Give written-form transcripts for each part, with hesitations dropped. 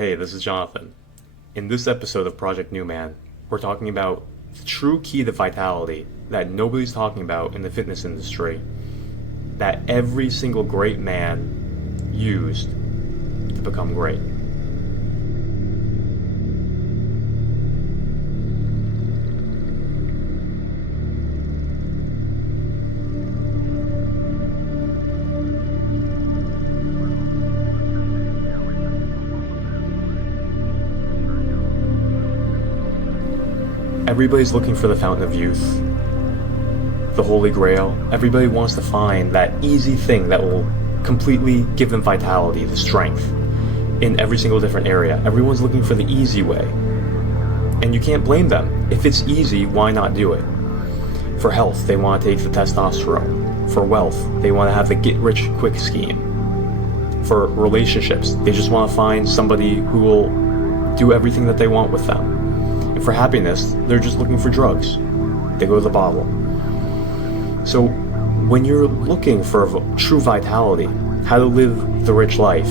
Hey, this is Jonathan. In this episode of Project Newman, we're talking about the true key to vitality that nobody's talking about in the fitness industry, that every single great man used to become great. Everybody's looking for the fountain of youth, the holy grail. Everybody wants to find that easy thing that will completely give them vitality, the strength, in every single different area. Everyone's looking for the easy way. And you can't blame them. If it's easy, why not do it? For health, they want to take the testosterone. For wealth, they want to have the get-rich-quick scheme. For relationships, they just want to find somebody who will do everything that they want with them. For happiness, they're just looking for drugs. They go to the bottle. So when you're looking for true vitality, how to live the rich life,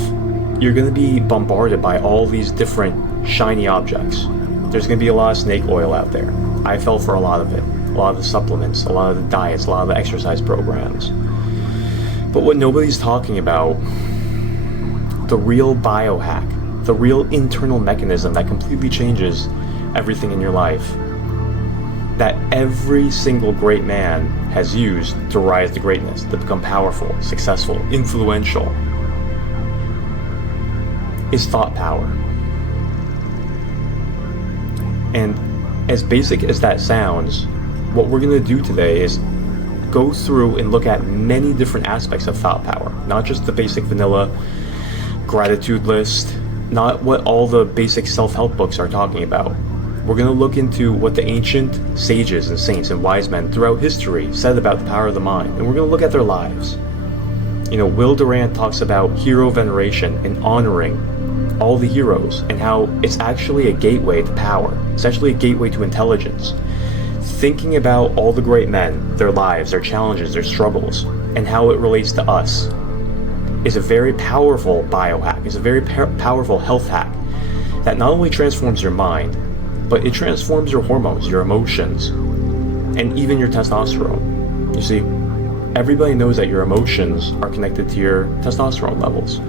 you're going to be bombarded by all these different shiny objects. There's going to be a lot of snake oil out there. I fell for a lot of it. A lot of the supplements, a lot of the diets, a lot of the exercise programs. But what nobody's talking about, the real biohack, the real internal mechanism that completely changes everything in your life, that every single great man has used to rise to greatness, to become powerful, successful, influential, is thought power. And as basic as that sounds, what we're going to do today is go through and look at many different aspects of thought power, not just the basic vanilla gratitude list, not what all the basic self-help books are talking about. We're going to look into what the ancient sages and saints and wise men throughout history said about the power of the mind, and we're going to look at their lives. Will Durant talks about hero veneration and honoring all the heroes, and how it's actually a gateway to power. It's actually a gateway to intelligence. Thinking about all the great men, their lives, their challenges, their struggles, and how it relates to us is a very powerful biohack, is a very powerful health hack that not only transforms your mind, but it transforms your hormones, your emotions, and even your testosterone. You see, everybody knows that your emotions are connected to your testosterone levels.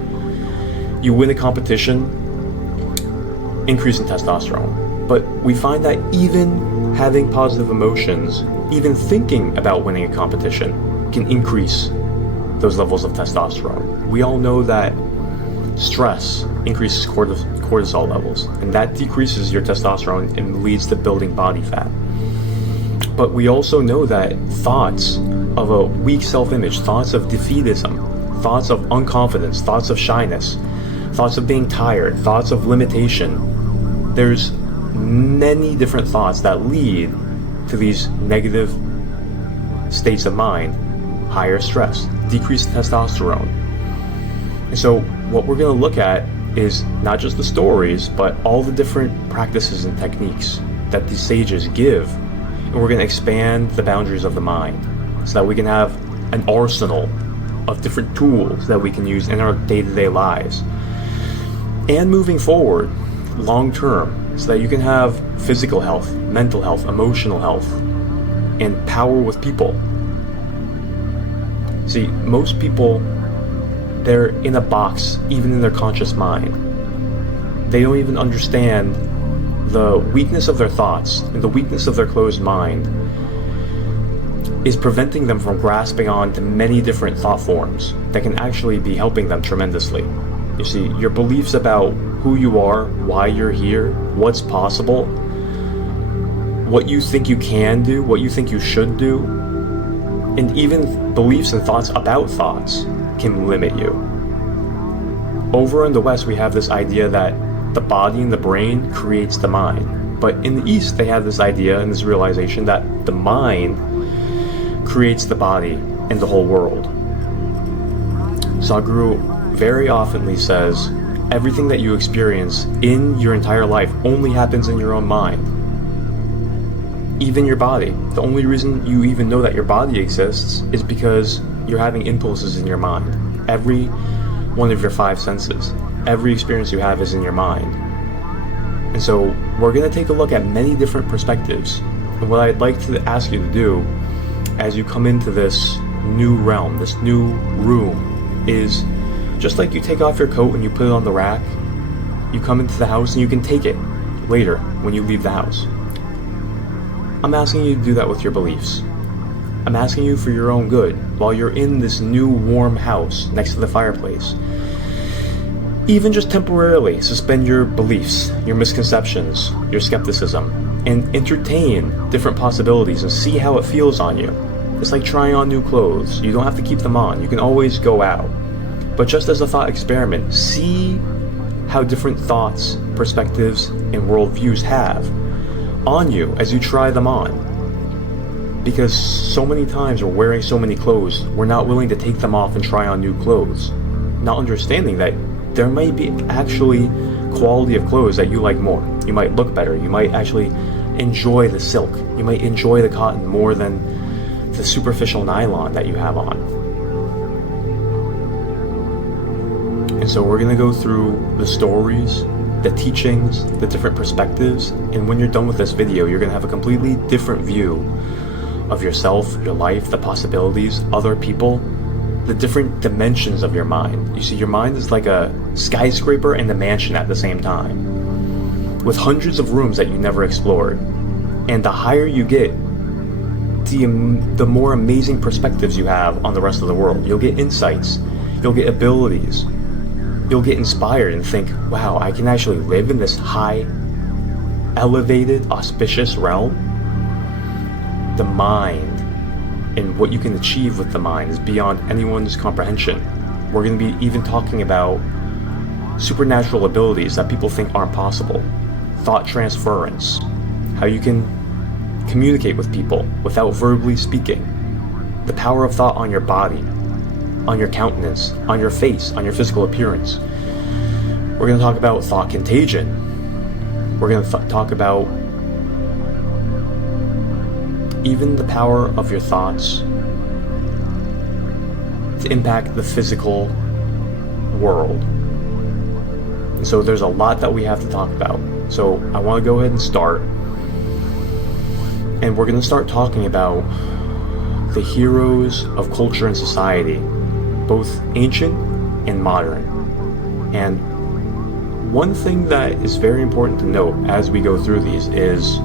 You win a competition, increase in testosterone. But we find that even having positive emotions, even thinking about winning a competition, can increase those levels of testosterone. We all know that stress increases cortisol levels, and that decreases your testosterone and leads to building body fat. But we also know that thoughts of a weak self-image, thoughts of defeatism, thoughts of unconfidence, thoughts of shyness, thoughts of being tired, thoughts of limitation, there's many different thoughts that lead to these negative states of mind, higher stress, decreased testosterone. And so what we're going to look at is not just the stories, but all the different practices and techniques that these sages give. And we're going to expand the boundaries of the mind so that we can have an arsenal of different tools that we can use in our day-to-day lives. And moving forward, long term, so that you can have physical health, mental health, emotional health, and power with people. See, most people, they're in a box, even in their conscious mind. They don't even understand the weakness of their thoughts and the weakness of their closed mind is preventing them from grasping on to many different thought forms that can actually be helping them tremendously. You see, your beliefs about who you are, why you're here, what's possible, what you think you can do, what you think you should do, and even beliefs and thoughts about thoughts can limit you. Over in the West, we have this idea that the body and the brain creates the mind. But in the East, they have this idea and this realization that the mind creates the body and the whole world. Sadhguru very oftenly says, everything that you experience in your entire life only happens in your own mind. Even your body. The only reason you even know that your body exists is because you're having impulses in your mind. Every one of your five senses. every experience you have is in your mind. And so we're going to take a look at many different perspectives. And what I'd like to ask you to do as you come into this new realm, this new room, is just like you take off your coat and you put it on the rack, you come into the house and you can take it later when you leave the house. I'm asking you to do that with your beliefs. I'm asking you for your own good while you're in this new warm house next to the fireplace. Even just temporarily suspend your beliefs, your misconceptions, your skepticism, and entertain different possibilities and see how it feels on you. It's like trying on new clothes. You don't have to keep them on. You can always go out. But just as a thought experiment, see how different thoughts, perspectives, and worldviews have on you as you try them on. Because so many times we're wearing so many clothes, we're not willing to take them off and try on new clothes, not understanding that there might be actually quality of clothes that you like more. You might look better. You might actually enjoy the silk. You might enjoy the cotton more than the superficial nylon that you have on. And so we're going to go through the stories, the teachings, the different perspectives, and when you're done with this video, you're going to have a completely different view of yourself, your life, the possibilities, other people, the different dimensions of your mind. You see, your mind is like a skyscraper and a mansion at the same time, with hundreds of rooms that you never explored. And the higher you get, the more amazing perspectives you have on the rest of the world. You'll get insights, you'll get abilities, you'll get inspired and think, wow, I can actually live in this high, elevated, auspicious realm. The mind and what you can achieve with the mind is beyond anyone's comprehension. We're going to be even talking about supernatural abilities that people think aren't possible, thought transference, how you can communicate with people without verbally speaking, the power of thought on your body, on your countenance, on your face, on your physical appearance. We're going to talk about thought contagion. We're going to talk about even the power of your thoughts to impact the physical world. And so there's a lot that we have to talk about. So I want to go ahead and start. And we're going to start talking about the heroes of culture and society, both ancient and modern. And one thing that is very important to note as we go through these is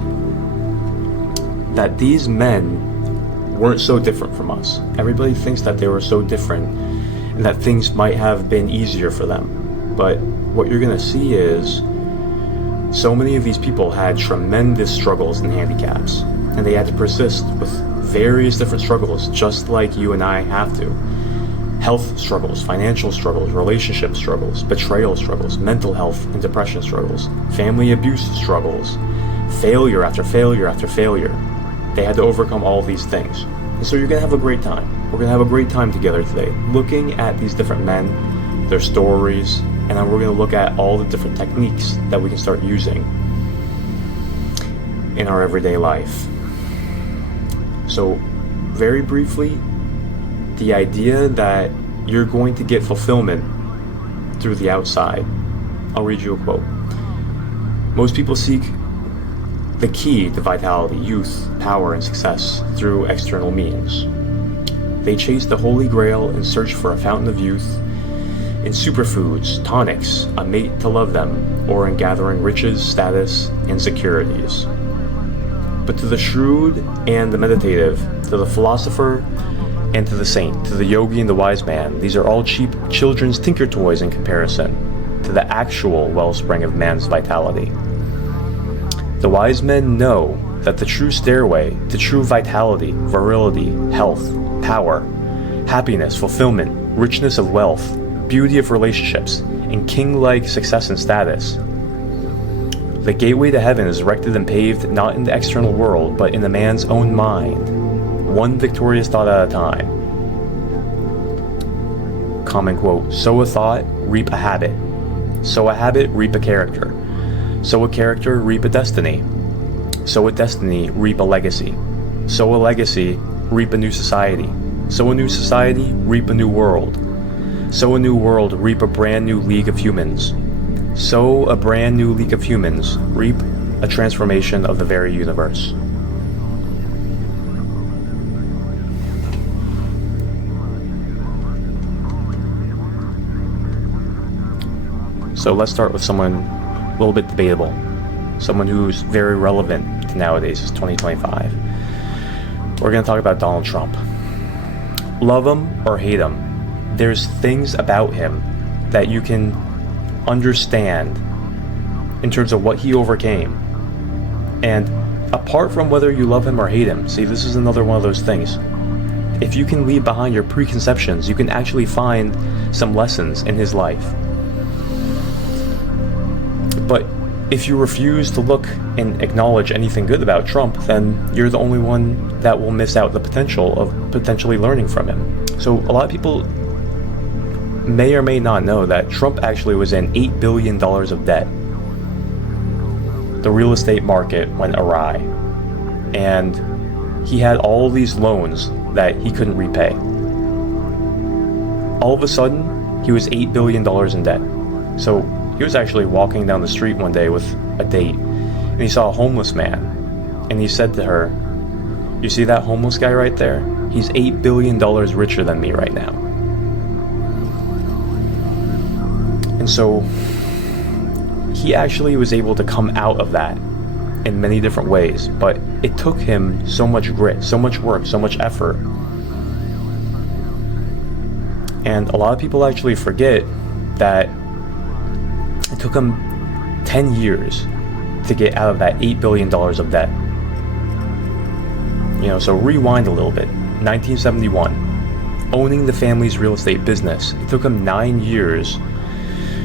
that these men weren't so different from us. Everybody thinks that they were so different and that things might have been easier for them. But what you're going to see is so many of these people had tremendous struggles and handicaps, and they had to persist with various different struggles, just like you and I have to. Health struggles, financial struggles, relationship struggles, betrayal struggles, mental health and depression struggles, family abuse struggles, failure after failure after failure. They had to overcome all these things. And so you're going to have a great time. We're going to have a great time together today, looking at these different men, their stories, and then we're going to look at all the different techniques that we can start using in our everyday life. So, very briefly, the idea that you're going to get fulfillment through the outside. I'll read you a quote. Most people seek the key to vitality, youth, power, and success through external means. They chase the holy grail and search for a fountain of youth in superfoods, tonics, a mate to love them, or in gathering riches, status, and securities. But to the shrewd and the meditative, to the philosopher and to the saint, to the yogi and the wise man, these are all cheap children's tinker toys in comparison to the actual wellspring of man's vitality. The wise men know that the true stairway to true vitality, virility, health, power, happiness, fulfillment, richness of wealth, beauty of relationships, and king-like success and status. The gateway to heaven is erected and paved not in the external world, but in the man's own mind, one victorious thought at a time. Common quote, sow a thought, reap a habit. Sow a habit, reap a character. Sow a character, reap a destiny. Sow a destiny, reap a legacy. Sow a legacy, reap a new society. Sow a new society, reap a new world. Sow a new world, reap a brand new league of humans. Sow a brand new league of humans, reap a transformation of the very universe. So let's start with someone a little bit debatable. Someone who's very relevant to nowadays, is 2025. We're going to talk about Donald Trump. Love him or hate him, there's things about him that you can understand in terms of what he overcame. And apart from whether you love him or hate him, see, this is another one of those things. If you can leave behind your preconceptions, you can actually find some lessons in his life. But if you refuse to look and acknowledge anything good about Trump, then you're the only one that will miss out the potential of potentially learning from him. So a lot of people may or may not know that Trump actually was in $8 billion of debt. The real estate market went awry, and he had all these loans that he couldn't repay. All of a sudden, he was $8 billion in debt. So he was actually walking down the street one day with a date, and he saw a homeless man, and he said to her, "You see that homeless guy right there? He's $8 billion richer than me right now." And so he actually was able to come out of that in many different ways, but it took him so much grit, so much work, so much effort. And a lot of people actually forget that it took him 10 years to get out of that $8 billion of debt. So rewind a little bit. 1971, owning the family's real estate business. It took him 9 years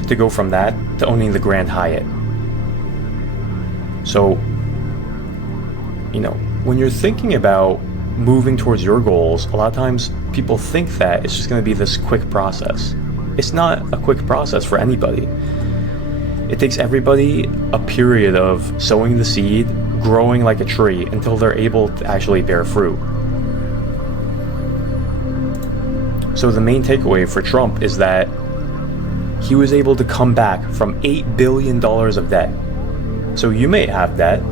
to go from that to owning the Grand Hyatt. So, when you're thinking about moving towards your goals, a lot of times people think that it's just going to be this quick process. It's not a quick process for anybody. It takes everybody a period of sowing the seed, growing like a tree until they're able to actually bear fruit. So the main takeaway for Trump is that he was able to come back from $8 billion of debt. So you may have debt.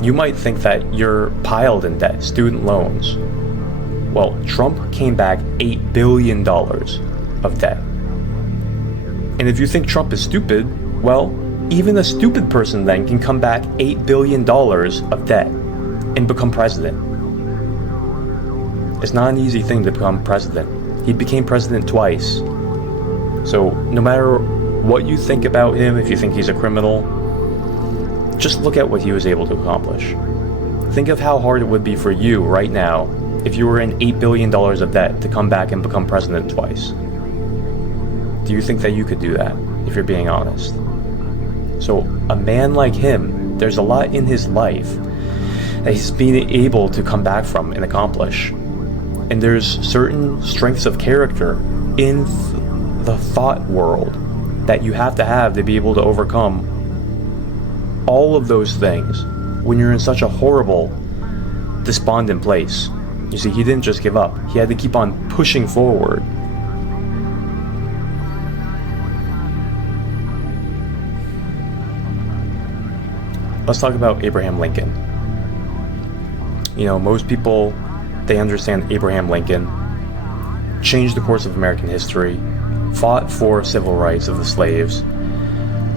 You might think that you're piled in debt, student loans. Well, Trump came back $8 billion of debt. And if you think Trump is stupid, well, even a stupid person then can come back $8 billion of debt and become president. It's not an easy thing to become president. He became president twice. So no matter what you think about him, if you think he's a criminal, just look at what he was able to accomplish. Think of how hard it would be for you right now if you were in $8 billion of debt to come back and become president twice. Do you think that you could do that, if you're being honest? So a man like him, there's a lot in his life that he's been able to come back from and accomplish. And there's certain strengths of character in the thought world that you have to be able to overcome all of those things when you're in such a horrible, despondent place. You see, he didn't just give up. He had to keep on pushing forward. Let's talk about Abraham Lincoln. Most people, they understand Abraham Lincoln changed the course of American history, fought for civil rights of the slaves,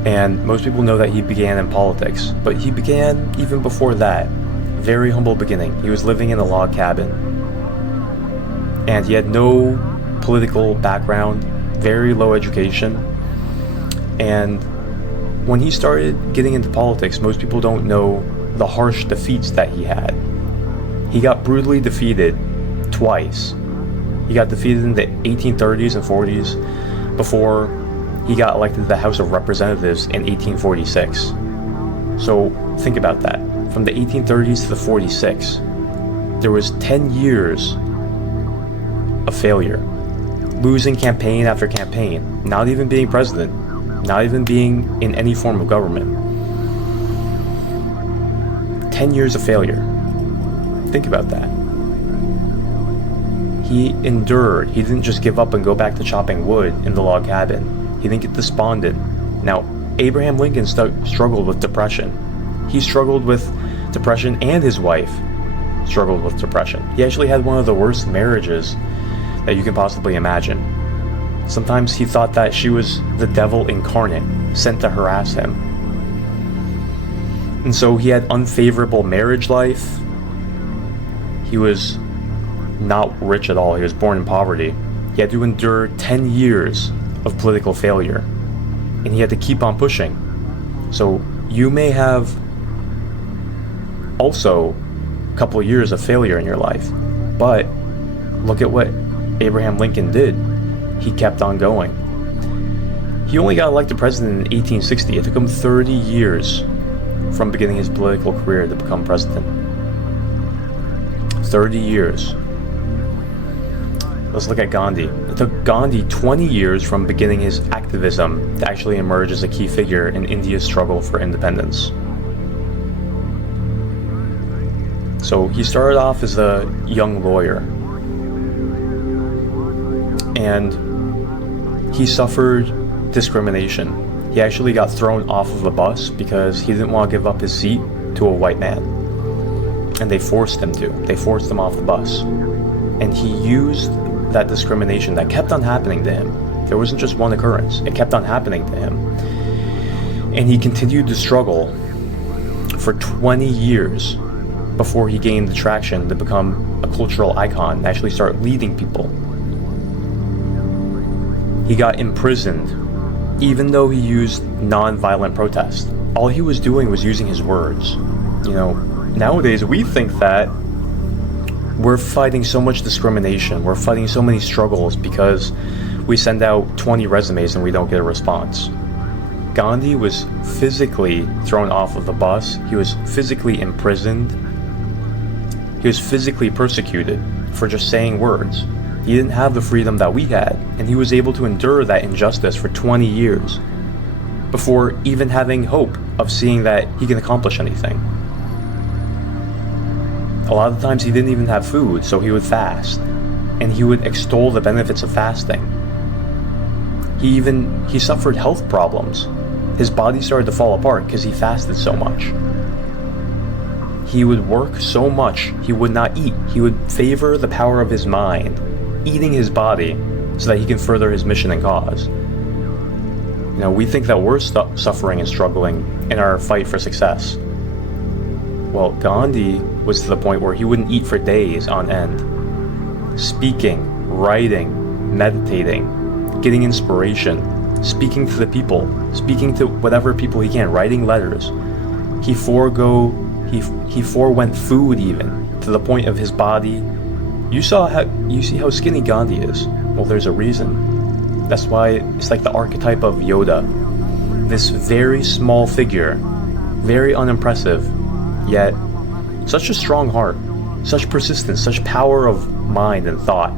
and most people know that he began in politics, but he began even before that. Very humble beginning. He was living in a log cabin, and he had no political background, very low education, and when he started getting into politics, most people don't know the harsh defeats that he had. He got brutally defeated twice. He got defeated in the 1830s and 40s before he got elected to the House of Representatives in 1846. So think about that. From the 1830s to the 46, there was 10 years of failure. Losing campaign after campaign, not even being president, not even being in any form of government. 10 years of failure. Think about that. He endured. He didn't just give up and go back to chopping wood in the log cabin. He didn't get despondent. Now, Abraham Lincoln struggled with depression. He struggled with depression, and his wife struggled with depression. He actually had one of the worst marriages that you can possibly imagine. Sometimes he thought that she was the devil incarnate, sent to harass him. And so he had unfavorable marriage life. He was not rich at all. He was born in poverty. He had to endure 10 years of political failure, and he had to keep on pushing. So you may have also a couple of years of failure in your life, but look at what Abraham Lincoln did. He kept on going. He only got elected president in 1860. It took him 30 years from beginning his political career to become president. 30 years. Let's look at Gandhi. It took Gandhi 20 years from beginning his activism to actually emerge as a key figure in India's struggle for independence. So he started off as a young lawyer, and he suffered discrimination. He actually got thrown off of a bus because he didn't want to give up his seat to a white man. And they forced him to. They forced him off the bus. And he used that discrimination that kept on happening to him. There wasn't just one occurrence. It kept on happening to him. And he continued to struggle for 20 years before he gained the traction to become a cultural icon and actually start leading people. He got imprisoned, even though he used non-violent protest. All he was doing was using his words. You know, nowadays we think that we're fighting so much discrimination, we're fighting so many struggles because we send out 20 resumes and we don't get a response. Gandhi was physically thrown off of the bus. He was physically imprisoned. He was physically persecuted for just saying words. He didn't have the freedom that we had, and he was able to endure that injustice for 20 years before even having hope of seeing that he can accomplish anything. A lot of times he didn't even have food, so he would fast, and he would extol the benefits of fasting. He suffered health problems. His body started to fall apart because he fasted so much. He would work so much, he would not eat. He would favor the power of his mind, eating his body so that he can further his mission and cause. You know, we think that we're suffering and struggling in our fight for success. Well, Gandhi was to the point where he wouldn't eat for days on end. Speaking, writing, meditating, getting inspiration, speaking to the people, speaking to whatever people he can, writing letters. He forewent food even, to the point of his body. You see how skinny Gandhi is. Well, there's a reason. That's why it's like the archetype of Yoda. This very small figure, very unimpressive, yet such a strong heart, such persistence, such power of mind and thought.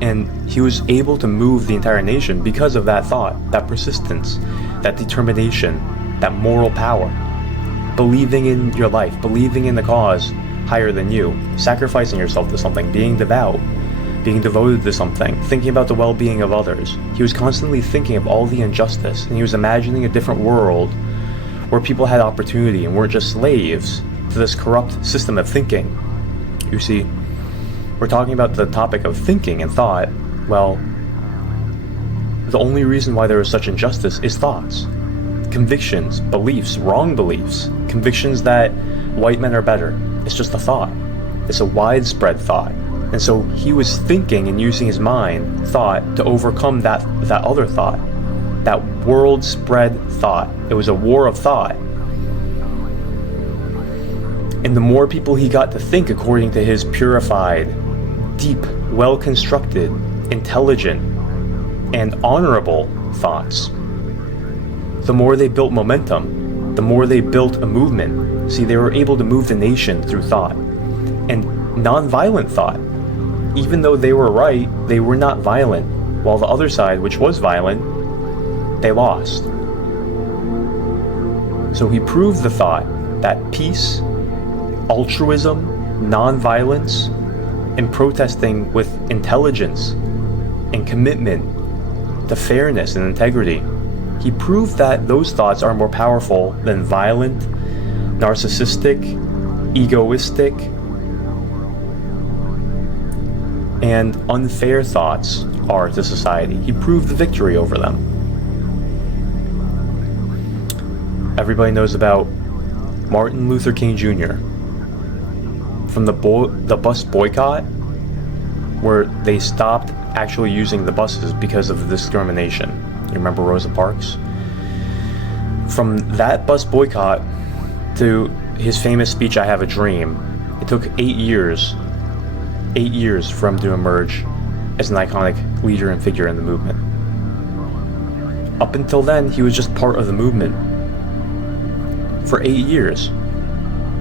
And he was able to move the entire nation because of that thought, that persistence, that determination, that moral power. Believing in your life, believing in the cause higher than you, sacrificing yourself to something, being devout, being devoted to something, thinking about the well-being of others. He was constantly thinking of all the injustice, and he was imagining a different world where people had opportunity and weren't just slaves to this corrupt system of thinking. You see, we're talking about the topic of thinking and thought. Well, the only reason why there is such injustice is thoughts. Convictions, beliefs, wrong beliefs, convictions that white men are better. It's just a thought. It's a widespread thought. And so he was thinking and using his mind, thought, to overcome that other thought, that world spread thought. It was a war of thought. And the more people he got to think according to his purified, deep, well-constructed, intelligent, and honorable thoughts, the more they built momentum, the more they built a movement. See, they were able to move the nation through thought. And non-violent thought. Even though they were right, they were not violent. While the other side, which was violent, they lost. So he proved the thought that peace, altruism, non-violence and protesting with intelligence and commitment to fairness and integrity. He proved that those thoughts are more powerful than violent, narcissistic, egoistic, and unfair thoughts are to society. He proved the victory over them. Everybody knows about Martin Luther King Jr. from the bus boycott, where they stopped actually using the buses because of the discrimination. You remember Rosa Parks? From that bus boycott to his famous speech, "I Have a Dream," it took 8 years for him to emerge as an iconic leader and figure in the movement. Up until then, he was just part of the movement for 8 years.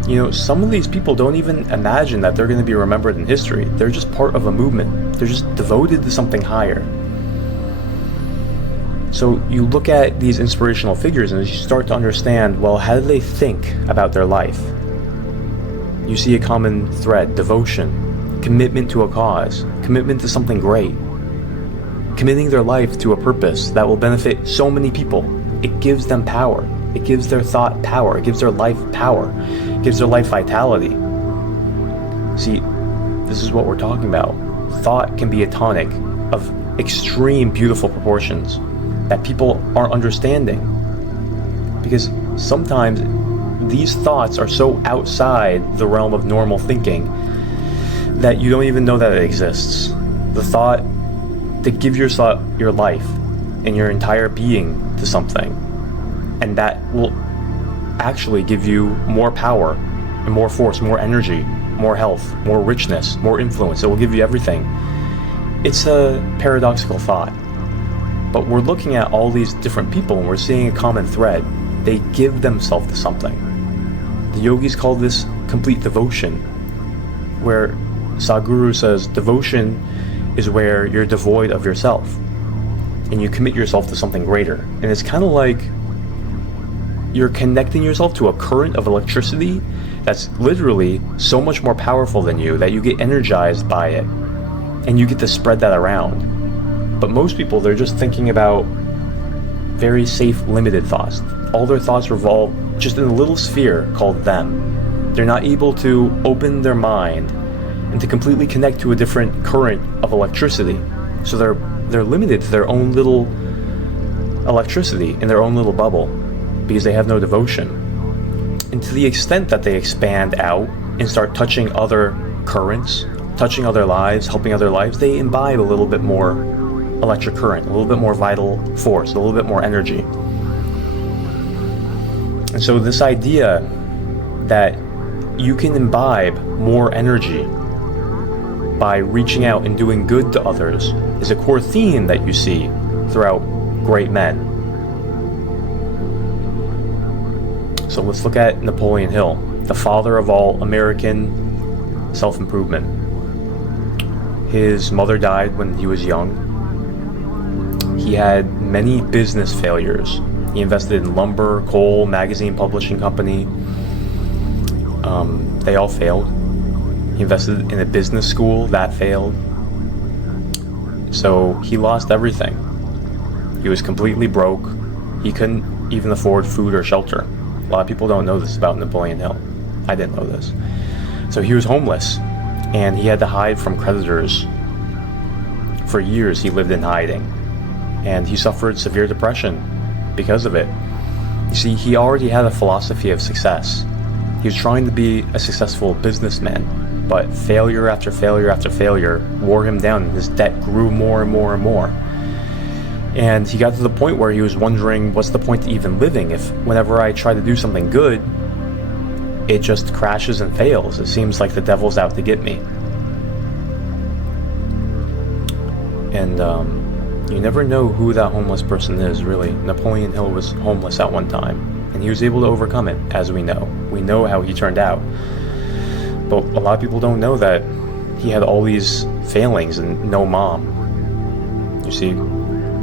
You know, some of these people don't even imagine that they're going to be remembered in history. They're just part of a movement. They're just devoted to something higher. So you look at these inspirational figures and you start to understand, well, how do they think about their life? You see a common thread: devotion, commitment to a cause, commitment to something great, committing their life to a purpose that will benefit so many people. It gives them power. It gives their thought power. It gives their life power. It gives their life vitality. See, this is what we're talking about. Thought can be a tonic of extreme beautiful proportions that people aren't understanding. Because sometimes these thoughts are so outside the realm of normal thinking that you don't even know that it exists. The thought to give your life and your entire being to something, and that will actually give you more power and more force, more energy, more health, more richness, more influence. It will give you everything. It's a paradoxical thought. But we're looking at all these different people and we're seeing a common thread. They give themselves to something. The yogis call this complete devotion, where Sadhguru says devotion is where you're devoid of yourself and you commit yourself to something greater. And it's kind of like you're connecting yourself to a current of electricity that's literally so much more powerful than you that you get energized by it and you get to spread that around. But most people, they're just thinking about very safe, limited thoughts. All their thoughts revolve just in a little sphere called them. They're not able to open their mind and to completely connect to a different current of electricity. So they're limited to their own little electricity in their own little bubble because they have no devotion. And to the extent that they expand out and start touching other currents, touching other lives, helping other lives, they imbibe a little bit more electric current, a little bit more vital force, a little bit more energy. And so this idea that you can imbibe more energy by reaching out and doing good to others is a core theme that you see throughout great men. So let's look at Napoleon Hill, the father of all American self-improvement. His mother died when he was young. He had many business failures. He invested in lumber, coal, magazine publishing company. They all failed. He invested in a business school, that failed. So he lost everything. He was completely broke. He couldn't even afford food or shelter. A lot of people don't know this about Napoleon Hill. I didn't know this. So he was homeless, and he had to hide from creditors. For years, he lived in hiding, and he suffered severe depression because of it. You see, he already had a philosophy of success. He was trying to be a successful businessman, but failure after failure after failure wore him down, and his debt grew more and more and more. And he got to the point where he was wondering, what's the point to even living if whenever I try to do something good, it just crashes and fails? It seems like the devil's out to get me. And you never know who that homeless person is, really. Napoleon Hill was homeless at one time, and he was able to overcome it, as we know. We know how he turned out. But a lot of people don't know that he had all these failings and no mom. You see,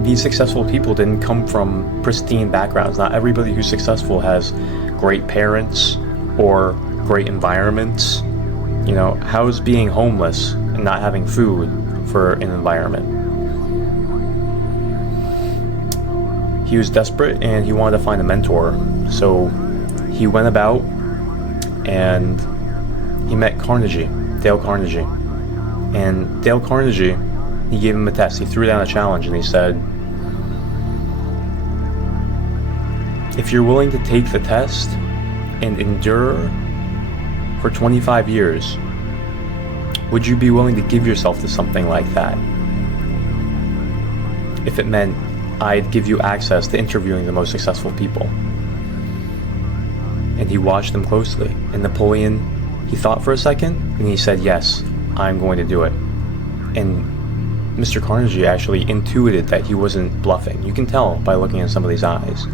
these successful people didn't come from pristine backgrounds. Not everybody who's successful has great parents or great environments. You know, how's being homeless and not having food for an environment. He was desperate and he wanted to find a mentor. So he went about and he met Dale Carnegie. And Dale Carnegie, he gave him a test. He threw down a challenge and he said, if you're willing to take the test and endure for 25 years, would you be willing to give yourself to something like that? If it meant I'd give you access to interviewing the most successful people. And he watched them closely. And Napoleon, he thought for a second, and he said, yes, I'm going to do it. And Mr. Carnegie actually intuited that he wasn't bluffing. You can tell by looking in somebody's eyes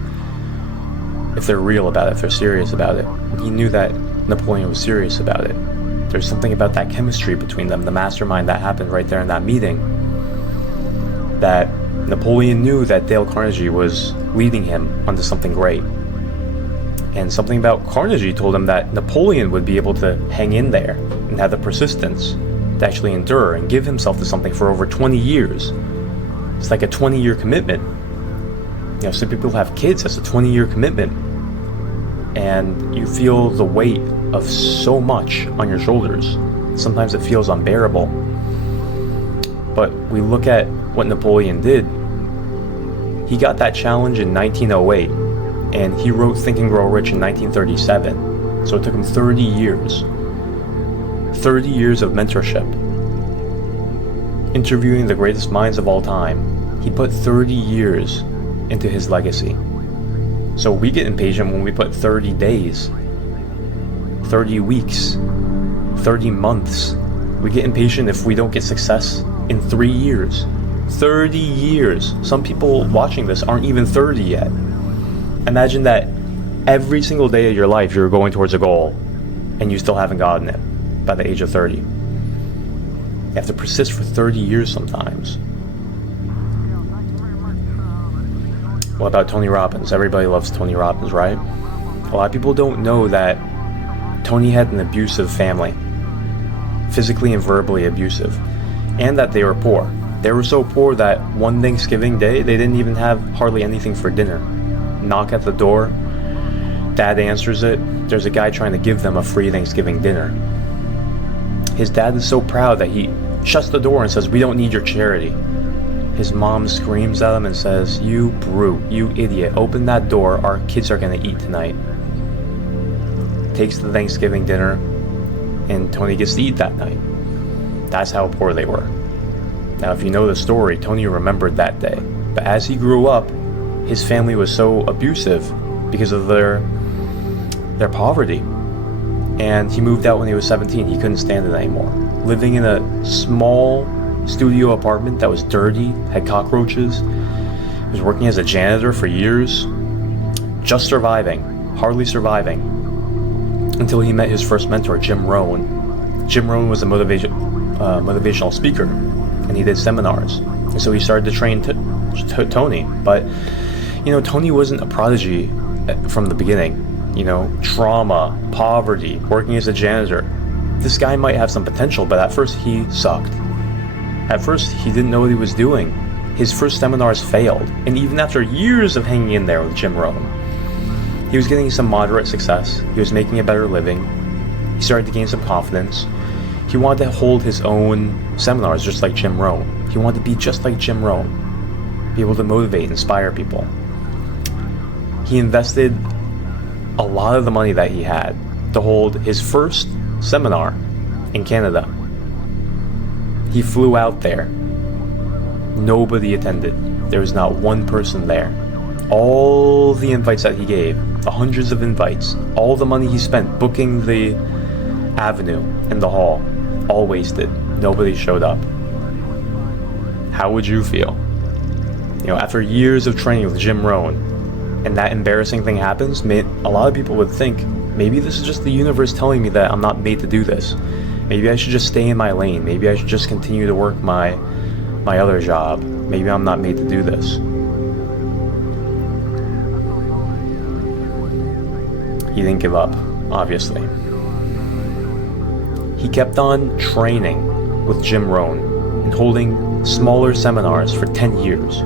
if they're real about it, if they're serious about it. And he knew that Napoleon was serious about it. There's something about that chemistry between them, the mastermind that happened right there in that meeting, that Napoleon knew that Dale Carnegie was leading him onto something great. And something about Carnegie told him that Napoleon would be able to hang in there and have the persistence to actually endure and give himself to something for over 20 years. It's like a 20-year commitment. You know, some people have kids, that's a 20-year commitment. And you feel the weight of so much on your shoulders. Sometimes it feels unbearable. But we look at what Napoleon did. He got that challenge in 1908, and he wrote Think and Grow Rich in 1937. So it took him 30 years. 30 years of mentorship. Interviewing the greatest minds of all time. He put 30 years into his legacy. So we get impatient when we put 30 days, 30 weeks, 30 months. We get impatient if we don't get success in 3 years. 30 years. Some people watching this aren't even 30 yet. Imagine that every single day of your life you're going towards a goal and you still haven't gotten it by the age of 30. You have to persist for 30 years sometimes. What about Tony Robbins? Everybody loves Tony Robbins, right? A lot of people don't know that Tony had an abusive family. Physically and verbally abusive. And that they were poor. They were so poor that one Thanksgiving day, they didn't even have hardly anything for dinner. Knock at the door. Dad answers it. There's a guy trying to give them a free Thanksgiving dinner. His dad is so proud that he shuts the door and says, we don't need your charity. His mom screams at him and says, you brute, you idiot, open that door, our kids are gonna eat tonight. Takes the Thanksgiving dinner, and Tony gets to eat that night. That's how poor they were. Now, if you know the story, Tony remembered that day. But as he grew up, his family was so abusive because of their poverty. And he moved out when he was 17. He couldn't stand it anymore. Living in a small studio apartment that was dirty, had cockroaches. He was working as a janitor for years. Just surviving. Hardly surviving. Until he met his first mentor, Jim Rohn. Jim Rohn was a motivational speaker. And he did seminars. And so he started to train Tony. But, you know, Tony wasn't a prodigy from the beginning. You know, trauma, poverty, working as a janitor. This guy might have some potential, but at first he sucked. At first he didn't know what he was doing. His first seminars failed. And even after years of hanging in there with Jim Rohn, he was getting some moderate success. He was making a better living. He started to gain some confidence. He wanted to hold his own seminars just like Jim Rohn. He wanted to be just like Jim Rohn. Be able to motivate, inspire people. He invested a lot of the money that he had to hold his first seminar in Canada. He flew out there. Nobody attended. There was not one person there. All the invites that he gave, the hundreds of invites, all the money he spent booking the avenue and the hall, all wasted. Nobody showed up. How would you feel? You know, after years of training with Jim Rohn, and that embarrassing thing happens, a lot of people would think, maybe this is just the universe telling me that I'm not made to do this. Maybe I should just stay in my lane. Maybe I should just continue to work my other job. Maybe I'm not made to do this. He didn't give up, obviously. He kept on training with Jim Rohn and holding smaller seminars for 10 years.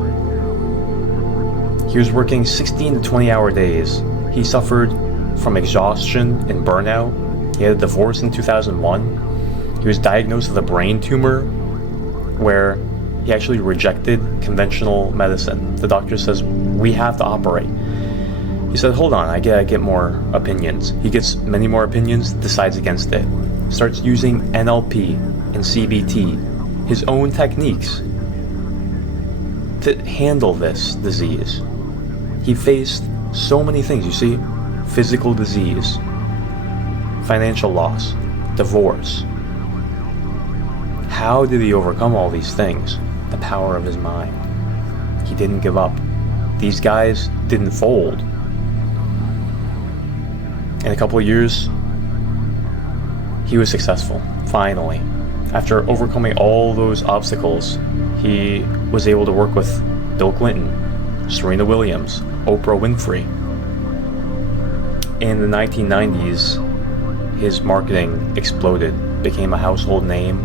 He was working 16 to 20-hour days. He suffered from exhaustion and burnout. He had a divorce in 2001. He was diagnosed with a brain tumor where he actually rejected conventional medicine. The doctor says, we have to operate. He said, hold on, I gotta get more opinions. He gets many more opinions, decides against it. Starts using NLP and CBT, his own techniques, to handle this disease. He faced so many things, you see? Physical disease, financial loss, divorce. How did he overcome all these things? The power of his mind. He didn't give up. These guys didn't fold. In a couple of years, he was successful, finally. After overcoming all those obstacles, he was able to work with Bill Clinton, Serena Williams, Oprah Winfrey. In the 1990s, his marketing exploded, became a household name.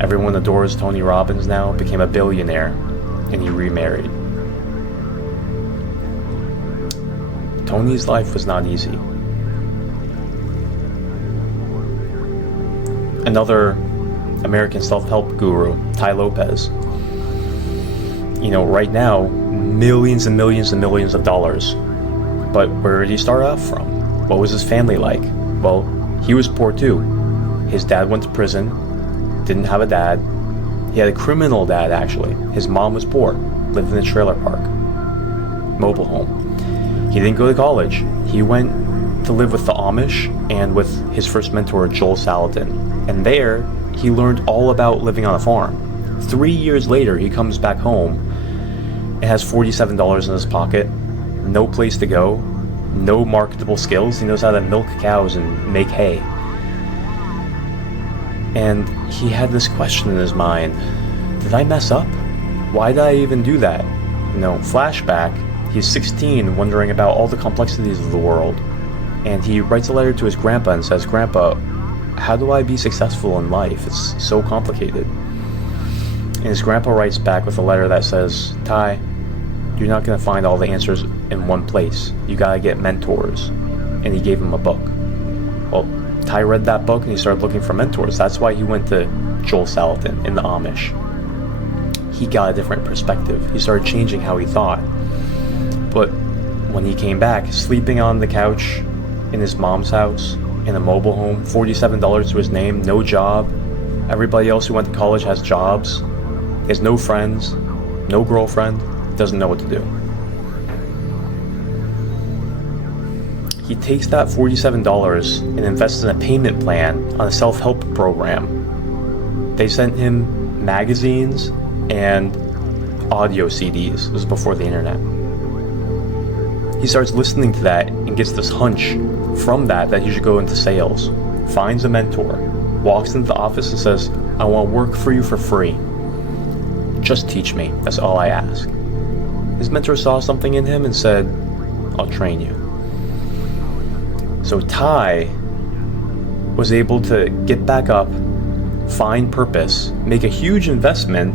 Everyone adores Tony Robbins now, became a billionaire, and he remarried. Tony's life was not easy. Another American self-help guru, Tai Lopez. You know, right now, millions and millions and millions of dollars. But where did he start off from? What was his family like? Well, he was poor too. His dad went to prison, didn't have a dad. He had a criminal dad, actually. His mom was poor, lived in a trailer park, mobile home. He didn't go to college. He went to live with the Amish and with his first mentor, Joel Salatin. And there, he learned all about living on a farm. 3 years later, he comes back home and has $47 in his pocket, no place to go, no marketable skills. He knows how to milk cows and make hay. And he had this question in his mind, did I mess up? Why did I even do that? You know, flashback, he's 16, wondering about all the complexities of the world. And he writes a letter to his grandpa and says, Grandpa, how do I be successful in life? It's so complicated. And his grandpa writes back with a letter that says, Tai, you're not going to find all the answers in one place. You got to get mentors. And he gave him a book. Well, Tai read that book and he started looking for mentors. That's why he went to Joel Salatin in the Amish. He got a different perspective. He started changing how he thought. But when he came back, sleeping on the couch in his mom's house, in a mobile home, $47 to his name, no job. Everybody else who went to college has jobs. He has no friends, no girlfriend, doesn't know what to do. He takes that $47 and invests in a payment plan on a self-help program. They sent him magazines and audio CDs. This was before the internet. He starts listening to that and gets this hunch from that he should go into sales. Finds a mentor, walks into the office and says, I want to work for you for free. Just teach me. That's all I ask. His mentor saw something in him and said, I'll train you. So Tai was able to get back up, find purpose, make a huge investment,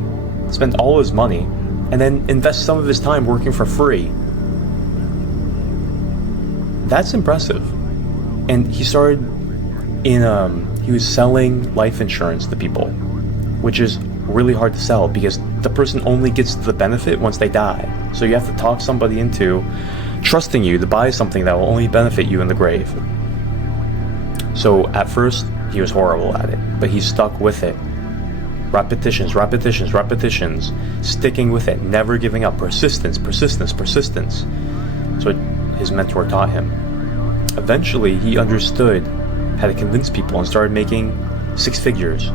spend all his money, and then invest some of his time working for free. That's impressive. And he started he was selling life insurance to people, which is really hard to sell because the person only gets the benefit once they die. So you have to talk somebody into trusting you to buy something that will only benefit you in the grave. So at first, he was horrible at it, but he stuck with it. Repetitions, sticking with it, never giving up, persistence. So his mentor taught him. Eventually, he understood how to convince people and started making 6 figures.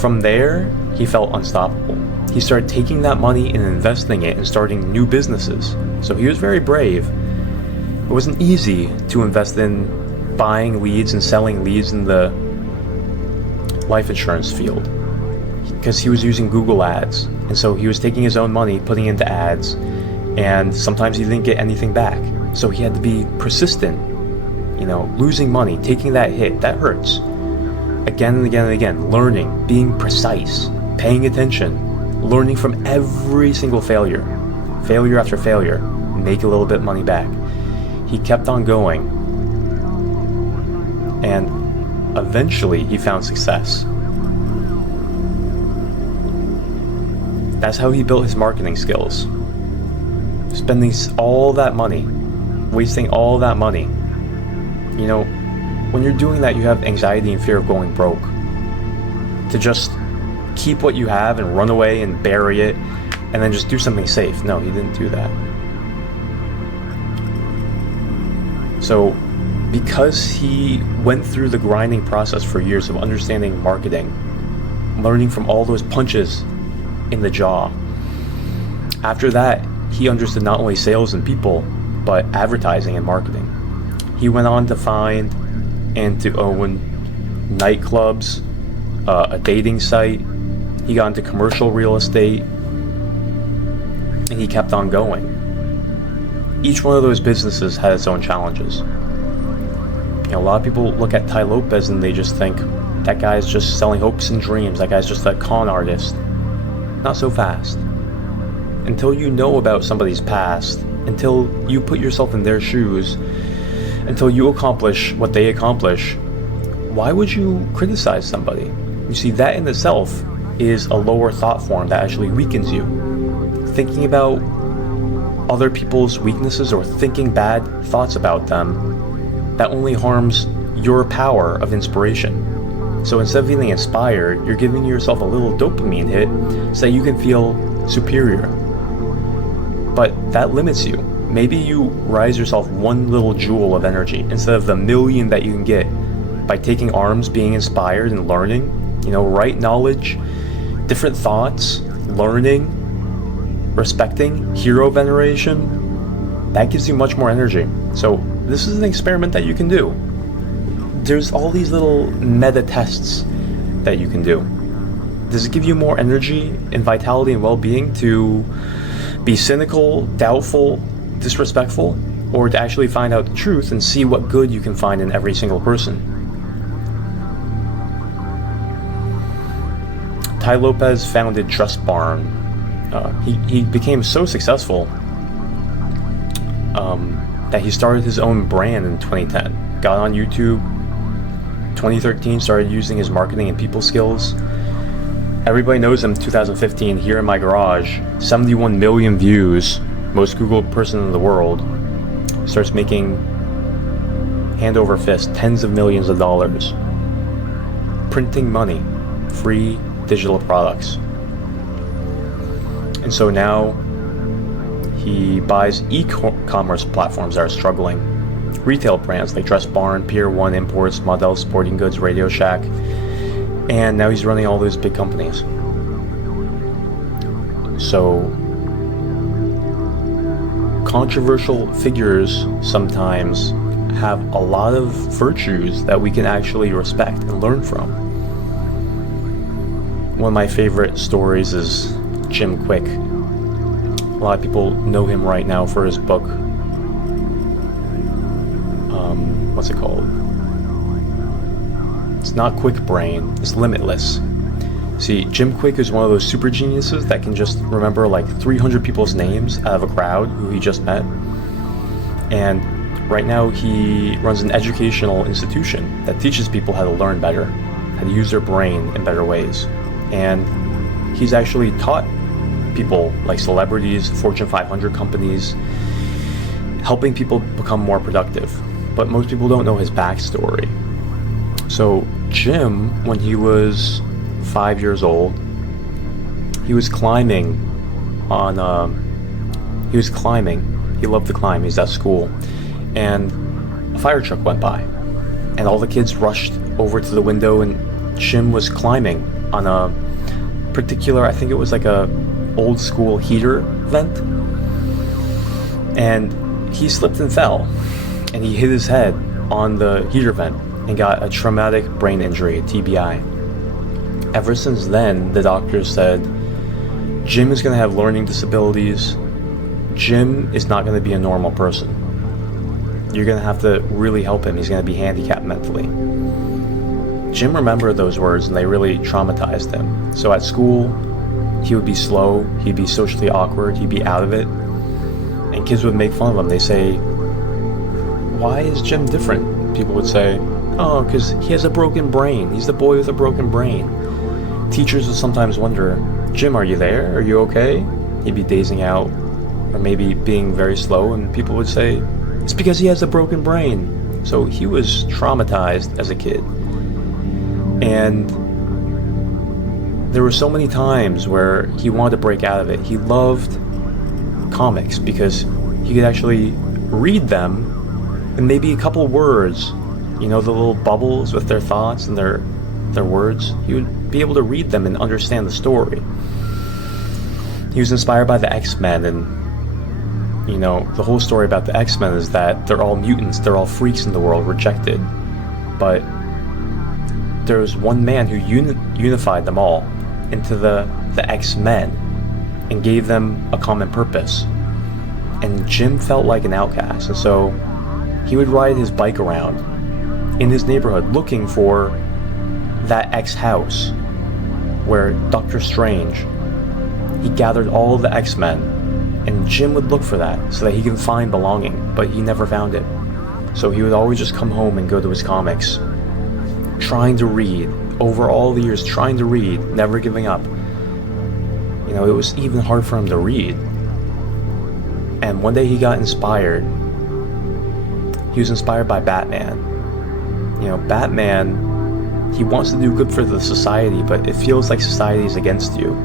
From there, he felt unstoppable. He started taking that money and investing it and starting new businesses. So he was very brave. It wasn't easy to invest in buying leads and selling leads in the life insurance field because he was using Google ads. And so he was taking his own money, putting into ads, and sometimes he didn't get anything back. So he had to be persistent, losing money, taking that hit, that hurts. again and again and again, learning, being precise, paying attention, learning from every single failure after failure, make a little bit of money back. He kept on going, and eventually he found success. That's how he built his marketing skills. Spending all that money, wasting all that money. You know, when you're doing that, you have anxiety and fear of going broke. To just keep what you have and run away and bury it, and then just do something safe. No, he didn't do that. So, because he went through the grinding process for years of understanding marketing, learning from all those punches in the jaw, after that, he understood not only sales and people, but advertising and marketing. He went on to find and to own nightclubs, a dating site. He got into commercial real estate, and he kept on going. Each one of those businesses had its own challenges. You know, a lot of people look at Tai Lopez and they just think, that guy's just selling hopes and dreams, that guy's just a con artist. Not so fast. Until you know about somebody's past, until you put yourself in their shoes, until you accomplish what they accomplish, why would you criticize somebody? You see, that in itself is a lower thought form that actually weakens you. Thinking about other people's weaknesses or thinking bad thoughts about them, that only harms your power of inspiration. So instead of feeling inspired, you're giving yourself a little dopamine hit so that you can feel superior. But that limits you. Maybe you rise yourself one little joule of energy instead of the million that you can get by taking arms, being inspired and learning, you know, right knowledge, different thoughts, learning, respecting, hero veneration. That gives you much more energy. So this is an experiment that you can do. There's all these little meta tests that you can do. Does it give you more energy and vitality and well-being to be cynical, doubtful, disrespectful, or to actually find out the truth and see what good you can find in every single person? Tai Lopez founded Trust Barn. He became so successful that he started his own brand in 2010. Got on YouTube. 2013, started using his marketing and people skills. Everybody knows him. 2015, Here in My Garage, 71 million views, most Googled person in the world. Starts making hand over fist tens of millions of dollars, printing money, free digital products. And so now he buys e-commerce platforms that are struggling, retail brands like Dress Barn, Pier 1 Imports, Model Sporting Goods, Radio Shack, and now he's running all those big companies. So controversial figures sometimes have a lot of virtues that we can actually respect and learn from. One of my favorite stories is Jim Quick. A lot of people know him right now for his book. What's it called? It's not Quick Brain, it's Limitless. See, Jim Quick is one of those super geniuses that can just remember like 300 people's names out of a crowd who he just met. And right now he runs an educational institution that teaches people how to learn better, how to use their brain in better ways. And he's actually taught people like celebrities, Fortune 500 companies, helping people become more productive. But most people don't know his backstory. So Jim, when he was 5 years old, he was climbing. He loved to climb. He's at school. And a fire truck went by. And all the kids rushed over to the window, and Jim was climbing on a particular, I think it was like a old school heater vent. And he slipped and fell. And he hit his head on the heater vent and got a traumatic brain injury, a TBI. Ever since then, the doctors said, Jim is going to have learning disabilities. Jim is not going to be a normal person. You're going to have to really help him. He's going to be handicapped mentally. Jim remembered those words, and they really traumatized him. So at school, he would be slow, he'd be socially awkward, he'd be out of it, and kids would make fun of him. They say, "Why is Jim different?" People would say, "Oh, because he has a broken brain. He's the boy with a broken brain." Teachers would sometimes wonder, "Jim, are you there? Are you okay?" He'd be dazing out, or maybe being very slow, and people would say, "It's because he has a broken brain." So he was traumatized as a kid. And there were so many times where he wanted to break out of it. He loved comics because he could actually read them, and maybe a couple words, the little bubbles with their thoughts and their words, he would be able to read them and understand the story. He was inspired by the X-Men, and the whole story about the X-Men is that they're all mutants, they're all freaks in the world, rejected. But there was one man who unified them all into the X-Men and gave them a common purpose. And Jim felt like an outcast, and so he would ride his bike around in his neighborhood looking for that X house where Doctor Strange, he gathered all the X-Men, and Jim would look for that so that he can find belonging, but he never found it. So he would always just come home and go to his comics, trying to read, over all the years trying to read, never giving up. It was even hard for him to read. And one day he got inspired. He was inspired by Batman. Batman, he wants to do good for the society, but it feels like society is against you.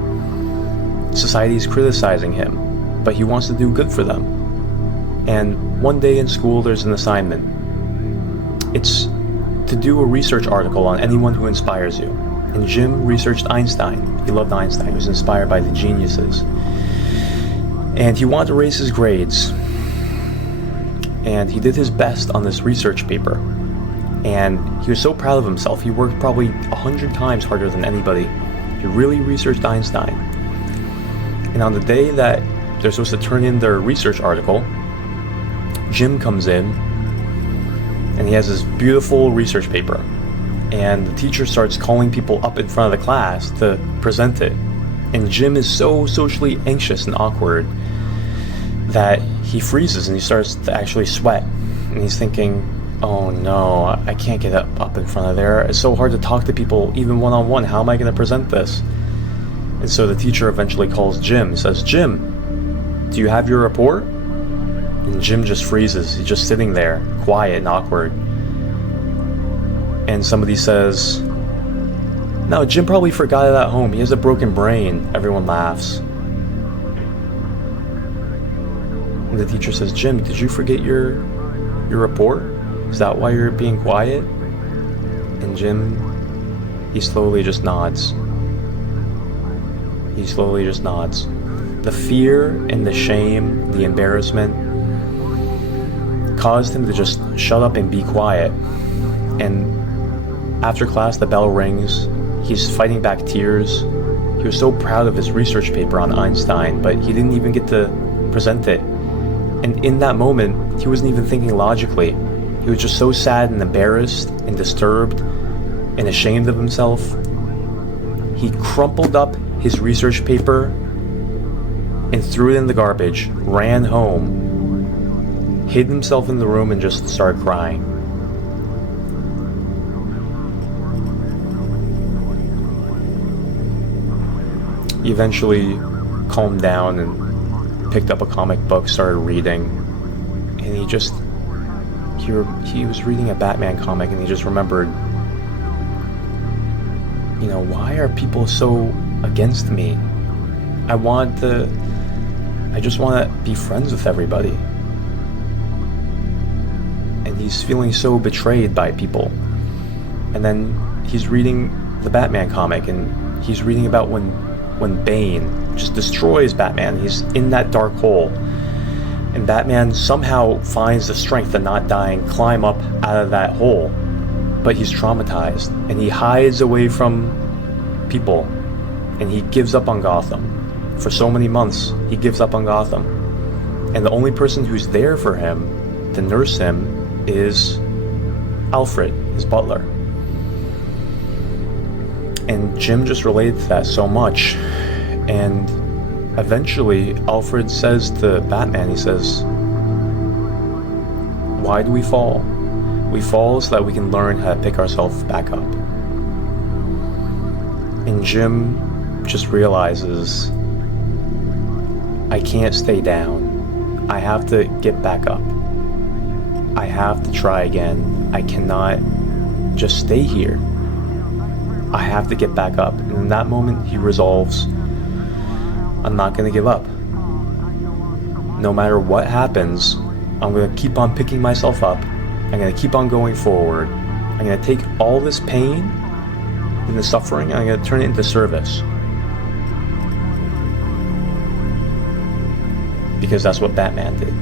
Society is criticizing him, but he wants to do good for them. And one day in school, there's an assignment. It's to do a research article on anyone who inspires you. And Jim researched Einstein. He loved Einstein. He was inspired by the geniuses. And he wanted to raise his grades. And he did his best on this research paper. And he was so proud of himself. He worked probably 100 times harder than anybody. He really researched Einstein. And on the day that they're supposed to turn in their research article, Jim comes in, and he has this beautiful research paper. And the teacher starts calling people up in front of the class to present it. And Jim is so socially anxious and awkward that he freezes and he starts to actually sweat. And he's thinking, "Oh no, I can't get up in front of there. It's so hard to talk to people, even one-on-one. How am I going to present this?" And so the teacher eventually calls Jim and says, "Jim, do you have your report?" And Jim just freezes. He's just sitting there, quiet and awkward. And somebody says, "No, Jim probably forgot it at home. He has a broken brain." Everyone laughs. And the teacher says, "Jim, did you forget your report? Is that why you're being quiet?" And Jim, he slowly just nods. He slowly just nods. The fear and the shame, the embarrassment, caused him to just shut up and be quiet. And after class, the bell rings. He's fighting back tears. He was so proud of his research paper on Einstein, but he didn't even get to present it. And in that moment, he wasn't even thinking logically. He was just so sad and embarrassed and disturbed and ashamed of himself. He crumpled up his research paper and threw it in the garbage, ran home, hid himself in the room, and just started crying. He eventually calmed down and picked up a comic book, started reading, and he was reading a Batman comic, and he just remembered, why are people so against me? I just want to be friends with everybody. And he's feeling so betrayed by people. And then he's reading the Batman comic, and he's reading about when Bane just destroys Batman. He's in that dark hole. And Batman somehow finds the strength to not die and climb up out of that hole. But he's traumatized, and he hides away from people, and he gives up on Gotham. For so many months, he gives up on Gotham. And the only person who's there for him, to nurse him, is Alfred, his butler. And Jim just related to that so much. And eventually, Alfred says to Batman, he says, why do we fall? We fall so that we can learn how to pick ourselves back up. And Jim just realizes, I can't stay down. I have to get back up. I have to try again. I cannot just stay here. I have to get back up. And in that moment, he resolves, I'm not going to give up. No matter what happens, I'm going to keep on picking myself up. I'm going to keep on going forward. I'm going to take all this pain and the suffering, and I'm going to turn it into service. Because that's what Batman did.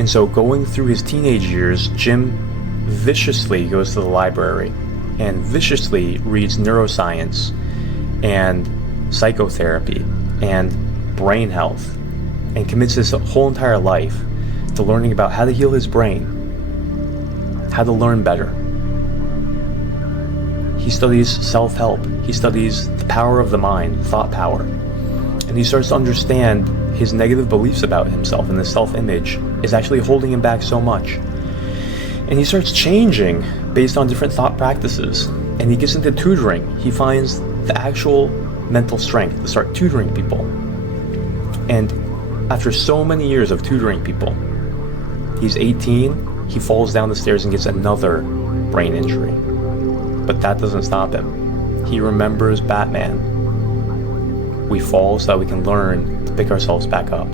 And so going through his teenage years, Jim viciously goes to the library and viciously reads neuroscience and psychotherapy and brain health, and commits his whole entire life to learning about how to heal his brain, how to learn better. He studies self-help. He studies the power of the mind, thought power. And he starts to understand his negative beliefs about himself and his self-image is actually holding him back so much. And he starts changing based on different thought practices. And he gets into tutoring. He finds the actual mental strength to start tutoring people. And after so many years of tutoring people, he's 18, he falls down the stairs and gets another brain injury. But that doesn't stop him. He remembers Batman. We fall so that we can learn to pick ourselves back up.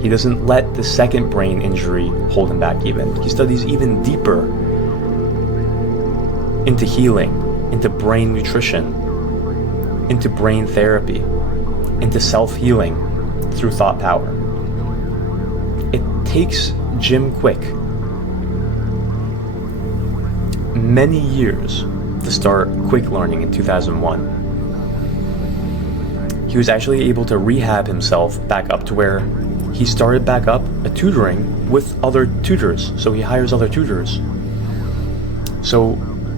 He doesn't let the second brain injury hold him back even. He studies even deeper into healing, into brain nutrition, into brain therapy, into self-healing through thought power. It takes Jim Quick many years to start quick learning in 2001. He was actually able to rehab himself back up to where he started back up a tutoring with other tutors. So he hires other tutors. So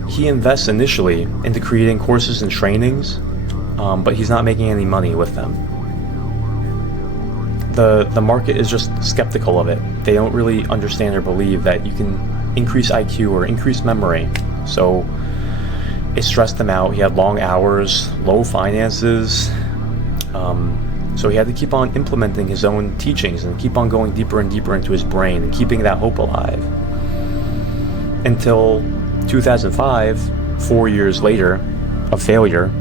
he invests initially into creating courses and trainings, but he's not making any money with them. The market is just skeptical of it. They don't really understand or believe that you can increase IQ or increase memory. So it stressed him out. He had long hours, low finances. So he had to keep on implementing his own teachings and keep on going deeper and deeper into his brain and keeping that hope alive. Until 2005, 4 years later of failure,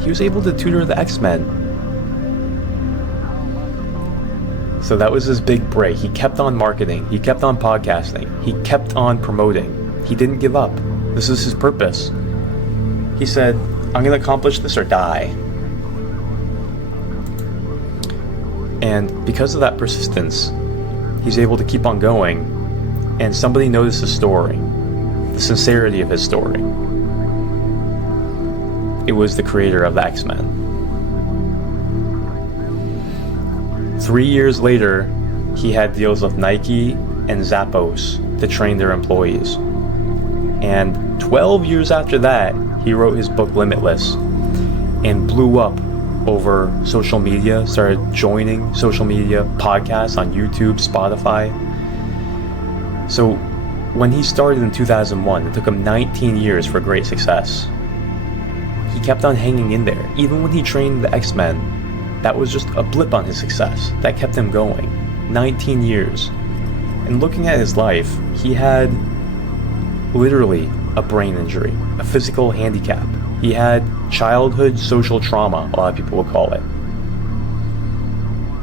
he was able to tutor the X-Men. So that was his big break. He kept on marketing. He kept on podcasting. He kept on promoting. He didn't give up. This is his purpose. He said, I'm going to accomplish this or die. And because of that persistence, he's able to keep on going. And somebody noticed his story, the sincerity of his story. It was the creator of the X-Men. 3 years later, he had deals with Nike and Zappos to train their employees. And 12 years after that, he wrote his book Limitless and blew up over social media, started joining social media podcasts on YouTube, Spotify. So when he started in 2001, it took him 19 years for great success. He kept on hanging in there. Even when he trained the X-Men, that was just a blip on his success. That kept him going. 19 years. And looking at his life, he had literally a brain injury, a physical handicap. He had childhood social trauma, a lot of people would call it.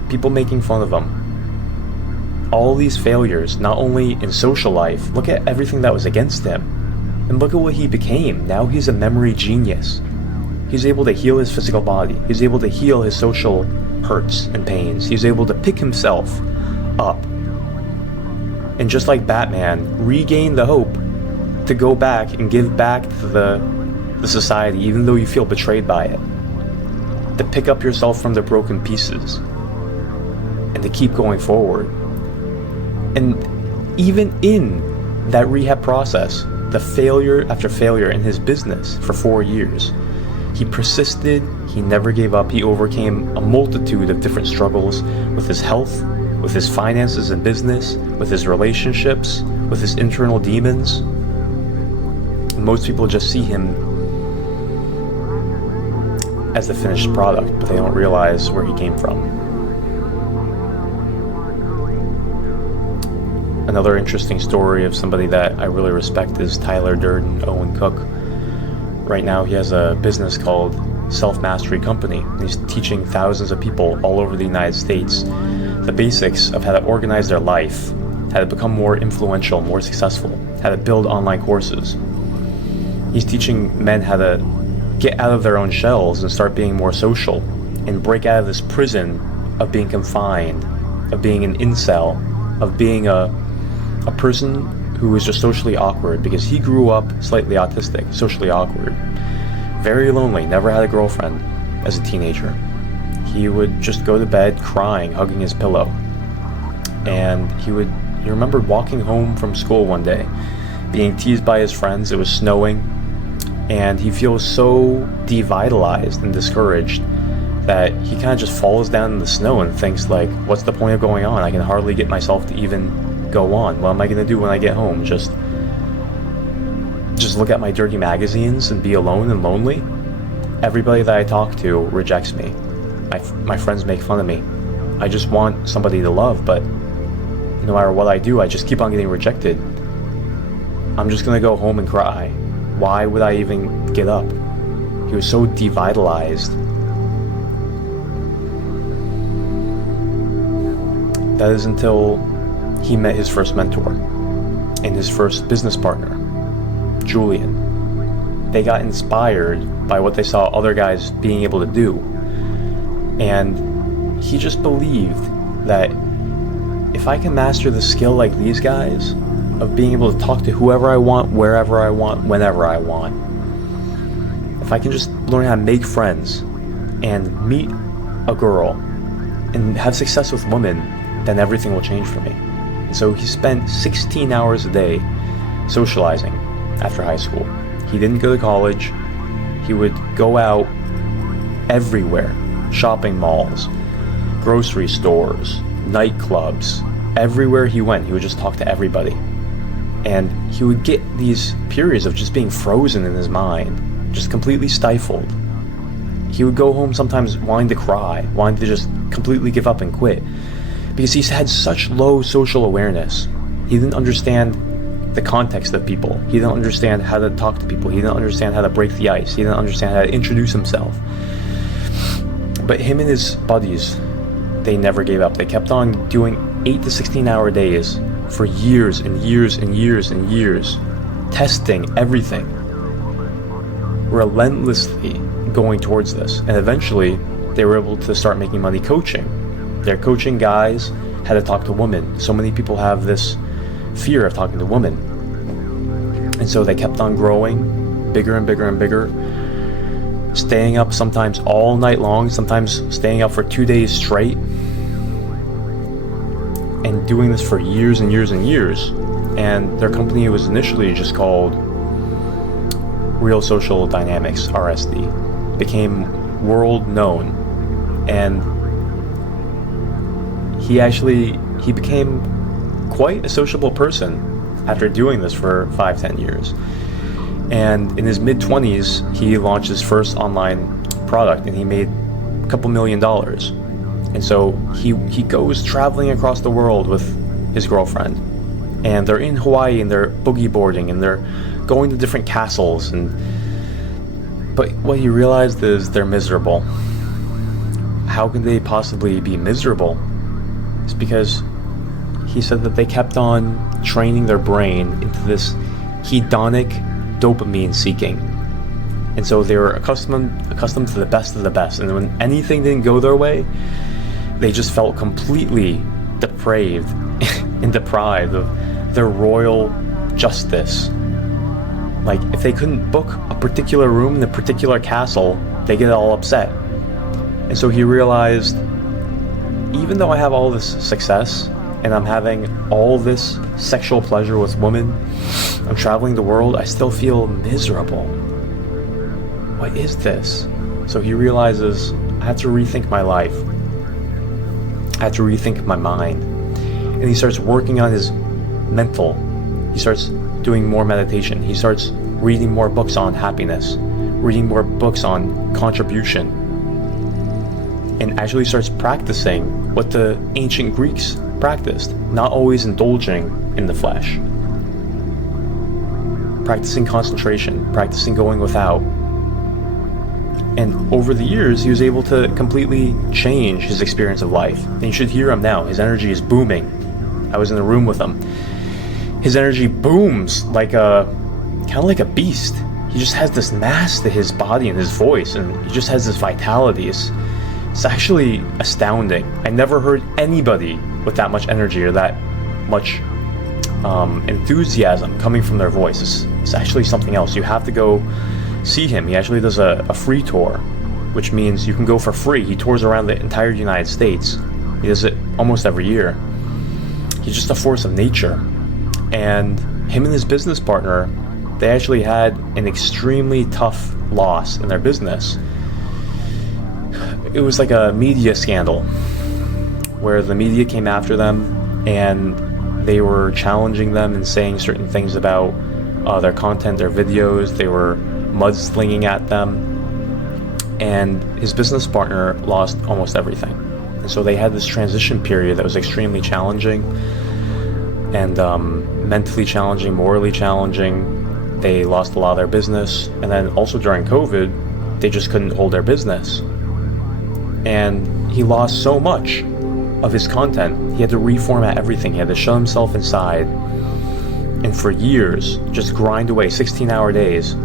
People making fun of him. All these failures, not only in social life, look at everything that was against him. And look at what he became. Now he's a memory genius. He's able to heal his physical body. He's able to heal his social hurts and pains. He's able to pick himself up. And just like Batman, regain the hope to go back and give back to the society, even though you feel betrayed by it. To pick up yourself from the broken pieces. And to keep going forward. And even in that rehab process, the failure after failure in his business for 4 years. He persisted, he never gave up, he overcame a multitude of different struggles with his health, with his finances and business, with his relationships, with his internal demons. And most people just see him as the finished product, but they don't realize where he came from. Another interesting story of somebody that I really respect is Tyler Durden, Owen Cook. Right now he has a business called Self-Mastery Company. He's teaching thousands of people all over the United States the basics of how to organize their life, how to become more influential, more successful, how to build online courses. He's teaching men how to get out of their own shells and start being more social and break out of this prison of being confined, of being an incel, of being a person who is just socially awkward, because he grew up slightly autistic, socially awkward, very lonely, never had a girlfriend as a teenager. He would just go to bed crying, hugging his pillow. And he remembered walking home from school one day, being teased by his friends. It was snowing, and he feels so devitalized and discouraged that he kind of just falls down in the snow and thinks, like, what's the point of going on? I can hardly get myself to even go on. What am I going to do when I get home? Just look at my dirty magazines and be alone and lonely? Everybody that I talk to rejects me. My friends make fun of me. I just want somebody to love, but no matter what I do, I just keep on getting rejected. I'm just going to go home and cry. Why would I even get up? He was so devitalized. That is until he met his first mentor and his first business partner, Julian. They got inspired by what they saw other guys being able to do. And he just believed that if I can master the skill like these guys, of being able to talk to whoever I want, wherever I want, whenever I want, if I can just learn how to make friends and meet a girl and have success with women, then everything will change for me. And so he spent 16 hours a day socializing after high school. He didn't go to college. He would go out everywhere, shopping malls, grocery stores, nightclubs. Everywhere he went, he would just talk to everybody. And he would get these periods of just being frozen in his mind, just completely stifled. He would go home sometimes wanting to cry, wanting to just completely give up and quit, because he had such low social awareness. He didn't understand the context of people. He didn't understand how to talk to people. He didn't understand how to break the ice. He didn't understand how to introduce himself. But him and his buddies, they never gave up. They kept on doing 8 to 16 hour days for years and years and years and years, testing everything, relentlessly going towards this. And eventually they were able to start making money coaching. They're coaching guys how to talk to women. So many people have this fear of talking to women. And so they kept on growing bigger and bigger and bigger, staying up sometimes all night long, sometimes staying up for 2 days straight, and doing this for years and years and years. And their company was initially just called Real Social Dynamics, RSD. Became world known. And he became quite a sociable person after doing this for 5-10 years. And in his mid-20s, he launched his first online product, and he made a couple $1 million. And so he goes traveling across the world with his girlfriend, and they're in Hawaii and they're boogie boarding and they're going to different castles. But what he realized is they're miserable. How can they possibly be miserable? It's because he said that they kept on training their brain into this hedonic dopamine seeking. And so they were accustomed to the best of the best. And when anything didn't go their way, they just felt completely depraved and deprived of their royal justice. Like, if they couldn't book a particular room in a particular castle, they get all upset. And so he realized, even though I have all this success, and I'm having all this sexual pleasure with women, I'm traveling the world, I still feel miserable. What is this? So he realizes, I have to rethink my life. I have to rethink my mind. And he starts working on his mental. He starts doing more meditation. He starts reading more books on happiness, reading more books on contribution, and actually starts practicing what the ancient Greeks practiced, not always indulging in the flesh. Practicing concentration, practicing going without. And over the years, he was able to completely change his experience of life. And you should hear him now. His energy is booming. I was in the room with him. His energy booms like kind of like a beast. He just has this mass to his body and his voice, and he just has this vitality. It's actually astounding. I never heard anybody with that much energy or that much enthusiasm coming from their voice. It's actually something else. You have to go see him. He actually does a free tour, which means you can go for free. He tours around the entire United States. He does it almost every year. He's just a force of nature. And him and his business partner, they actually had an extremely tough loss in their business. It was like a media scandal where the media came after them and they were challenging them and saying certain things about their content, their videos. They were mudslinging at them, and his business partner lost almost everything. And so they had this transition period that was extremely challenging and mentally challenging, morally challenging. They lost a lot of their business, and then also during COVID, they just couldn't hold their business. And he lost so much of his content. He had to reformat everything. He had to shut himself inside, and for years, just grind away 16-hour days,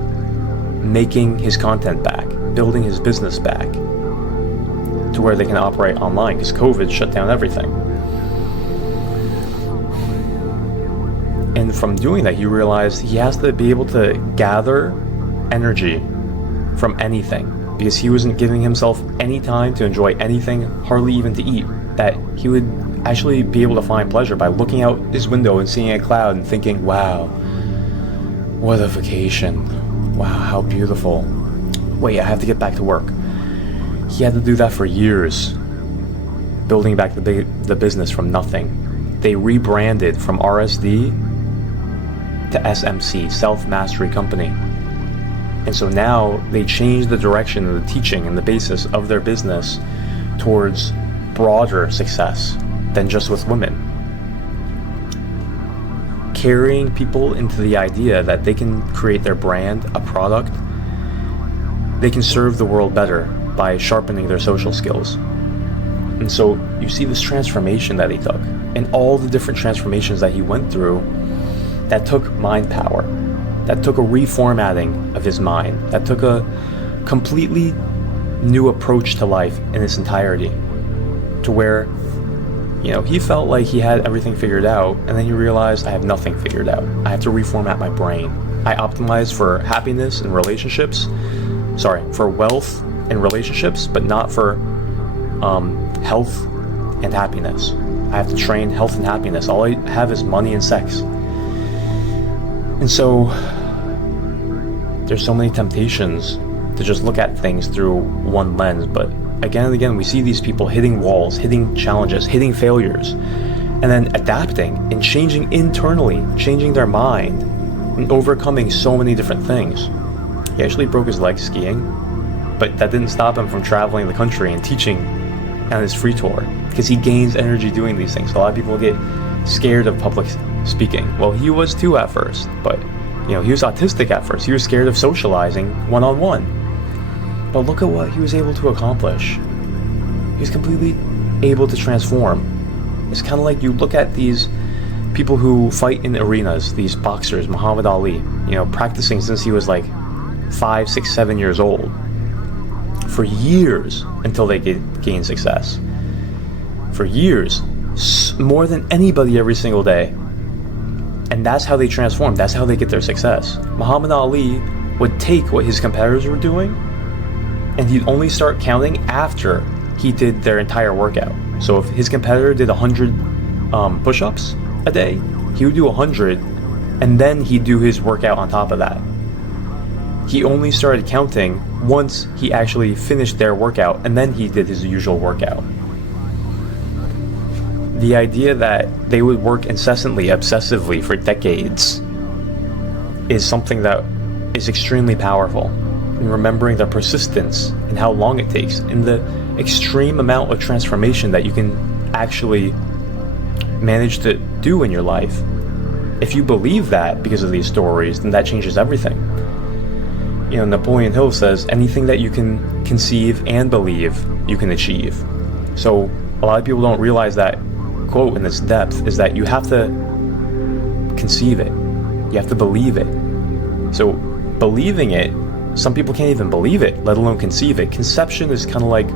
making his content back, building his business back to where they can operate online, because COVID shut down everything. And from doing that, he realized he has to be able to gather energy from anything, because he wasn't giving himself any time to enjoy anything, hardly even to eat, that he would actually be able to find pleasure by looking out his window and seeing a cloud and thinking, wow, what a vacation. Wow, how beautiful. Wait, I have to get back to work. He had to do that for years, building back the business from nothing. They rebranded from RSD to SMC, Self Mastery Company. And so now they changed the direction of the teaching and the basis of their business towards broader success than just with women. Carrying people into the idea that they can create their brand, a product. They can serve the world better by sharpening their social skills. And so you see this transformation that he took, and all the different transformations that he went through that took mind power, that took a reformatting of his mind, that took a completely new approach to life in its entirety, to where, you know, he felt like he had everything figured out, and then you realize, I have nothing figured out. I have to reformat my brain. I optimize for happiness and relationships, for wealth and relationships, but not for health and happiness. I have to train health and happiness. All I have is money and sex. And so there's so many temptations to just look at things through one lens, but again and again we see these people hitting walls, hitting challenges, hitting failures, and then adapting and changing internally, changing their mind and overcoming so many different things. He actually broke his leg skiing, but that didn't stop him from traveling the country and teaching on his free tour, because he gains energy doing these things. A lot of people get scared of public speaking. Well, he was too at first, but you know, he was autistic at first. He was scared of socializing one-on-one. But look at what he was able to accomplish. He was completely able to transform. It's kind of like you look at these people who fight in arenas, these boxers, Muhammad Ali, you know, practicing since he was like 5, 6, 7 years old, for years until they gain success. For years, more than anybody every single day. And that's how they transform. That's how they get their success. Muhammad Ali would take what his competitors were doing, and he'd only start counting after he did their entire workout. So if his competitor did 100 push-ups a day. He would do 100, and then he'd do his workout on top of that. He only started counting once he actually finished their workout, and then he did his usual workout. The idea that they would work incessantly, obsessively for decades is something that is extremely powerful. In remembering the persistence and how long it takes, and the extreme amount of transformation that you can actually manage to do in your life. If you believe that because of these stories, then that changes everything. You know, Napoleon Hill says, anything that you can conceive and believe, you can achieve. So a lot of people don't realize that quote in its depth is that you have to conceive it. You have to believe it. So believing it, some people can't even believe it, let alone conceive it. Conception is kind of like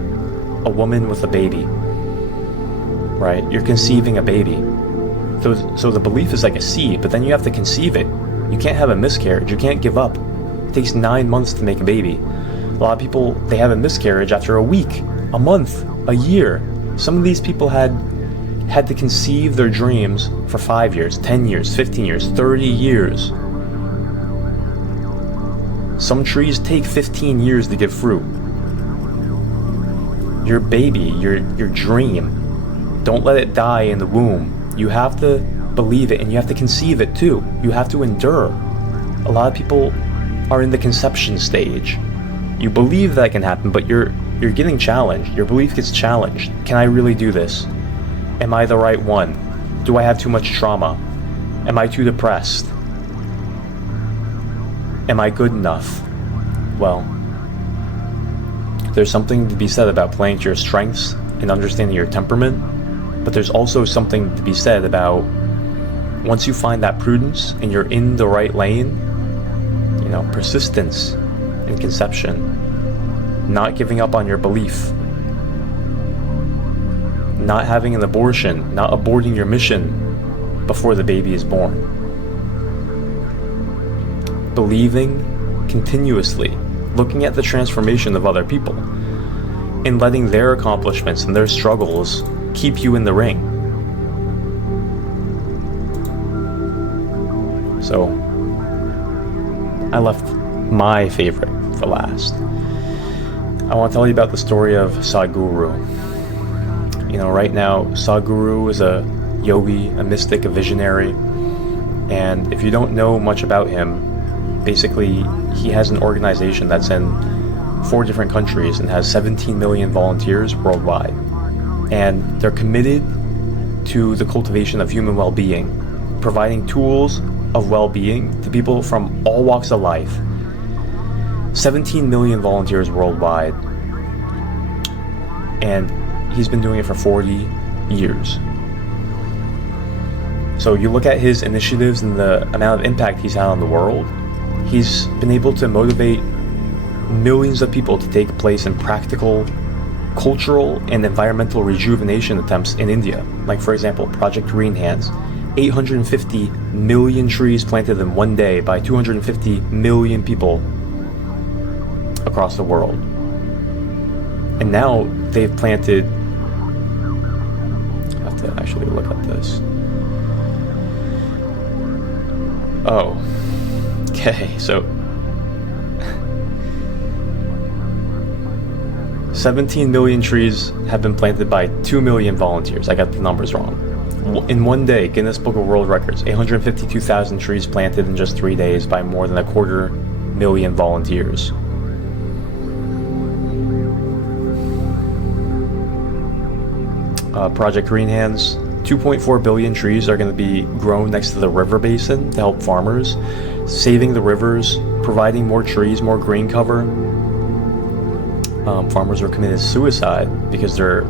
a woman with a baby, right? You're conceiving a baby. So the belief is like a seed, but then you have to conceive it. You can't have a miscarriage. You can't give up. It takes 9 months to make a baby. A lot of people, they have a miscarriage after a week, a month, a year. Some of these people had to conceive their dreams for 5 years, 10 years, 15 years, 30 years. Some trees take 15 years to give fruit. Your baby, your dream, don't let it die in the womb. You have to believe it, and you have to conceive it too. You have to endure. A lot of people are in the conception stage. You believe that can happen, but you're getting challenged. Your belief gets challenged. Can I really do this? Am I the right one? Do I have too much trauma? Am I too depressed? Am I good enough? Well, there's something to be said about playing to your strengths and understanding your temperament, but there's also something to be said about once you find that prudence and you're in the right lane, you know, persistence in conception, not giving up on your belief, not having an abortion, not aborting your mission before the baby is born. Believing continuously, looking at the transformation of other people, and letting their accomplishments and their struggles keep you in the ring. So, I left my favorite for last. I want to tell you about the story of Sadhguru. You know, right now, Sadhguru is a yogi, a mystic, a visionary, and if you don't know much about him, basically, he has an organization that's in 4 different countries and has 17 million volunteers worldwide. And they're committed to the cultivation of human well-being, providing tools of well-being to people from all walks of life. 17 million volunteers worldwide. And he's been doing it for 40 years. So you look at his initiatives and the amount of impact he's had on the world, he's been able to motivate millions of people to take place in practical, cultural, and environmental rejuvenation attempts in India. Like, for example, Project Green Hands. 850 million trees planted in one day by 250 million people across the world. And now they've planted... I have to actually look at this. Oh. Okay, so 17 million trees have been planted by 2 million volunteers. I got the numbers wrong. In one day, Guinness Book of World Records, 852,000 trees planted in just 3 days by more than 250,000 volunteers. Project Green Hands, 2.4 billion trees are going to be grown next to the river basin to help farmers, saving the rivers, providing more trees, more green cover. Farmers were committing suicide because their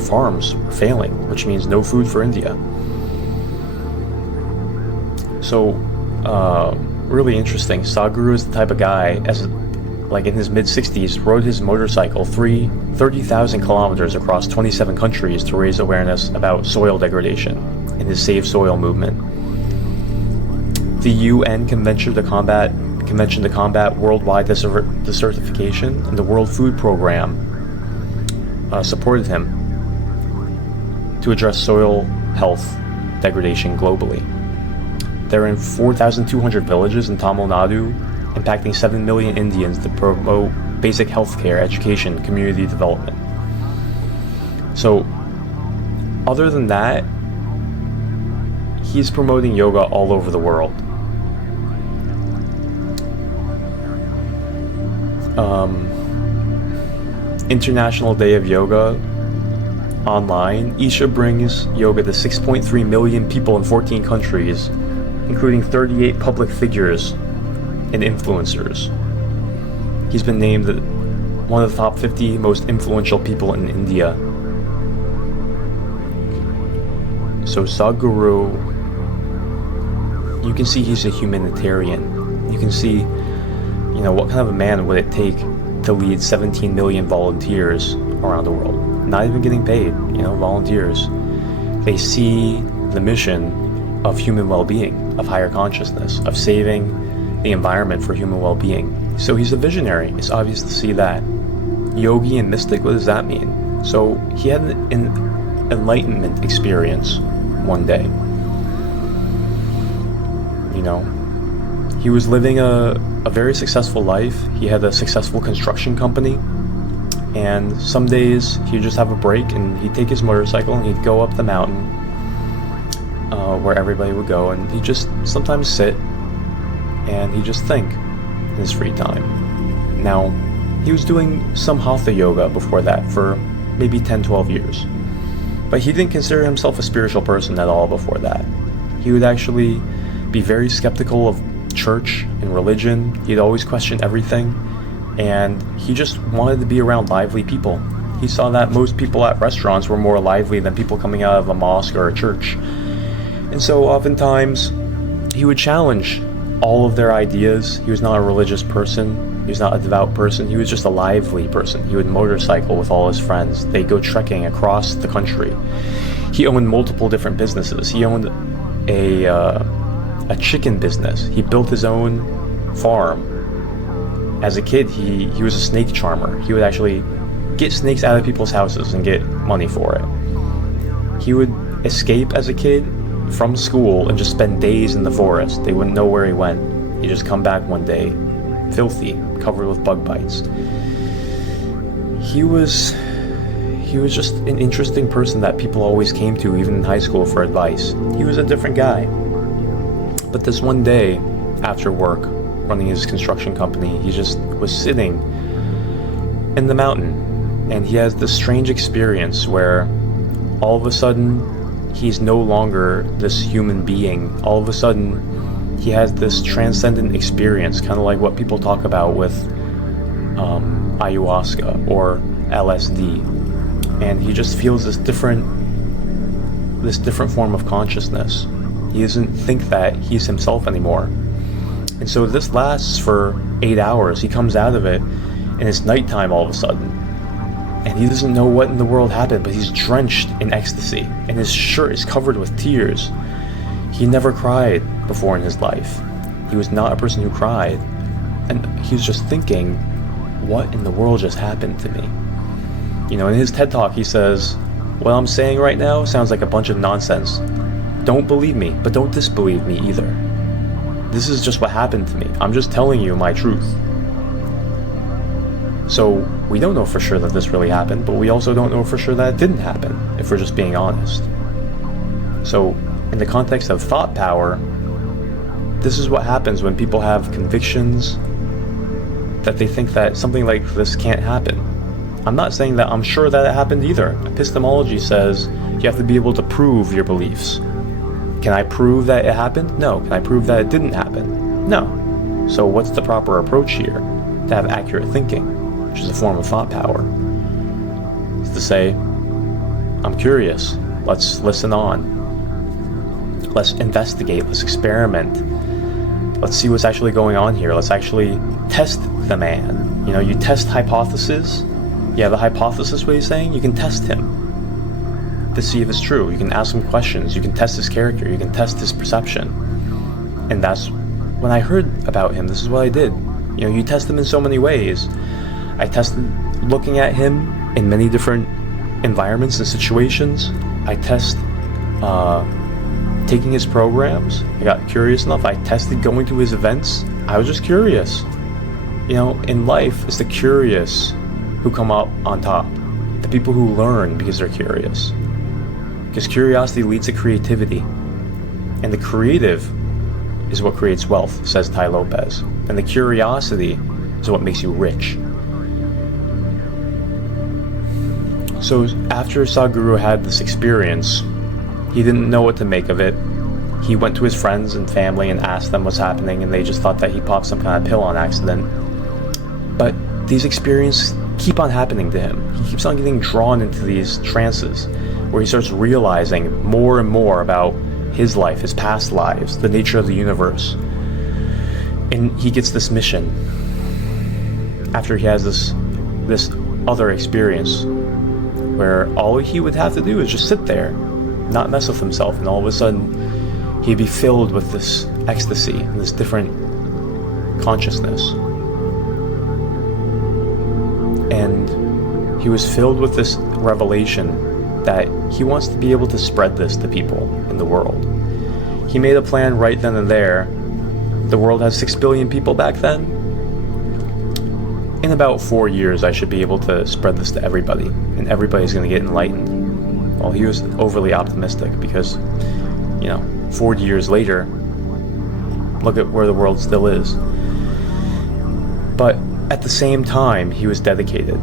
farms were failing, which means no food for India. So, really interesting. Sadhguru is the type of guy, like in his mid-60s, rode his motorcycle 30,000 kilometers across 27 countries to raise awareness about soil degradation in his Save Soil movement. The UN Convention to Combat Worldwide Desertification and the World Food Program supported him to address soil health degradation globally. They're in 4,200 villages in Tamil Nadu, impacting 7 million Indians to promote basic healthcare, education, community development. So, other than that, he's promoting yoga all over the world. International Day of Yoga online, Isha brings yoga to 6.3 million people in 14 countries, including 38 public figures and influencers. He's been named one of the top 50 most influential people in India. So Sadhguru, you can see he's a humanitarian. You can see, what kind of a man would it take to lead 17 million volunteers around the world? Not even getting paid, volunteers. They see the mission of human well-being, of higher consciousness, of saving the environment for human well-being. So he's a visionary. It's obvious to see that. Yogi and mystic, what does that mean? So he had an enlightenment experience one day. He was living a very successful life. He had a successful construction company. And some days he'd just have a break and he'd take his motorcycle and he'd go up the mountain where everybody would go, and he'd just sometimes sit and he'd just think in his free time. Now, he was doing some hatha yoga before that for maybe 10-12 years. But he didn't consider himself a spiritual person at all before that. He would actually be very skeptical of church and religion. He'd always question everything. And he just wanted to be around lively people. He saw that most people at restaurants were more lively than people coming out of a mosque or a church. And so oftentimes he would challenge all of their ideas. He was not a religious person. He was not a devout person. He was just a lively person. He would motorcycle with all his friends. They'd go trekking across the country. He owned multiple different businesses. He owned a chicken business. He built his own farm. As a kid, he was a snake charmer. He would actually get snakes out of people's houses and get money for it. He would escape as a kid from school and just spend days in the forest. They wouldn't know where he went. He'd just come back one day, filthy, covered with bug bites. He was just an interesting person that people always came to, even in high school, for advice. He was a different guy. But this one day, after work, running his construction company, he just was sitting in the mountain, and he has this strange experience where all of a sudden he's no longer this human being. All of a sudden he has this transcendent experience, kind of like what people talk about with ayahuasca or LSD, and he just feels this different form of consciousness. He doesn't think that he's himself anymore. And so this lasts for 8 hours. He comes out of it, and it's nighttime all of a sudden. And he doesn't know what in the world happened, but he's drenched in ecstasy, and his shirt is covered with tears. He never cried before in his life. He was not a person who cried. And he was just thinking, what in the world just happened to me? In his TED Talk, he says, what I'm saying right now sounds like a bunch of nonsense. Don't believe me, but don't disbelieve me either. This is just what happened to me. I'm just telling you my truth. So we don't know for sure that this really happened, but we also don't know for sure that it didn't happen, if we're just being honest. So in the context of thought power, this is what happens when people have convictions that they think that something like this can't happen. I'm not saying that I'm sure that it happened either. Epistemology says you have to be able to prove your beliefs. Can I prove that it happened? No. Can I prove that it didn't happen? No. So what's the proper approach here? To have accurate thinking, which is a form of thought power. It's to say, I'm curious. Let's listen on. Let's investigate. Let's experiment. Let's see what's actually going on here. Let's actually test the man. You test hypotheses. You have a hypothesis, what he's saying? You can test him to see if it's true. You can ask him questions. You can test his character. You can test his perception. And that's when I heard about him. This is what I did. You test him in so many ways. I tested looking at him in many different environments and situations. I test taking his programs. I got curious enough. I tested going to his events. I was just curious. You know, in life, it's the curious who come out on top. The people who learn because they're curious. Because curiosity leads to creativity. And the creative is what creates wealth, says Tai Lopez. And the curiosity is what makes you rich. So after Sadhguru had this experience, he didn't know what to make of it. He went to his friends and family and asked them what's happening, and they just thought that he popped some kind of pill on accident. But these experiences keep on happening to him. He keeps on getting drawn into these trances where he starts realizing more and more about his life, his past lives, the nature of the universe. And he gets this mission after he has this other experience where all he would have to do is just sit there, not mess with himself, and all of a sudden he'd be filled with this ecstasy and this different consciousness. And he was filled with this revelation that he wants to be able to spread this to people in the world. He made a plan right then and there. The world has 6 billion people back then. In about 4 years, I should be able to spread this to everybody, and everybody's going to get enlightened. Well, he was overly optimistic because, 40 years later, look at where the world still is. But at the same time, he was dedicated.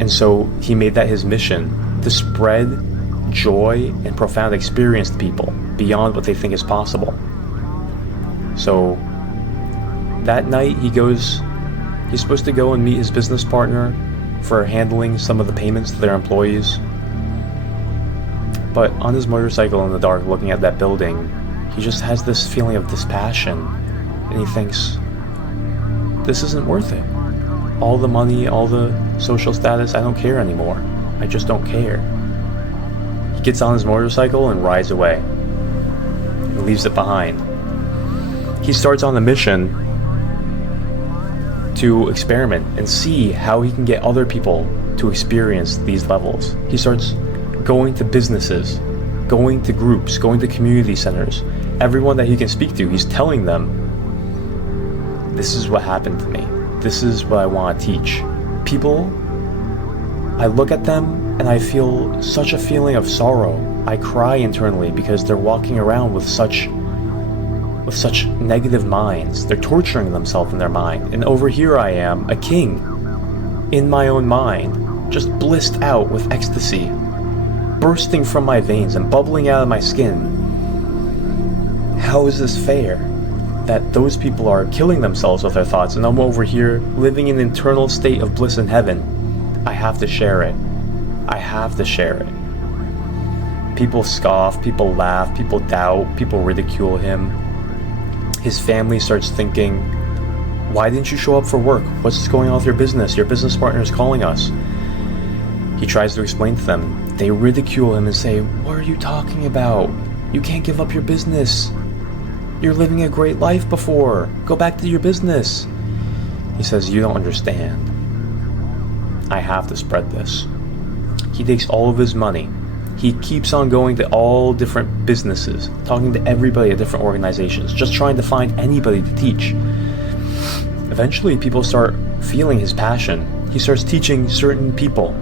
And so he made that his mission to spread joy and profound experience to people beyond what they think is possible. So that night he's supposed to go and meet his business partner for handling some of the payments to their employees. But on his motorcycle in the dark, looking at that building, he just has this feeling of dispassion, and he thinks, this isn't worth it. All the money, all the social status, I don't care anymore. I just don't care. He gets on his motorcycle and rides away, and leaves it behind. He starts on a mission to experiment and see how he can get other people to experience these levels. He starts going to businesses, going to groups, going to community centers. Everyone that he can speak to, he's telling them, this is what happened to me. This is what I want to teach. People, I look at them and I feel such a feeling of sorrow. I cry internally because they're walking around with such negative minds. They're torturing themselves in their mind. And over here I am, a king, in my own mind, just blissed out with ecstasy, bursting from my veins and bubbling out of my skin. How is this fair? That those people are killing themselves with their thoughts, and I'm over here living in an eternal state of bliss in heaven. I have to share it. I have to share it. People scoff, people laugh, people doubt, people ridicule him. His family starts thinking, why didn't you show up for work? What's going on with your business? Your business partner is calling us. He tries to explain to them. They ridicule him and say, what are you talking about? You can't give up your business. You're living a great life before. Go back to your business. He says, you don't understand. I have to spread this. He takes all of his money. He keeps on going to all different businesses, talking to everybody at different organizations, just trying to find anybody to teach. Eventually, people start feeling his passion. He starts teaching certain people.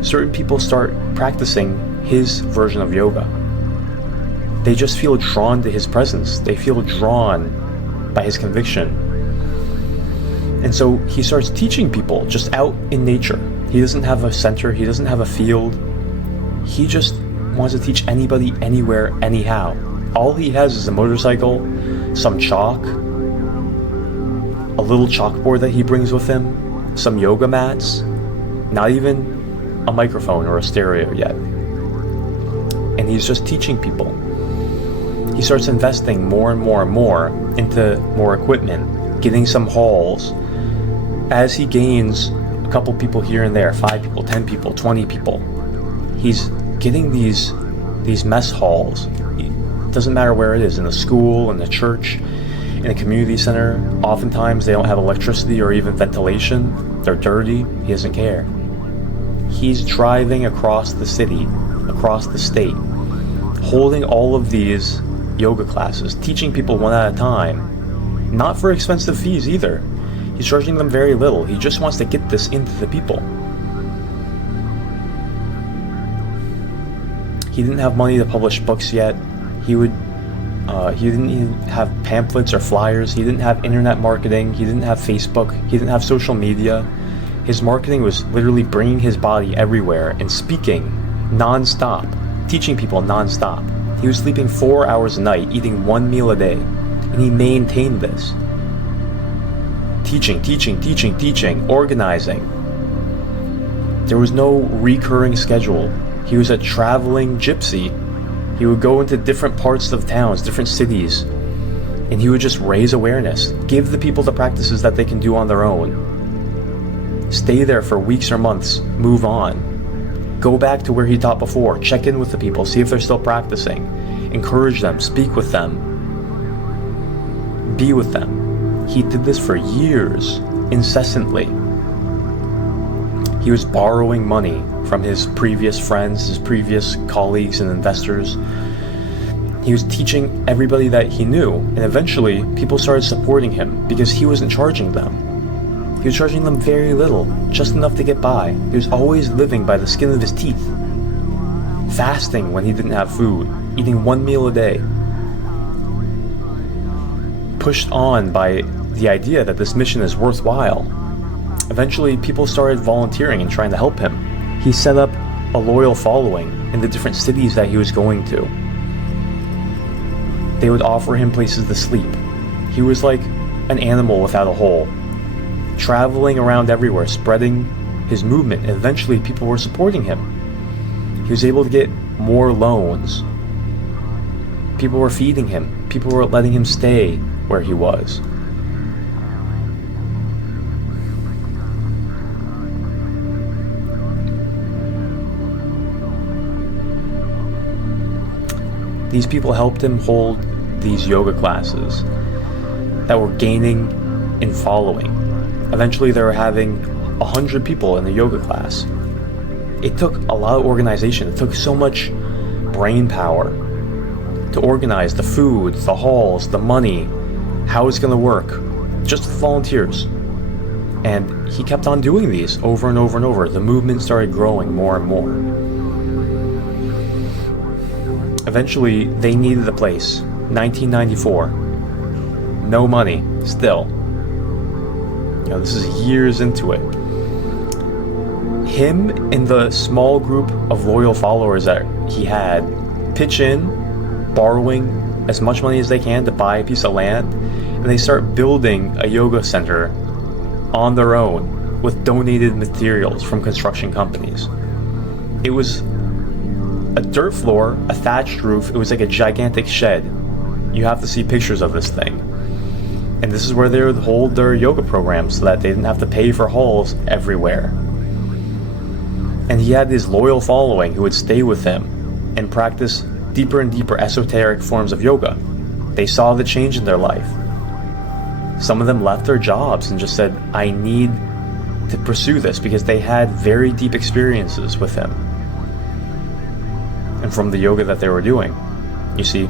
Certain people start practicing his version of yoga. They just feel drawn to his presence. They feel drawn by his conviction. And so he starts teaching people just out in nature. He doesn't have a center. He doesn't have a field. He just wants to teach anybody, anywhere, anyhow. All he has is a motorcycle, some chalk, a little chalkboard that he brings with him, some yoga mats, not even a microphone or a stereo yet. And he's just teaching people. He starts investing more and more and more into more equipment, getting some halls. As he gains a couple people here and there, 5 people, 10 people, 20 people, he's getting these mess halls. It doesn't matter where it is, in a school, in a church, in a community center. Oftentimes they don't have electricity or even ventilation. They're dirty. He doesn't care. He's driving across the city, across the state, holding all of these yoga classes, teaching people one at a time, not for expensive fees either. He's charging them very little. He just wants to get this into the people. He didn't have money to publish books yet. He didn't even have pamphlets or flyers. He didn't have internet marketing. He didn't have Facebook. He didn't have social media. His marketing was literally bringing his body everywhere and speaking non-stop, teaching people non-stop. He was sleeping 4 hours a night, eating 1 meal a day, and he maintained this. Teaching, organizing. There was no recurring schedule. He was a traveling gypsy. He would go into different parts of towns, different cities, and he would just raise awareness, give the people the practices that they can do on their own. Stay there for weeks or months, move on. Go back to where he taught before, check in with the people, see if they're still practicing. Encourage them, speak with them, be with them. He did this for years, incessantly. He was borrowing money from his previous friends, his previous colleagues and investors. He was teaching everybody that he knew, and eventually people started supporting him because he wasn't charging them. He was charging them very little, just enough to get by. He was always living by the skin of his teeth, fasting when he didn't have food, eating 1 meal a day. Pushed on by the idea that this mission is worthwhile. Eventually, people started volunteering and trying to help him. He set up a loyal following in the different cities that he was going to. They would offer him places to sleep. He was like an animal without a hole, traveling around everywhere, spreading his movement, and eventually people were supporting him. He was able to get more loans. People were feeding him. People were letting him stay where he was. These people helped him hold these yoga classes that were gaining in following. Eventually they were having 100 people in the yoga class. It took a lot of organization. It took so much brain power to organize the food, the halls, the money, how it's going to work, just with volunteers. And he kept on doing these over and over and over. The movement started growing more and more. Eventually, they needed a place. 1994. No money, still. This is years into it. Him and the small group of loyal followers that he had pitch in, borrowing as much money as they can to buy a piece of land, and they start building a yoga center on their own with donated materials from construction companies. It was a dirt floor, a thatched roof. It was like a gigantic shed. You have to see pictures of this thing. And this is where they would hold their yoga programs so that they didn't have to pay for halls everywhere. And he had this loyal following who would stay with him and practice deeper and deeper esoteric forms of yoga. They saw the change in their life. Some of them left their jobs and just said, I need to pursue this, because they had very deep experiences with him and from the yoga that they were doing. You see,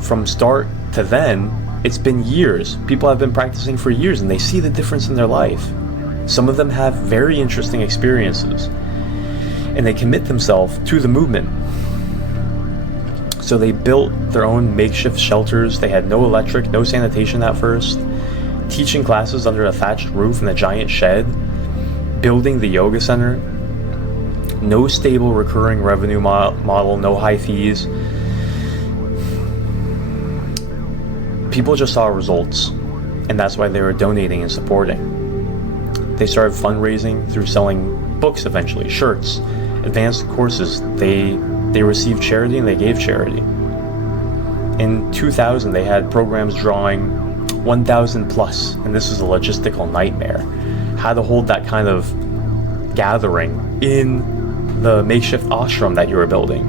from start to then, it's been years. People have been practicing for years and they see the difference in their life. Some of them have very interesting experiences and they commit themselves to the movement. So they built their own makeshift shelters. They had no electric, no sanitation at first, teaching classes under a thatched roof in a giant shed, building the yoga center. No stable recurring revenue model, no high fees. People just saw results, and that's why they were donating and supporting. They started fundraising through selling books eventually, shirts, advanced courses. They received charity and they gave charity. In 2000, they had programs drawing 1,000 plus, and this was a logistical nightmare. How to hold that kind of gathering in the makeshift ashram that you were building.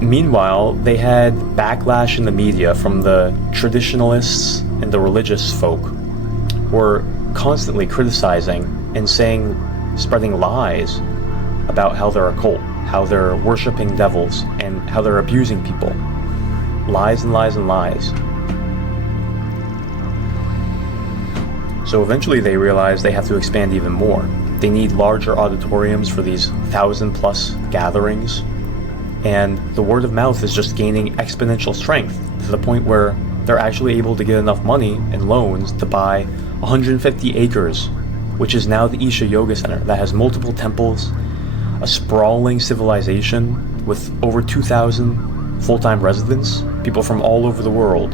Meanwhile, they had backlash in the media from the traditionalists and the religious folk who were constantly criticizing and spreading lies about how they're a cult, how they're worshipping devils, and how they're abusing people. Lies and lies and lies. So eventually they realize they have to expand even more. They need larger auditoriums for these 1,000+ gatherings. And the word of mouth is just gaining exponential strength to the point where they're actually able to get enough money and loans to buy 150 acres, which is now the Isha Yoga Center that has multiple temples, a sprawling civilization with over 2,000 full-time residents, people from all over the world,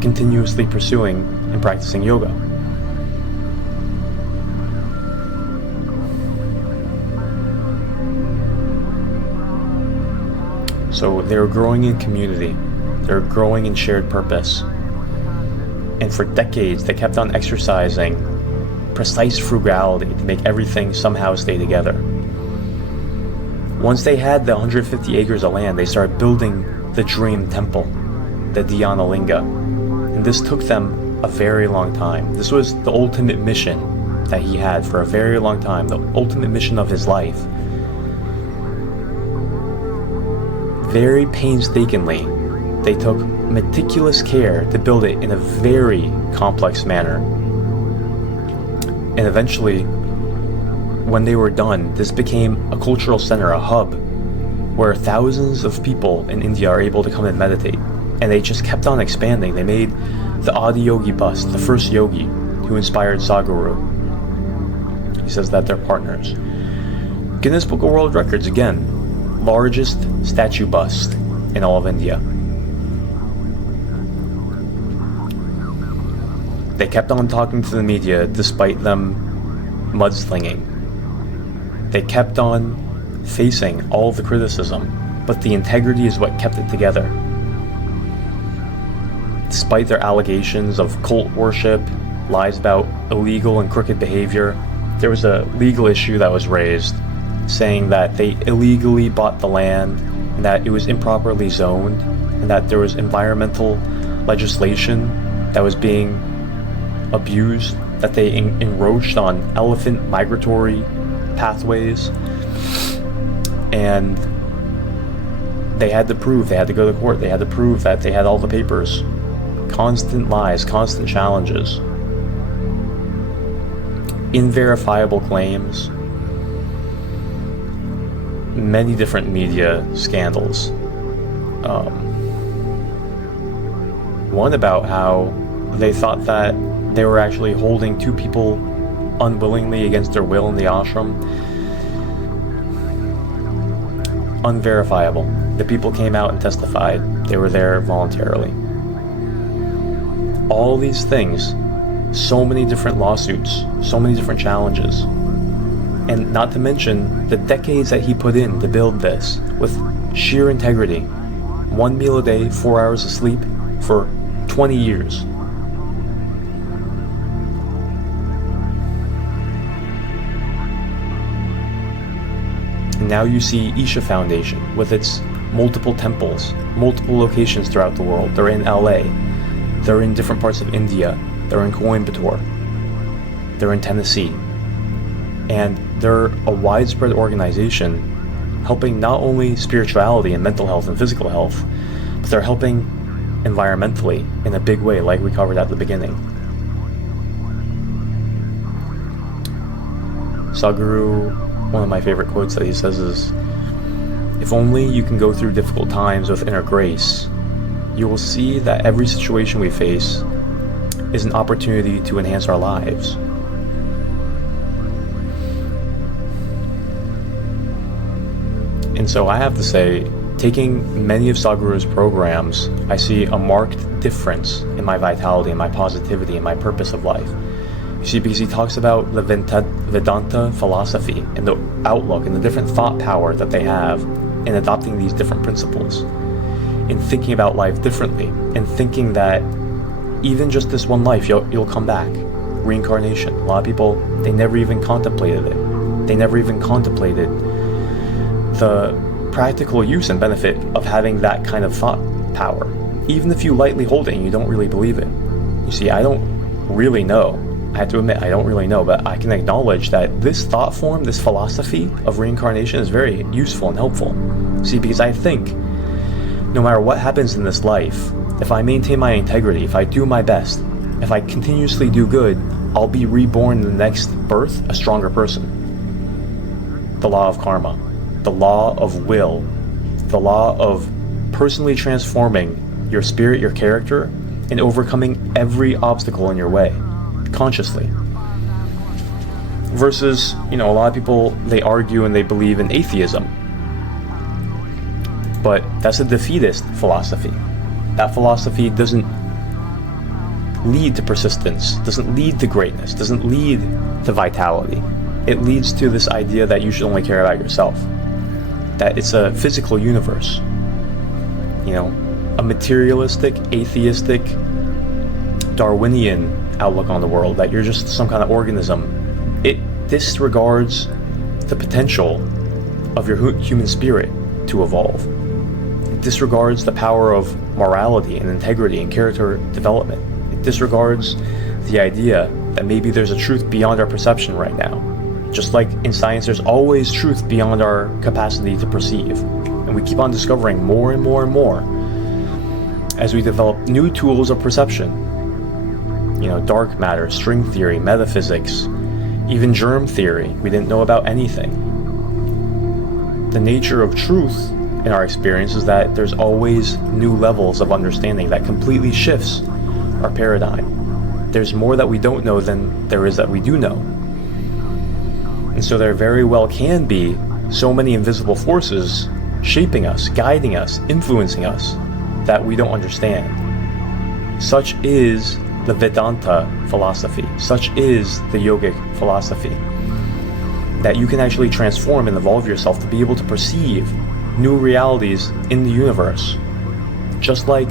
continuously pursuing and practicing yoga. So they're growing in community, they're growing in shared purpose. And for decades, they kept on exercising precise frugality to make everything somehow stay together. Once they had the 150 acres of land, they started building the dream temple, the Dhyana Linga. And this took them a very long time. This was the ultimate mission that he had for a very long time, the ultimate mission of his life. Very painstakingly, they took meticulous care to build it in a very complex manner. And eventually, when they were done, this became a cultural center, a hub, where thousands of people in India are able to come and meditate. And they just kept on expanding. They made the Adi Yogi bust, the first yogi who inspired Sadhguru. He says that they're partners. Guinness Book of World Records, again, largest statue bust in all of India. They kept on talking to the media despite them mudslinging. They kept on facing all the criticism, but the integrity is what kept it together. Despite their allegations of cult worship, lies about illegal and crooked behavior, there was a legal issue that was raised saying that they illegally bought the land and that it was improperly zoned and that there was environmental legislation that was being abused, that they encroached on elephant migratory pathways, and they had to prove, they had to go to court, they had to prove that they had all the papers. Constant lies, constant challenges, inverifiable claims, many different media scandals. One about how they thought that they were actually holding two people unwillingly against their will in the ashram. Unverifiable. The people came out and testified. They were there voluntarily. All these things, so many different lawsuits, so many different challenges. And not to mention the decades that he put in to build this with sheer integrity. 1 meal a day, 4 hours of sleep for 20 years. And now you see Isha Foundation with its multiple temples, multiple locations throughout the world. They're in LA, they're in different parts of India, they're in Coimbatore, they're in Tennessee. And they're a widespread organization helping not only spirituality and mental health and physical health, but they're helping environmentally in a big way, like we covered at the beginning. Sadhguru, one of my favorite quotes that he says is, "If only you can go through difficult times with inner grace, you will see that every situation we face is an opportunity to enhance our lives." And so I have to say, taking many of Sadhguru's programs, I see a marked difference in my vitality, and my positivity, and my purpose of life. You see, because he talks about the Vedanta philosophy and the outlook and the different thought power that they have in adopting these different principles, in thinking about life differently, and thinking that even just this one life, you'll come back. Reincarnation. A lot of people, they never even contemplated it. They never even contemplated the practical use and benefit of having that kind of thought power. Even if you lightly hold it and you don't really believe it. You see, I don't really know I have to admit, I don't really know, but I can acknowledge that this thought form, this philosophy of reincarnation is very useful and helpful. See, because I think no matter what happens in this life, if I maintain my integrity, if I do my best, if I continuously do good, I'll be reborn in the next birth a stronger person. The law of karma, the law of will, the law of personally transforming your spirit, your character, and overcoming every obstacle in your way, consciously. Versus, a lot of people, they argue and they believe in atheism. But that's a defeatist philosophy. That philosophy doesn't lead to persistence, doesn't lead to greatness, doesn't lead to vitality. It leads to this idea that you should only care about yourself. That it's a physical universe. A materialistic, atheistic, Darwinian outlook on the world, that you're just some kind of organism. It disregards the potential of your human spirit to evolve. It disregards the power of morality and integrity and character development. It disregards the idea that maybe there's a truth beyond our perception right now. Just like in science, there's always truth beyond our capacity to perceive. And we keep on discovering more and more and more as we develop new tools of perception. Dark matter, string theory, metaphysics, even germ theory. We didn't know about anything. The nature of truth in our experience is that there's always new levels of understanding that completely shifts our paradigm. There's more that we don't know than there is that we do know. And so there very well can be so many invisible forces shaping us, guiding us, influencing us that we don't understand. Such is the Vedanta philosophy. Such is the yogic philosophy. That you can actually transform and evolve yourself to be able to perceive new realities in the universe. Just like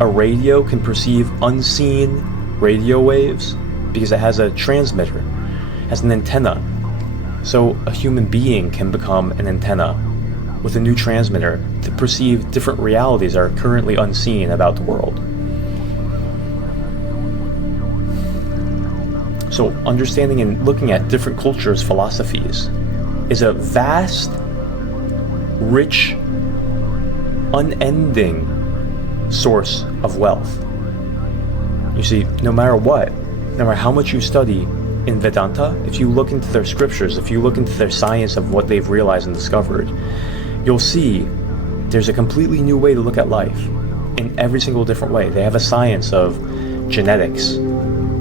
a radio can perceive unseen radio waves because it has a transmitter, has an antenna. So a human being can become an antenna with a new transmitter to perceive different realities that are currently unseen about the world. So understanding and looking at different cultures' philosophies is a vast, rich, unending source of wealth. You see, no matter what, no matter how much you study in Vedanta, if you look into their scriptures, if you look into their science of what they've realized and discovered, you'll see there's a completely new way to look at life in every single different way. They have a science of genetics,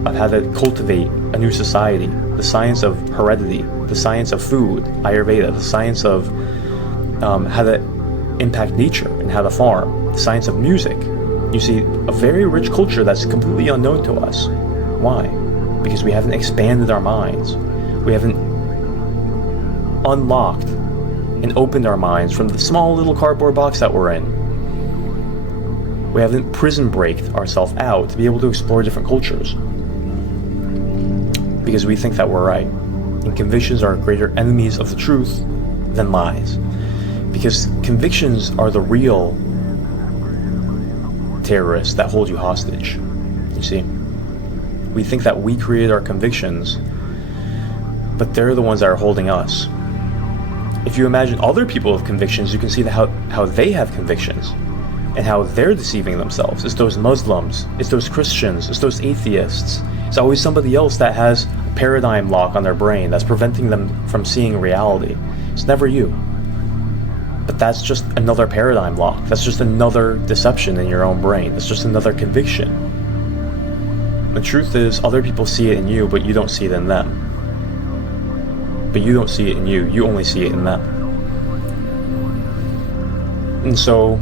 of how to cultivate a new society, the science of heredity, the science of food, Ayurveda, the science of how to impact nature and how to farm, the science of music. You see, a very rich culture that's completely unknown to us. Why? Because we haven't expanded our minds. We haven't unlocked and opened our minds from the small little cardboard box that we're in. We haven't prison breaked ourselves out to be able to explore different cultures. Because we think that we're right. And convictions are greater enemies of the truth than lies. Because convictions are the real terrorists that hold you hostage. You see? We think that we create our convictions, but they're the ones that are holding us. If you imagine other people with convictions, you can see how they have convictions and how they're deceiving themselves. It's those Muslims, it's those Christians, it's those atheists. It's always somebody else that has a paradigm lock on their brain that's preventing them from seeing reality. It's never you. But that's just another paradigm lock. That's just another deception in your own brain. It's just another conviction. The truth is, other people see it in you, but you don't see it in them. But you don't see it in you. You only see it in them. And so,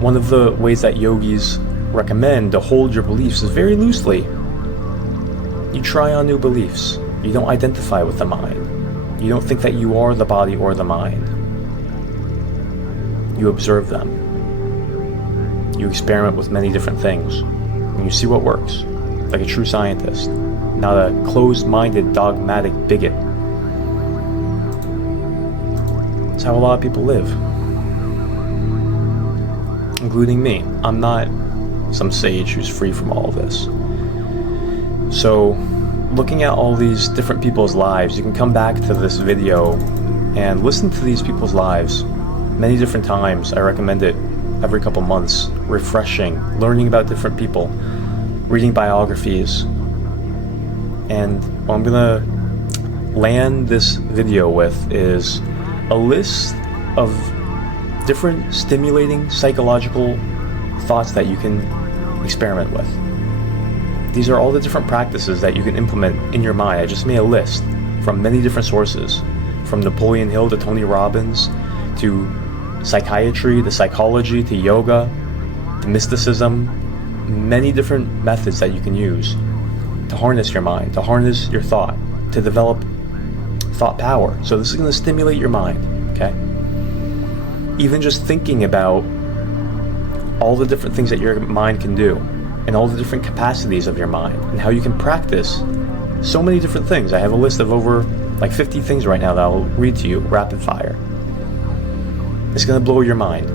one of the ways that yogis recommend to hold your beliefs is very loosely. You try on new beliefs. You don't identify with the mind. You don't think that you are the body or the mind. You observe them. You experiment with many different things. And you see what works, like a true scientist, not a closed-minded, dogmatic bigot. That's how a lot of people live. Including me. I'm not some sage who's free from all of this. So, looking at all these different people's lives, you can come back to this video and listen to these people's lives many different times. I recommend it every couple months. Refreshing, learning about different people, reading biographies. And what I'm gonna land this video with is a list of different stimulating psychological thoughts that you can experiment with. These are all the different practices that you can implement in your mind. I just made a list from many different sources, from Napoleon Hill to Tony Robbins, to psychiatry, to psychology, to yoga, to mysticism, many different methods that you can use to harness your mind, to harness your thought, to develop thought power. So this is going to stimulate your mind, okay? Even just thinking about all the different things that your mind can do, and all the different capacities of your mind, and how you can practice so many different things. I have a list of over like 50 things right now that I'll read to you, rapid fire. It's going to blow your mind.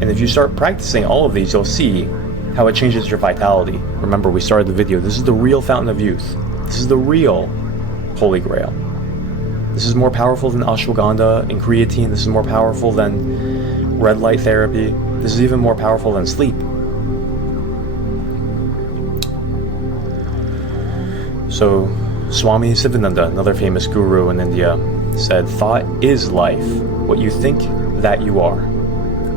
And if you start practicing all of these, you'll see how it changes your vitality. Remember, we started the video. This is the real fountain of youth. This is the real Holy Grail. This is more powerful than ashwagandha and creatine. This is more powerful than red light therapy. This is even more powerful than sleep. So, Swami Sivananda, another famous guru in India, said, "Thought is life. What you think, that you are.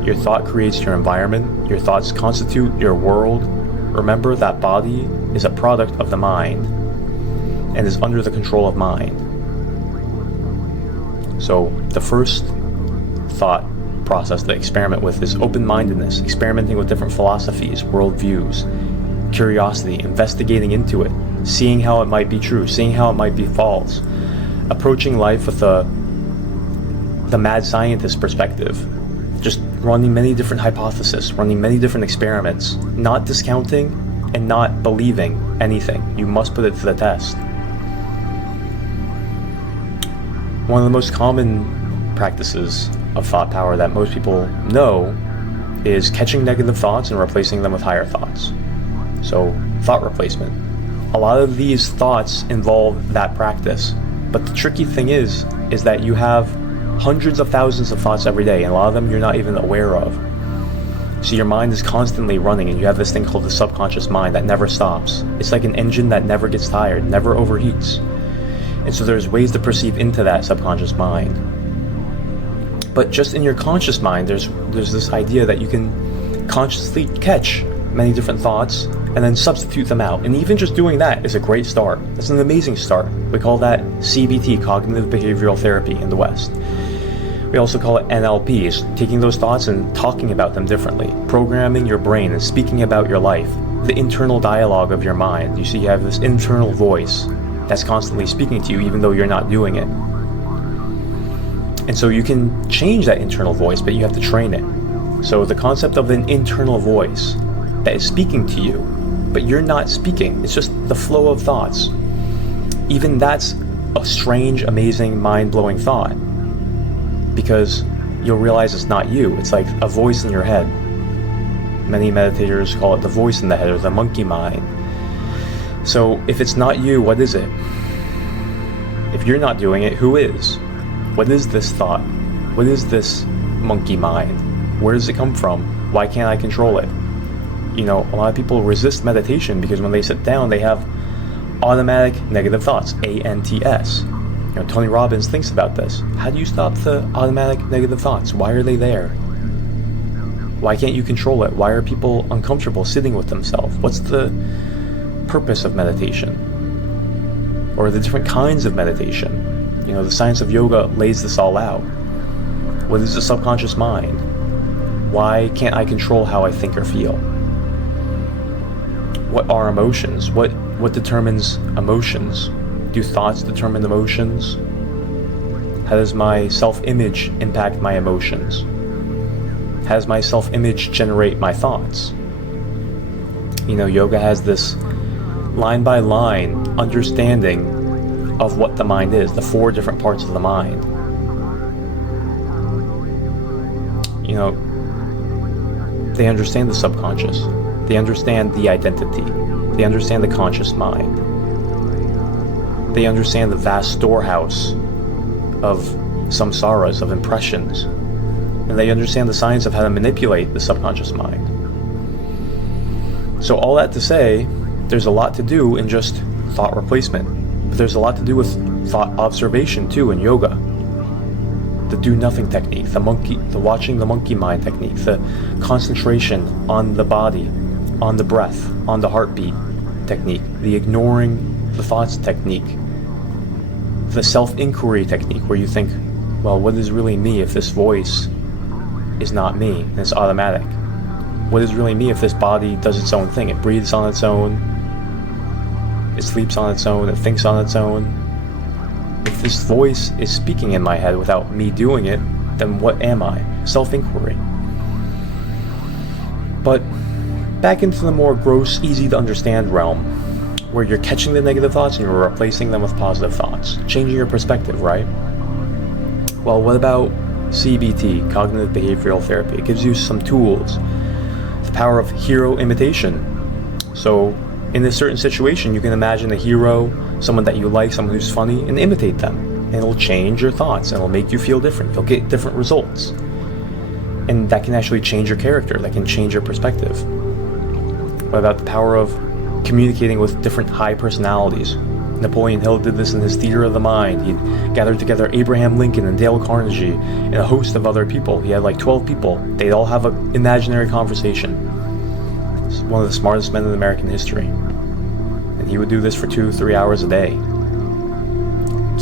Your thought creates your environment. Your thoughts constitute your world. Remember that body is a product of the mind and is under the control of mind." So, the first thought process to experiment with is open-mindedness, experimenting with different philosophies, worldviews, curiosity, investigating into it, seeing how it might be true, seeing how it might be false, approaching life with the mad scientist perspective, just running many different hypotheses, running many different experiments, not discounting and not believing anything. You must put it to the test. One of the most common practices of thought power that most people know is catching negative thoughts and replacing them with higher thoughts. So, thought replacement. A lot of these thoughts involve that practice, but the tricky thing is that you have hundreds of thousands of thoughts every day, and a lot of them you're not even aware of. So your mind is constantly running, and you have this thing called the subconscious mind that never stops. It's like an engine that never gets tired, never overheats. And so there's ways to perceive into that subconscious mind. But just in your conscious mind, there's this idea that you can consciously catch many different thoughts and then substitute them out. And even just doing that is a great start. It's an amazing start. We call that CBT, cognitive behavioral therapy in the West. We also call it NLP, is taking those thoughts and talking about them differently, programming your brain and speaking about your life, the internal dialogue of your mind. You see, you have this internal voice that's constantly speaking to you even though you're not doing it. And so you can change that internal voice, but you have to train it. So the concept of an internal voice that is speaking to you, but you're not speaking, it's just the flow of thoughts. Even that's a strange, amazing, mind-blowing thought, because you'll realize it's not you. It's like a voice in your head. Many meditators call it the voice in the head, or the monkey mind. So if it's not you, what is it? If you're not doing it, who is? What is this thought? What is this monkey mind? Where does it come from? Why can't I control it? You know, a lot of people resist meditation because when they sit down, they have automatic negative thoughts, ANTS. You know, Tony Robbins thinks about this. How do you stop the automatic negative thoughts? Why are they there? Why can't you control it? Why are people uncomfortable sitting with themselves? What's the purpose of meditation? Or the different kinds of meditation? You know, the science of yoga lays this all out. What is the subconscious mind? Why can't I control how I think or feel? What are emotions? What determines emotions? Do thoughts determine emotions? How does my self-image impact my emotions? How does my self-image generate my thoughts? You know, yoga has this line-by-line understanding of what the mind is, the 4 different parts of the mind. You know, they understand the subconscious. They understand the identity. They understand the conscious mind. They understand the vast storehouse of samsaras, of impressions. And they understand the science of how to manipulate the subconscious mind. So all that to say, there's a lot to do in just thought replacement. But there's a lot to do with thought observation too in yoga. The do nothing technique, the watching the monkey mind technique, the concentration on the body, on the breath, on the heartbeat technique, the ignoring the thoughts technique, the self-inquiry technique where you think, well, what is really me if this voice is not me and it's automatic? What is really me if this body does its own thing? It breathes on its own, it sleeps on its own, it thinks on its own. If this voice is speaking in my head without me doing it, then what am I? Self-inquiry. But back into the more gross, easy to understand realm, where you're catching the negative thoughts and you're replacing them with positive thoughts. Changing your perspective, right? Well, what about CBT, cognitive behavioral therapy? It gives you some tools. The power of hero imitation. So in a certain situation, you can imagine a hero, someone that you like, someone who's funny, and imitate them. And it'll change your thoughts, and it'll make you feel different. You'll get different results. And that can actually change your character. That can change your perspective. What about the power of communicating with different high personalities? Napoleon Hill did this in his theater of the mind. He gathered together Abraham Lincoln and Dale Carnegie and a host of other people. He had like 12 people. They'd all have an imaginary conversation. He's one of the smartest men in American history. And he would do this for 2-3 hours a day,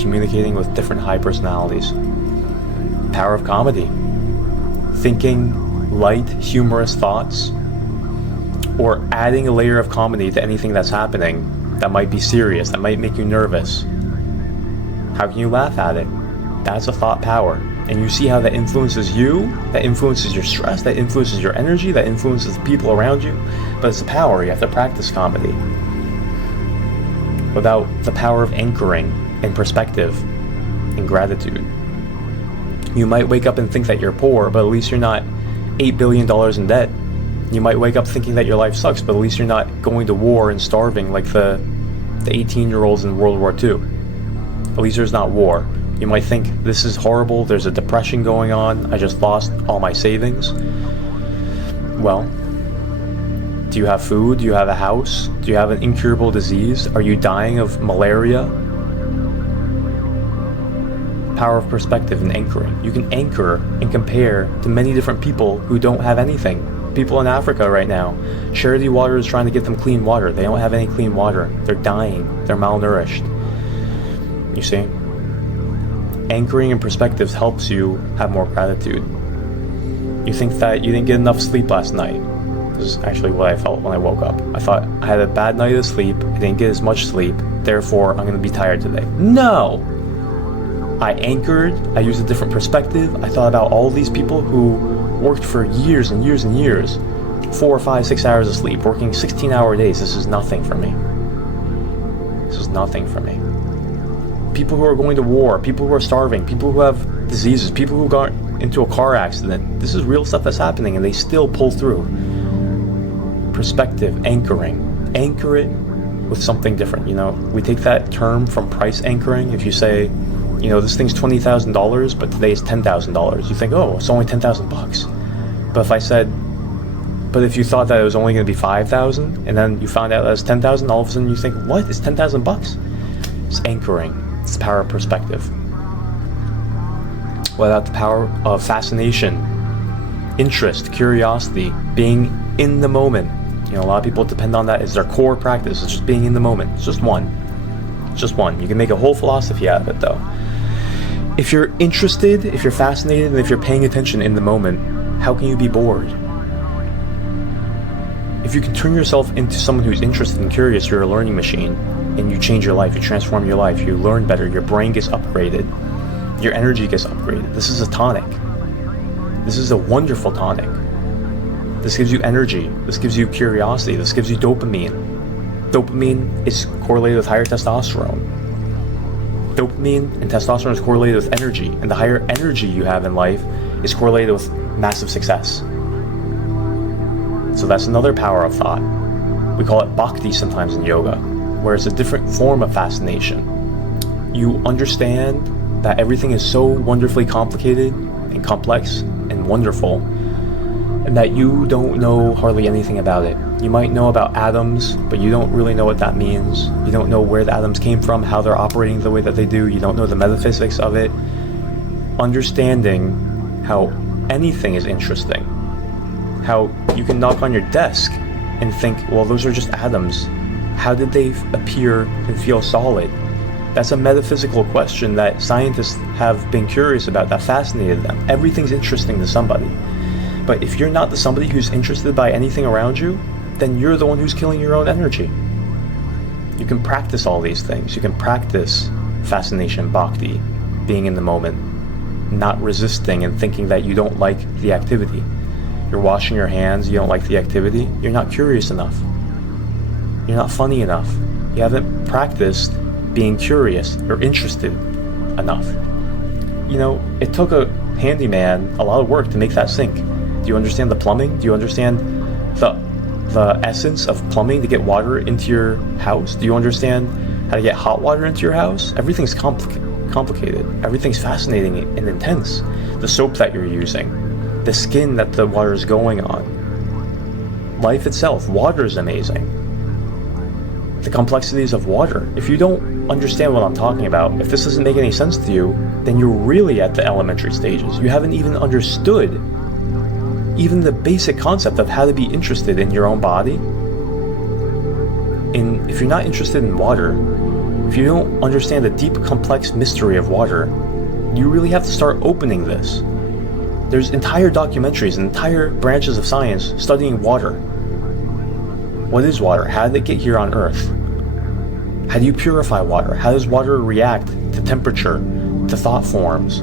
communicating with different high personalities. Power of comedy. Thinking light, humorous thoughts, or adding a layer of comedy to anything that's happening that might be serious, that might make you nervous. How can you laugh at it? That's a thought power. And you see how that influences you, that influences your stress, that influences your energy, that influences the people around you. But it's a power. You have to practice comedy. Without the power of anchoring and perspective and gratitude. You might wake up and think that you're poor, but at least you're not $8 billion in debt. You might wake up thinking that your life sucks, but at least you're not going to war and starving like the 18-year-olds in World War II. At least there's not war. You might think, this is horrible, there's a depression going on, I just lost all my savings. Well, do you have food? Do you have a house? Do you have an incurable disease? Are you dying of malaria? Power of perspective and anchoring. You can anchor and compare to many different people who don't have anything. People in Africa right now, Charity Water is trying to get them clean water. They don't have any clean water. They're dying. They're malnourished. You see? Anchoring and perspectives helps you have more gratitude. You think that you didn't get enough sleep last night. This is actually what I felt when I woke up. I thought I had a bad night of sleep. I didn't get as much sleep. Therefore, I'm going to be tired today. No! I anchored. I used a different perspective. I thought about all these people who worked for years and years and years, 4, 5, 6 hours of sleep, working 16-hour days. This is nothing for me. This is nothing for me. People who are going to war, people who are starving, people who have diseases, people who got into a car accident. This is real stuff that's happening, and they still pull through. Perspective, anchoring. Anchor it with something different. You know, we take that term from price anchoring. If you say, you know, this thing's $20,000, but today it's $10,000. You think, oh, it's only $10,000. But if I said, but if you thought that it was only going to be $5,000, and then you found out that it's $10,000, all of a sudden you think, what? It's $10,000? It's anchoring. It's the power of perspective. Without the power of fascination, interest, curiosity, being in the moment. You know, a lot of people depend on that as their core practice. It's just being in the moment. It's just one. It's just one. You can make a whole philosophy out of it, though. If you're interested, if you're fascinated, and if you're paying attention in the moment, how can you be bored? If you can turn yourself into someone who's interested and curious, you're a learning machine, and you change your life, you transform your life, you learn better, your brain gets upgraded, your energy gets upgraded. This is a tonic. This is a wonderful tonic. This gives you energy. This gives you curiosity. This gives you dopamine. Dopamine is correlated with higher testosterone. Dopamine and testosterone is correlated with energy, and the higher energy you have in life is correlated with massive success. So that's another power of thought. We call it bhakti sometimes in yoga, where it's a different form of fascination. you understand that everything is so wonderfully complicated and complex and wonderful, and that you don't know hardly anything about it. You might know about atoms, but you don't really know what that means. You don't know where the atoms came from, how they're operating the way that they do. You don't know the metaphysics of it. Understanding how anything is interesting. How you can knock on your desk and think, well, those are just atoms. How did they appear and feel solid? That's a metaphysical question that scientists have been curious about, that fascinated them. Everything's interesting to somebody. But if you're not the somebody who's interested by anything around you, then you're the one who's killing your own energy. You can practice all these things. You can practice fascination, bhakti, being in the moment, not resisting and thinking that you don't like the activity. You're washing your hands, you don't like the activity, you're not curious enough. You're not funny enough. You haven't practiced being curious or interested enough. You know, it took a handyman a lot of work to make that sink. Do you understand the plumbing? Do you understand the essence of plumbing to get water into your house? Do you understand how to get hot water into your house? Everything's complicated. Everything's fascinating and intense. The soap that you're using, the skin that the water is going on. Life itself, water is amazing. The complexities of water. If you don't understand what I'm talking about, if this doesn't make any sense to you, then you're really at the elementary stages. You haven't even understood even the basic concept of how to be interested in your own body. And if you're not interested in water, if you don't understand the deep, complex mystery of water, you really have to start opening this. There's entire documentaries and entire branches of science studying water. What is water? How did it get here on Earth? How do you purify water? How does water react to temperature, to thought forms?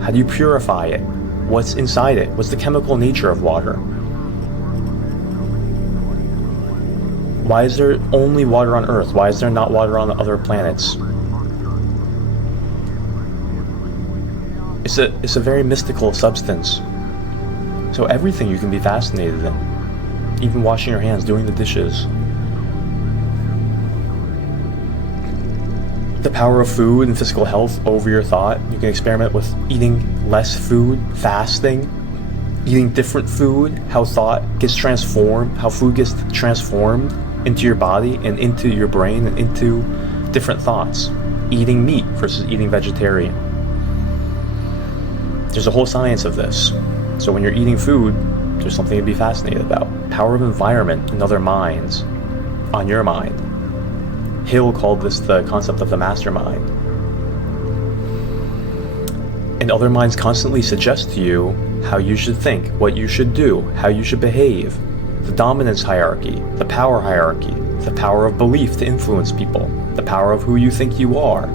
How do you purify it? What's inside it? What's the chemical nature of water? Why is there only water on Earth? Why is there not water on other planets? It's a very mystical substance. So everything you can be fascinated in. Even washing your hands, doing the dishes. The power of food and physical health over your thought. You can experiment with eating less food, fasting, eating different food, how thought gets transformed, how food gets transformed into your body and into your brain and into different thoughts. Eating meat versus eating vegetarian. There's a whole science of this. So when you're eating food, there's something to be fascinated about. Power of environment in other minds, on your mind. Hill called this the concept of the mastermind. And other minds constantly suggest to you how you should think, what you should do, how you should behave. The dominance hierarchy, the power hierarchy, the power of belief to influence people, the power of who you think you are.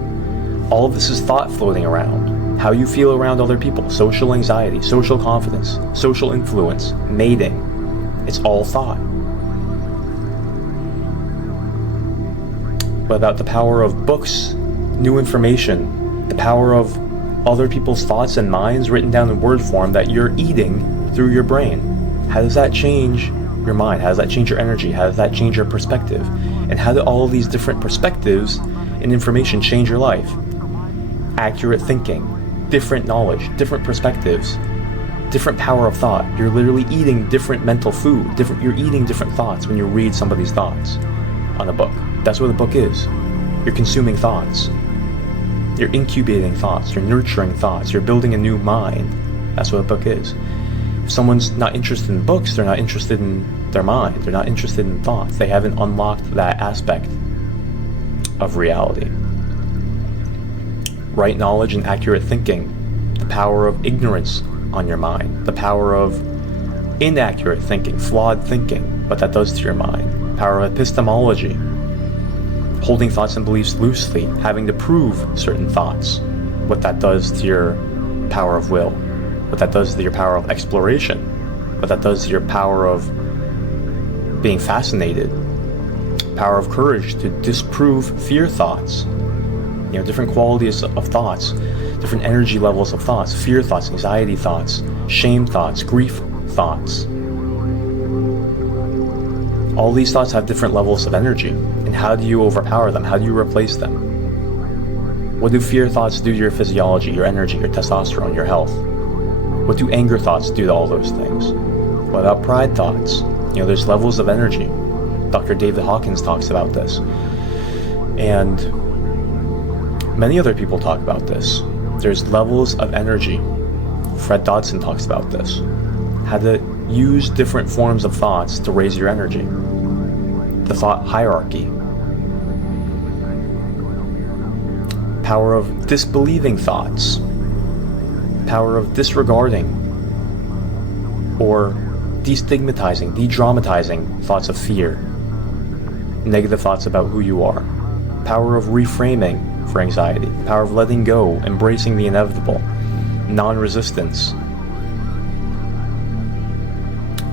All of this is thought floating around. How you feel around other people, social anxiety, social confidence, social influence, mating. It's all thought. What about the power of books, new information, the power of other people's thoughts and minds written down in word form that you're eating through your brain? How does that change your mind? How does that change your energy? How does that change your perspective? And how do all of these different perspectives and information change your life? Accurate thinking, different knowledge, different perspectives, different power of thought. You're literally eating different mental food. You're eating different thoughts when you read somebody's thoughts on a book. That's what a book is. You're consuming thoughts. You're incubating thoughts. You're nurturing thoughts. You're building a new mind. That's what a book is. If someone's not interested in books, they're not interested in their mind. They're not interested in thoughts. They haven't unlocked that aspect of reality. Right knowledge and accurate thinking. The power of ignorance on your mind. The power of inaccurate thinking, flawed thinking, what that does to your mind. Power of epistemology. Holding thoughts and beliefs loosely, having to prove certain thoughts, what that does to your power of will, what that does to your power of exploration, what that does to your power of being fascinated, power of courage to disprove fear thoughts, different qualities of thoughts, different energy levels of thoughts, fear thoughts, anxiety thoughts, shame thoughts, grief thoughts. All these thoughts have different levels of energy. And how do you overpower them? How do you replace them? What do fear thoughts do to your physiology, your energy, your testosterone, your health? What do anger thoughts do to all those things? What about pride thoughts? There's levels of energy. Dr. David Hawkins talks about this. And many other people talk about this. There's levels of energy. Fred Dodson talks about this. How to use different forms of thoughts to raise your energy. The thought hierarchy. Power of disbelieving thoughts. Power of disregarding or destigmatizing, de-dramatizing thoughts of fear. Negative thoughts about who you are. Power of reframing for anxiety. Power of letting go, embracing the inevitable. Non-resistance.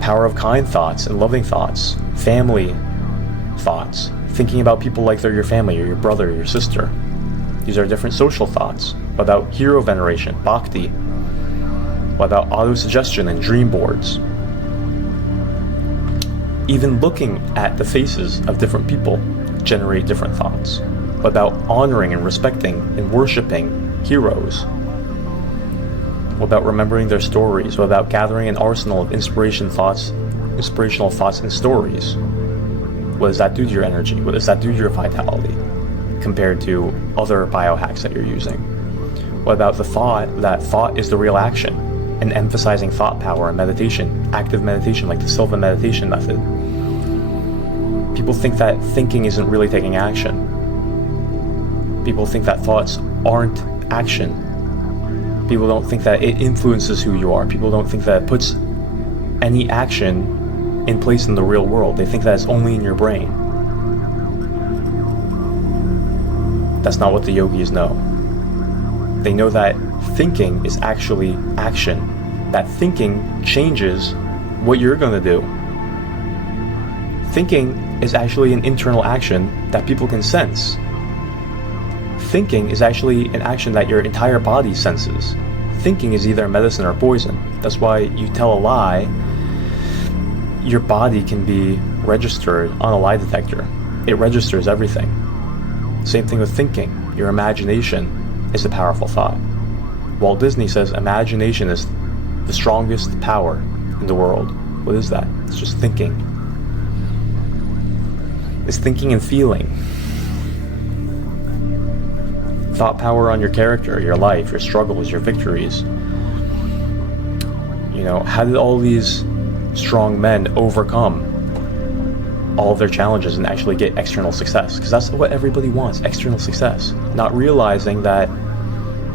Power of kind thoughts and loving thoughts. Family thoughts. Thinking about people like they're your family or your brother or your sister. These are different social thoughts. What about hero veneration, bhakti? What about autosuggestion and dream boards? Even looking at the faces of different people generate different thoughts. What about honoring and respecting and worshiping heroes? What about remembering their stories? What about gathering an arsenal of inspirational thoughts and stories? What does that do to your energy? What does that do to your vitality compared to other biohacks that you're using? What about the thought that thought is the real action, and emphasizing thought power and meditation, active meditation like the Silva meditation method? People think that thinking isn't really taking action. People think that thoughts aren't action. People don't think that it influences who you are. People don't think that it puts any action in place in the real world. They think that it's only in your brain. That's not what the yogis know. They know that thinking is actually action. That thinking changes what you're going to do. Thinking is actually an internal action that people can sense. Thinking is actually an action that your entire body senses. Thinking is either medicine or poison. That's why you tell a lie, your body can be registered on a lie detector. It registers everything. Same thing with thinking. Your imagination is a powerful thought. Walt Disney says imagination is the strongest power in the world. What is that? It's just thinking. It's thinking and feeling. Thought power on your character, your life, your struggles, your victories. How did all these strong men overcome all of their challenges and actually get external success? Because that's what everybody wants, external success. Not realizing that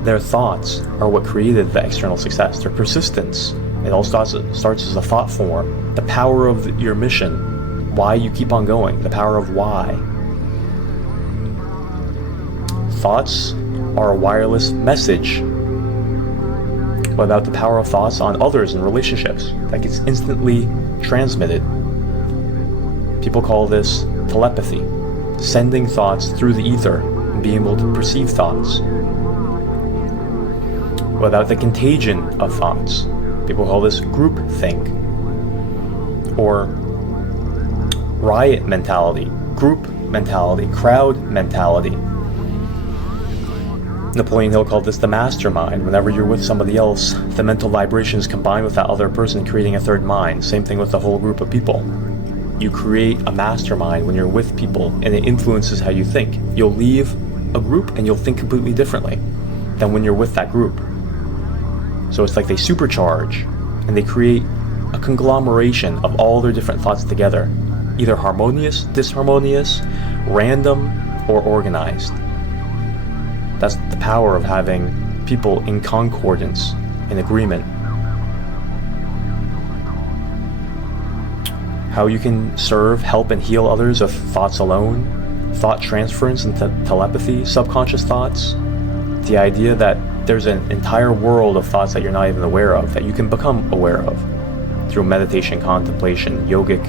their thoughts are what created the external success. Their persistence. It all starts as a thought form. The power of your mission. Why you keep on going. The power of why. Thoughts are a wireless message. What about the power of thoughts on others and relationships? That gets instantly transmitted. People call this telepathy. Sending thoughts through the ether and being able to perceive thoughts. What about the contagion of thoughts? People call this groupthink. Or riot mentality, group mentality, crowd mentality. Napoleon Hill called this the mastermind. Whenever you're with somebody else, the mental vibrations combine with that other person, creating a third mind. Same thing with the whole group of people. You create a mastermind when you're with people, and it influences how you think. You'll leave a group and you'll think completely differently than when you're with that group. So it's like they supercharge and they create a conglomeration of all their different thoughts together, either harmonious, disharmonious, random, or organized. That's the power of having people in concordance, in agreement. How you can serve, help, and heal others with thoughts alone, thought transference into telepathy, subconscious thoughts, the idea that there's an entire world of thoughts that you're not even aware of, that you can become aware of through meditation, contemplation, yogic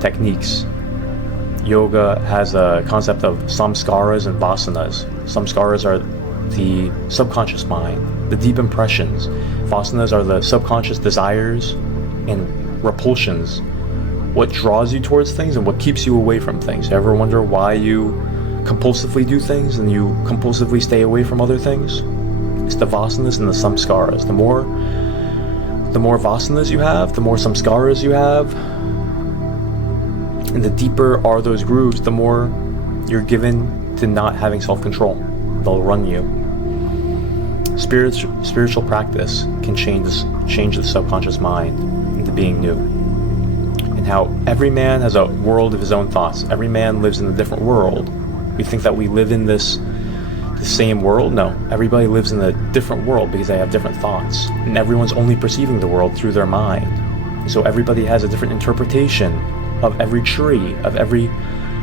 techniques. Yoga has a concept of samskaras and vasanas. Samskaras are the subconscious mind, the deep impressions. Vasanas are the subconscious desires and repulsions. What draws you towards things and what keeps you away from things. You ever wonder why you compulsively do things and you compulsively stay away from other things? It's the vasanas and the samskaras. The more vasanas you have, the more samskaras you have, and the deeper are those grooves, the more you're given to not having self-control. They'll run you. Spiritual practice can change the subconscious mind into being new. And how every man has a world of his own thoughts. Every man lives in a different world. We think that we live in the same world. No, everybody lives in a different world because they have different thoughts. And everyone's only perceiving the world through their mind. And so everybody has a different interpretation of every tree, of every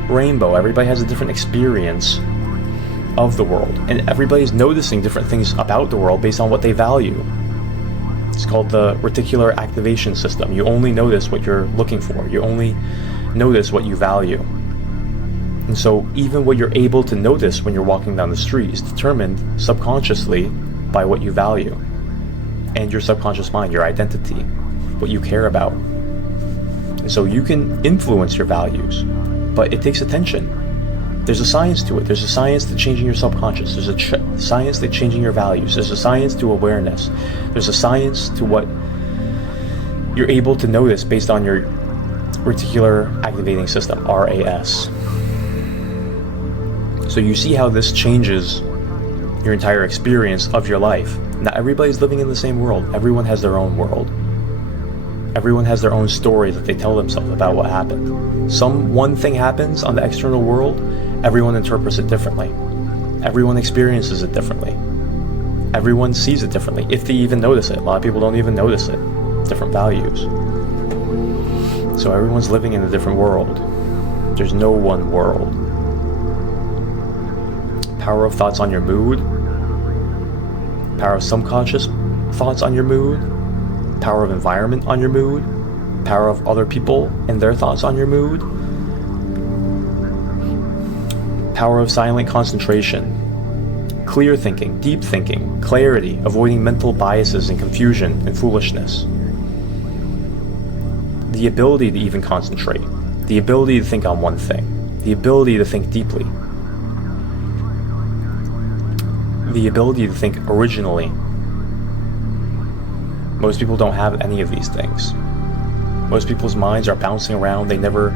rainbow. Everybody has a different experience of the world, and everybody's noticing different things about the world based on what they value. It's called the reticular activation system. You only notice what you're looking for. You only notice what you value. And so even what you're able to notice when you're walking down the street is determined subconsciously by what you value and your subconscious mind, your identity, what you care about. And so you can influence your values, but it takes attention. There's a science to it. There's a science to changing your subconscious. There's a science to changing your values. There's a science to awareness. There's a science to what you're able to notice based on your reticular activating system, RAS. So you see how this changes your entire experience of your life. Not everybody's living in the same world. Everyone has their own world. Everyone has their own story that they tell themselves about what happened. One thing happens on the external world, everyone interprets it differently. Everyone experiences it differently. Everyone sees it differently, if they even notice it. A lot of people don't even notice it. Different values. So everyone's living in a different world. There's no one world. Power of thoughts on your mood. Power of subconscious thoughts on your mood. Power of environment on your mood. Power of other people and their thoughts on your mood. Power of silent concentration. Clear thinking, deep thinking, clarity, avoiding mental biases and confusion and foolishness. The ability to even concentrate. The ability to think on one thing. The ability to think deeply. The ability to think originally. Most people don't have any of these things. Most people's minds are bouncing around. They never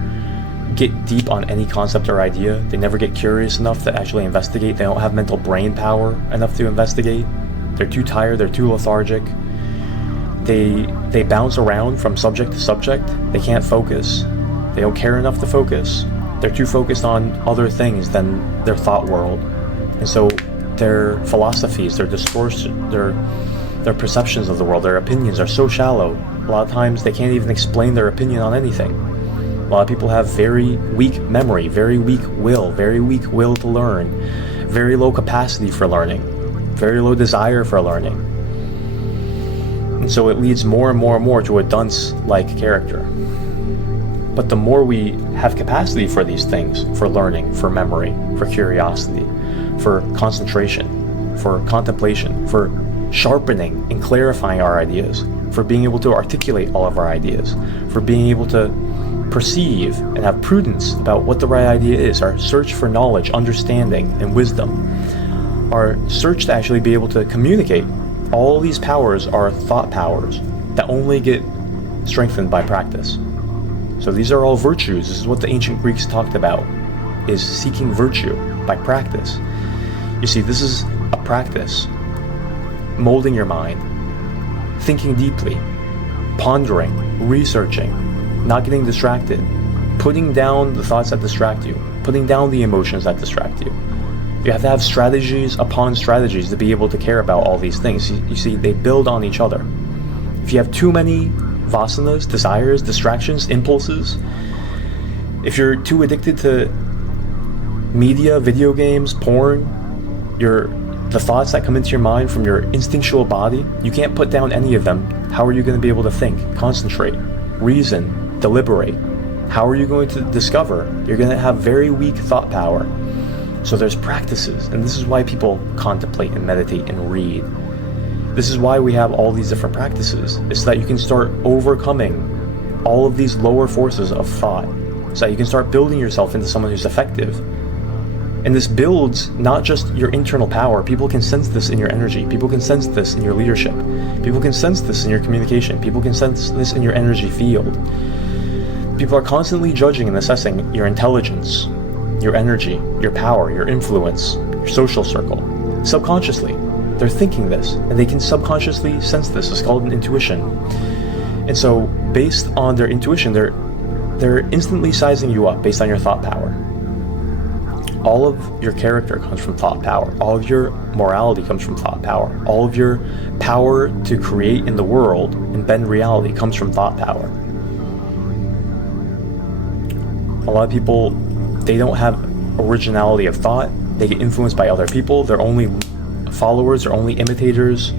get deep on any concept or idea. They never get curious enough to actually investigate. They don't have mental brain power enough to investigate. They're too tired. They're too lethargic. They bounce around from subject to subject. They can't focus. They don't care enough to focus. They're too focused on other things than their thought world. And so their philosophies, their distortion, their perceptions of the world, their opinions are so shallow. A lot of times they can't even explain their opinion on anything. A lot of people have very weak memory, very weak will to learn, very low capacity for learning, very low desire for learning. And so it leads more and more to a dunce-like character. But the more we have capacity for these things, for learning, for memory, for curiosity, for concentration, for contemplation, for sharpening and clarifying our ideas, for being able to articulate all of our ideas, for being able to perceive and have prudence about what the right idea is, our search for knowledge, understanding, and wisdom, our search to actually be able to communicate. All these powers are thought powers that only get strengthened by practice. So these are all virtues. This is what the ancient Greeks talked about, is seeking virtue by practice. You see, this is a practice. Molding your mind, thinking deeply, pondering, researching, not getting distracted, putting down the thoughts that distract you, putting down the emotions that distract you. You have to have strategies upon strategies to be able to care about all these things. You see, they build on each other. If you have too many vasanas, desires, distractions, impulses, if you're too addicted to media, video games, porn, the thoughts that come into your mind from your instinctual body, you can't put down any of them. How are you going to be able to think, concentrate, reason, deliberate? How are you going to discover? You're going to have very weak thought power. So there's practices, and this is why people contemplate and meditate and read. This is why we have all these different practices. It's so that you can start overcoming all of these lower forces of thought, so that you can start building yourself into someone who's effective. And this builds not just your internal power. People can sense this in your energy. People can sense this in your leadership. People can sense this in your communication. People can sense this in your energy field. People are constantly judging and assessing your intelligence, your energy, your power, your influence, your social circle. Subconsciously, they're thinking this, and they can subconsciously sense this. It's called an intuition. And so, based on their intuition, they're instantly sizing you up based on your thought power. All of your character comes from thought power. All of your morality comes from thought power. All of your power to create in the world and bend reality comes from thought power. A lot of people, they don't have originality of thought. They get influenced by other people. They're only followers. They're only imitators.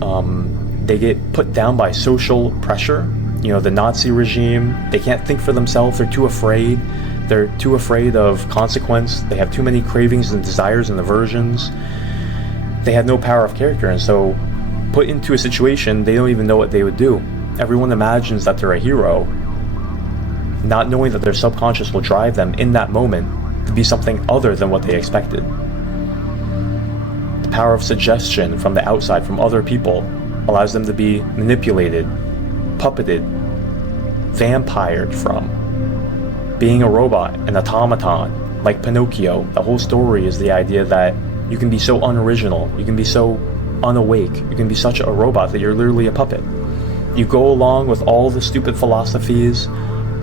They get put down by social pressure. The Nazi regime. They can't think for themselves. They're too afraid. They're too afraid of consequence. They have too many cravings and desires and aversions. They have no power of character, and so put into a situation, they don't even know what they would do. Everyone imagines that they're a hero, not knowing that their subconscious will drive them in that moment to be something other than what they expected. The power of suggestion from the outside, from other people, allows them to be manipulated, puppeted, vampired from. Being a robot, an automaton, like Pinocchio. The whole story is the idea that you can be so unoriginal, you can be so unawake, you can be such a robot that you're literally a puppet. You go along with all the stupid philosophies,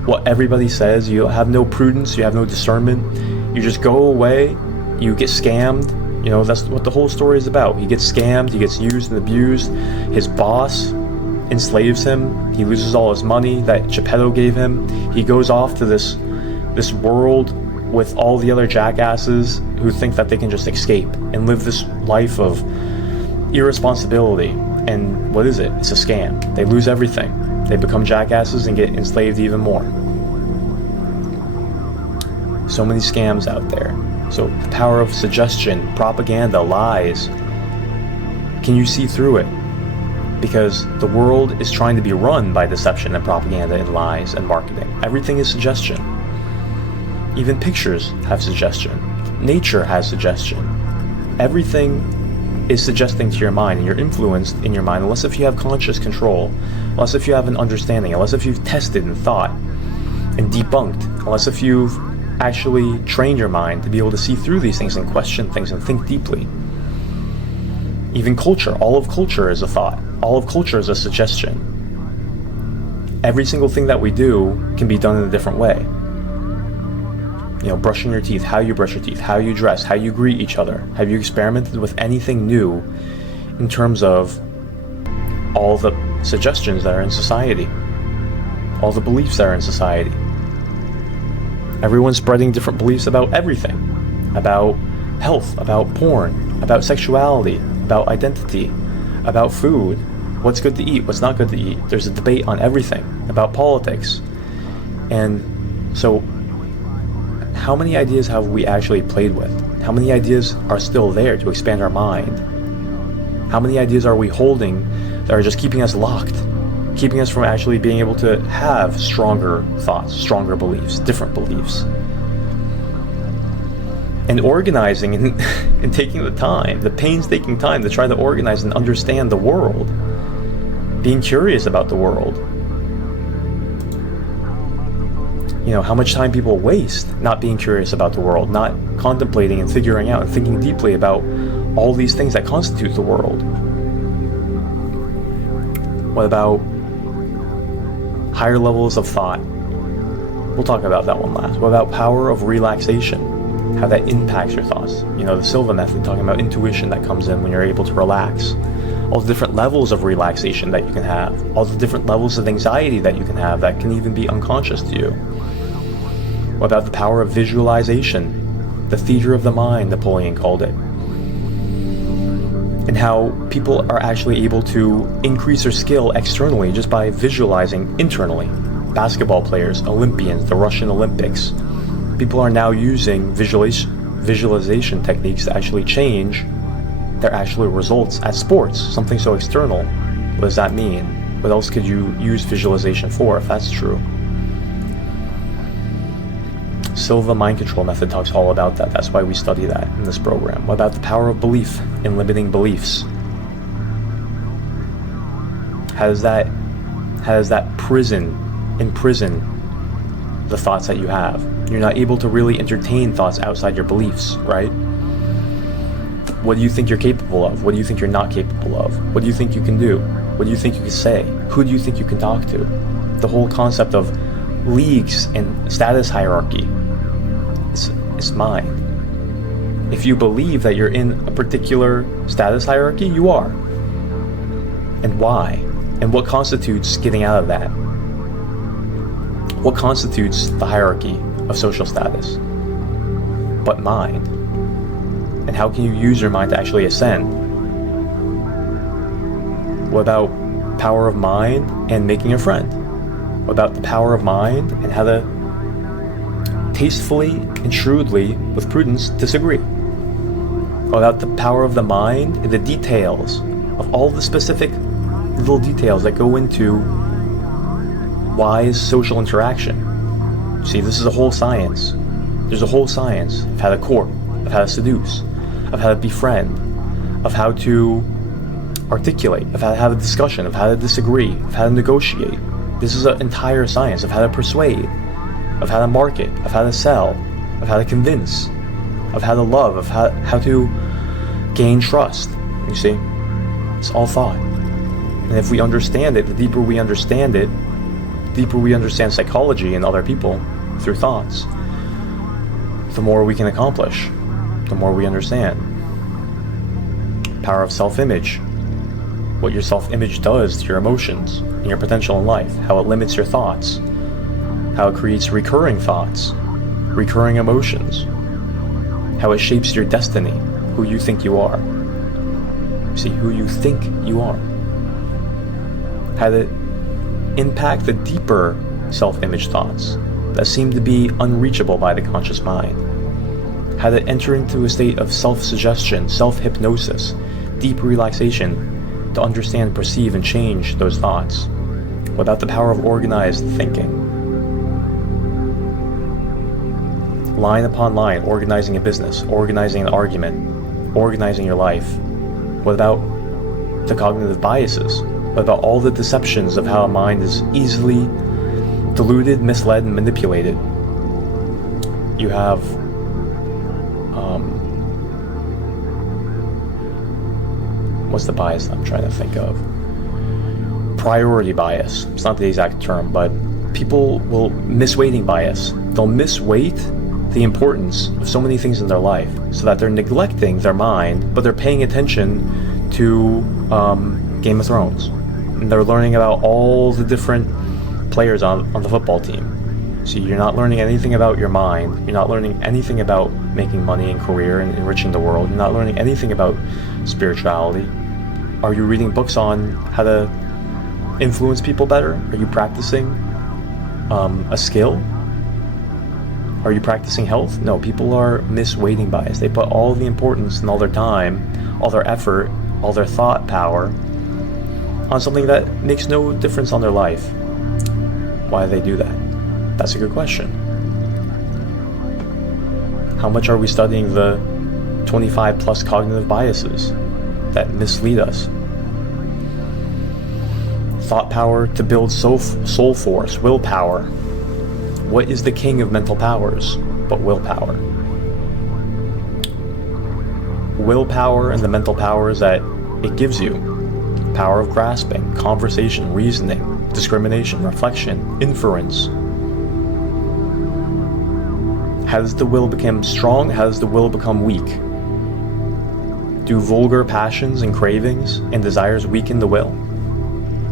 what everybody says, you have no prudence, you have no discernment, you just go away, you get scammed. That's what the whole story is about. He gets scammed, he gets used and abused, his boss enslaves him, he loses all his money that Geppetto gave him, he goes off to this world with all the other jackasses who think that they can just escape and live this life of irresponsibility. And what is it? It's a scam. They lose everything. They become jackasses and get enslaved even more. So many scams out there. So the power of suggestion, propaganda, lies. Can you see through it? Because the world is trying to be run by deception and propaganda and lies and marketing. Everything is suggestion. Even pictures have suggestion. Nature has suggestion. Everything is suggesting to your mind, and you're influenced in your mind unless if you have conscious control, unless if you have an understanding, unless if you've tested and thought and debunked, unless if you've actually trained your mind to be able to see through these things and question things and think deeply. Even culture, all of culture is a thought. All of culture is a suggestion. Every single thing that we do can be done in a different way. Brushing your teeth, how you brush your teeth, how you dress, how you greet each other. Have you experimented with anything new in terms of all the suggestions that are in society? All the beliefs that are in society? Everyone's spreading different beliefs about everything. About health, about porn, about sexuality, about identity, about food, what's good to eat, what's not good to eat. There's a debate on everything, about politics. And so, how many ideas have we actually played with? How many ideas are still there to expand our mind? How many ideas are we holding that are just keeping us locked? Keeping us from actually being able to have stronger thoughts, stronger beliefs, different beliefs? And organizing and taking the time, the painstaking time to try to organize and understand the world. Being curious about the world. How much time people waste not being curious about the world, not contemplating and figuring out and thinking deeply about all these things that constitute the world. What about higher levels of thought? We'll talk about that one last. What about power of relaxation? How that impacts your thoughts. The Silva method, talking about intuition that comes in when you're able to relax. All the different levels of relaxation that you can have. All the different levels of anxiety that you can have that can even be unconscious to you. What about the power of visualization? The theater of the mind, Napoleon called it. And how people are actually able to increase their skill externally just by visualizing internally. Basketball players, Olympians, the Russian Olympics. People are now using visualization techniques to actually change their actual results at sports, something so external. What does that mean? What else could you use visualization for if that's true? Silva mind control method talks all about that. That's why we study that in this program. What about the power of belief in limiting beliefs? How does that imprison the thoughts that you have? You're not able to really entertain thoughts outside your beliefs, right? What do you think you're capable of? What do you think you're not capable of? What do you think you can do? What do you think you can say? Who do you think you can talk to? The whole concept of leagues and status hierarchy is mine. If you believe that you're in a particular status hierarchy, you are. And why? And what constitutes getting out of that? What constitutes the hierarchy of social status? But mind. And how can you use your mind to actually ascend? What about power of mind and making a friend? What about the power of mind and how to tastefully and shrewdly, with prudence, disagree? What about the power of the mind and the details of all the specific little details that go into wise social interaction? See, this is a whole science. There's a whole science of how to court, of how to seduce, of how to befriend, of how to articulate, of how to have a discussion, of how to disagree, of how to negotiate. This is an entire science of how to persuade, of how to market, of how to sell, of how to convince, of how to love, of how to gain trust. You see? It's all thought. And if we understand it, the deeper we understand it, the deeper we understand psychology and other people through thoughts, the more we can accomplish, the more we understand. Power of self-image. What your self-image does to your emotions and your potential in life, how it limits your thoughts, how it creates recurring thoughts, recurring emotions, how it shapes your destiny, who you think you are. See, who you think you are. How to impact the deeper self-image thoughts that seem to be unreachable by the conscious mind. How to enter into a state of self-suggestion, self-hypnosis, deep relaxation, to understand, perceive, and change those thoughts. What about the power of organized thinking? Line upon line, organizing a business, organizing an argument, organizing your life. What about the cognitive biases? What about all the deceptions of how a mind is easily deluded, misled, and manipulated? You have what's the bias I'm trying to think of? Priority bias. It's not the exact term, but people will misweighting bias. They'll misweight the importance of so many things in their life so that they're neglecting their mind, but they're paying attention to Game of Thrones. And they're learning about all the different players on the football team. So you're not learning anything about your mind. You're not learning anything about making money and career and enriching the world. You're not learning anything about spirituality. Are you reading books on how to influence people better? Are you practicing a skill? Are you practicing health? No, people are misweighting bias. They put all the importance and all their time, all their effort, all their thought power on something that makes no difference on their life. Why do they do that? That's a good question. How much are we studying the 25 plus cognitive biases that mislead us? Thought power to build soul force, willpower. What is the king of mental powers but willpower? Willpower and the mental powers that it gives you. Power of grasping, conversation, reasoning, discrimination, reflection, inference. How does the will become strong? How does the will become weak? Do vulgar passions and cravings and desires weaken the will?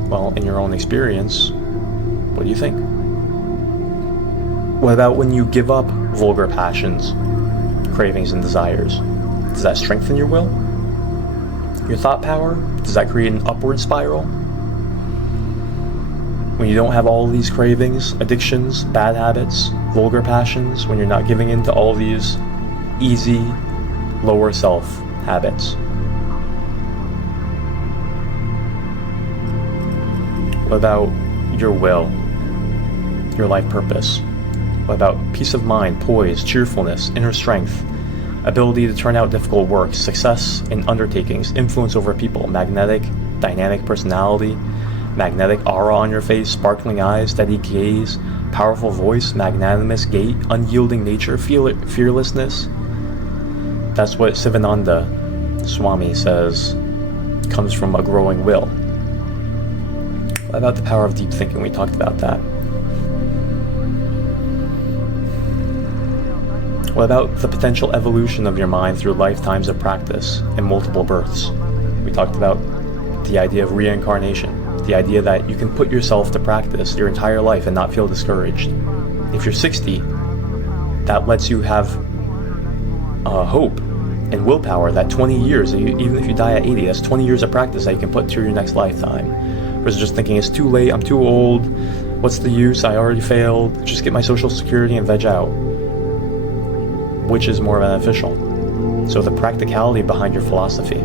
Well, in your own experience, what do you think? What about when you give up vulgar passions, cravings, and desires? Does that strengthen your will? Your thought power? Does that create an upward spiral? When you don't have all these cravings, addictions, bad habits, vulgar passions, when you're not giving in to all these easy, lower self habits. What about your will, your life purpose? What about peace of mind, poise, cheerfulness, inner strength, ability to turn out difficult work, success in undertakings, influence over people, magnetic, dynamic personality, magnetic aura on your face, sparkling eyes, steady gaze, powerful voice, magnanimous gait, unyielding nature, fearlessness? That's what Sivananda Swami says comes from a growing will. What about the power of deep thinking? We talked about that. What about the potential evolution of your mind through lifetimes of practice and multiple births? We talked about the idea of reincarnation, the idea that you can put yourself to practice your entire life and not feel discouraged. If you're 60, that lets you have hope and willpower that 20 years, even if you die at 80, that's 20 years of practice that you can put to your next lifetime. Versus just thinking, it's too late, I'm too old, what's the use, I already failed, just get my social security and veg out. Which is more beneficial? So the practicality behind your philosophy.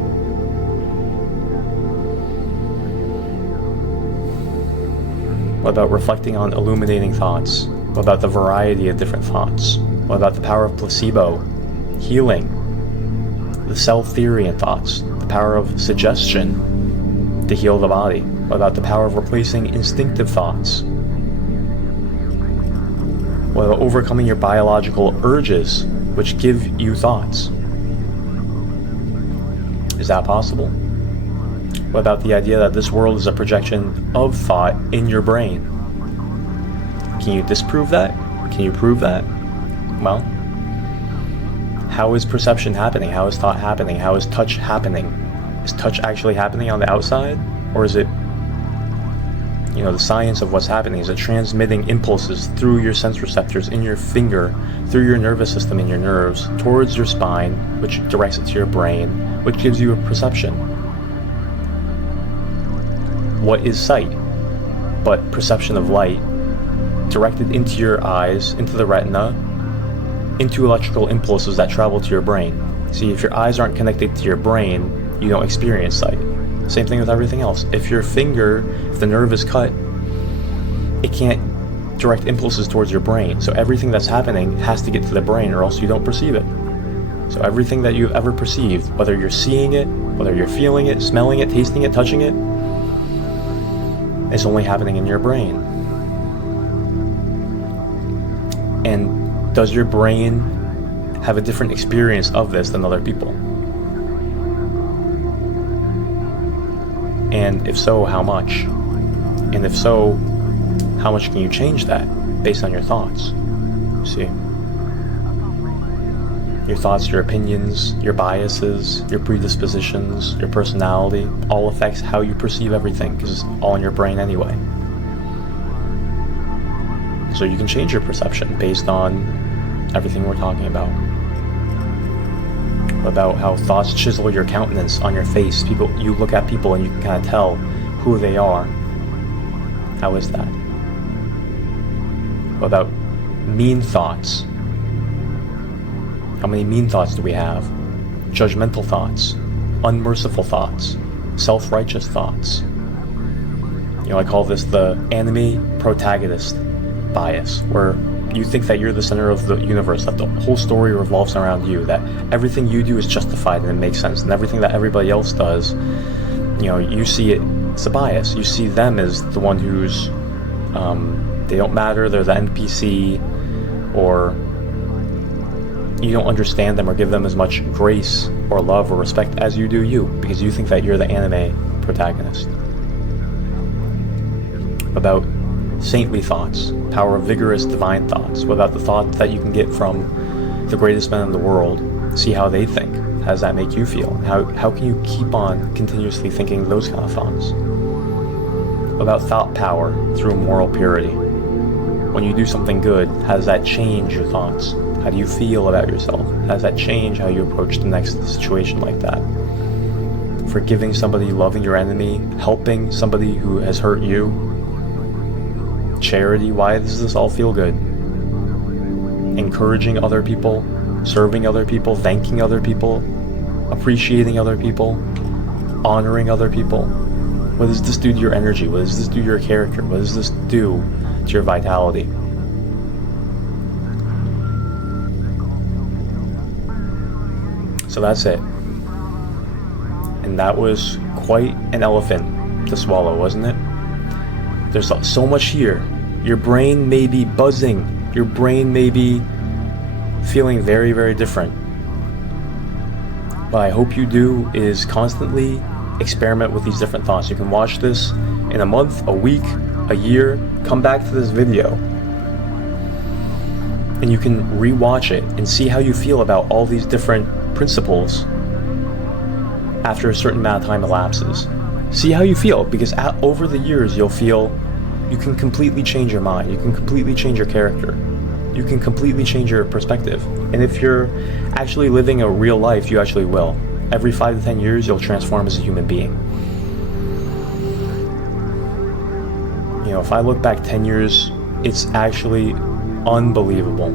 What about reflecting on illuminating thoughts? What about the variety of different thoughts? What about the power of placebo, healing, the cell theory in thoughts, the power of suggestion to heal the body? What about the power of replacing instinctive thoughts? What about overcoming your biological urges, which give you thoughts? Is that possible? What about the idea that this world is a projection of thought in your brain? Can you disprove that? Can you prove that? Well, how is perception happening? How is thought happening? How is touch happening? Is touch actually happening on the outside? Or is it, the science of what's happening? Is it transmitting impulses through your sense receptors in your finger, through your nervous system in your nerves, towards your spine, which directs it to your brain, which gives you a perception? What is sight but perception of light directed into your eyes, into the retina, into electrical impulses that travel to your brain? See, if your eyes aren't connected to your brain, you don't experience sight. Same thing with everything else. If the nerve is cut, it can't direct impulses towards your brain. So everything that's happening has to get to the brain, or else you don't perceive it. So everything that you've ever perceived, whether you're seeing it, whether you're feeling it, smelling it, tasting it, touching it, is only happening in your brain. And does your brain have a different experience of this than other people? And if so, how much? And if so, how much can you change that based on your thoughts? See? Your thoughts, your opinions, your biases, your predispositions, your personality, all affects how you perceive everything, because it's all in your brain anyway. So you can change your perception based on everything we're talking about. About how thoughts chisel your countenance on your face. You look at people and you can kind of tell who they are. How is that? What about mean thoughts? How many mean thoughts do we have? Judgmental thoughts, unmerciful thoughts, self-righteous thoughts. I call this the enemy protagonist bias, where you think that you're the center of the universe, that the whole story revolves around you, that everything you do is justified and it makes sense, and everything that everybody else does, you see it's a bias. You see them as the one who's, they don't matter, they're the NPC, or you don't understand them or give them as much grace or love or respect as you do you, because you think that you're the anime protagonist. About saintly thoughts, power of vigorous divine thoughts. What about the thoughts that you can get from the greatest men in the world? See how they think. How does that make you feel? How can you keep on continuously thinking those kind of thoughts? What about thought power through moral purity? When you do something good, how does that change your thoughts? How do you feel about yourself? How does that change how you approach the next situation like that? Forgiving somebody, loving your enemy, helping somebody who has hurt you. Charity, why does this all feel good? Encouraging other people, serving other people, thanking other people, appreciating other people, honoring other people. What does this do to your energy? What does this do to your character? What does this do to your vitality? So that's it. And that was quite an elephant to swallow, wasn't it? There's so much here. Your brain may be buzzing. Your brain may be feeling very, very different. What I hope you do is constantly experiment with these different thoughts. You can watch this in a month, a week, a year. Come back to this video and you can rewatch it and see how you feel about all these different principles after a certain amount of time elapses. See how you feel, because over the years you'll feel you can completely change your mind, you can completely change your character, you can completely change your perspective. And if you're actually living a real life, you actually will. Every 5 to 10 years you'll transform as a human being. You know, if I look back 10 years, it's actually unbelievable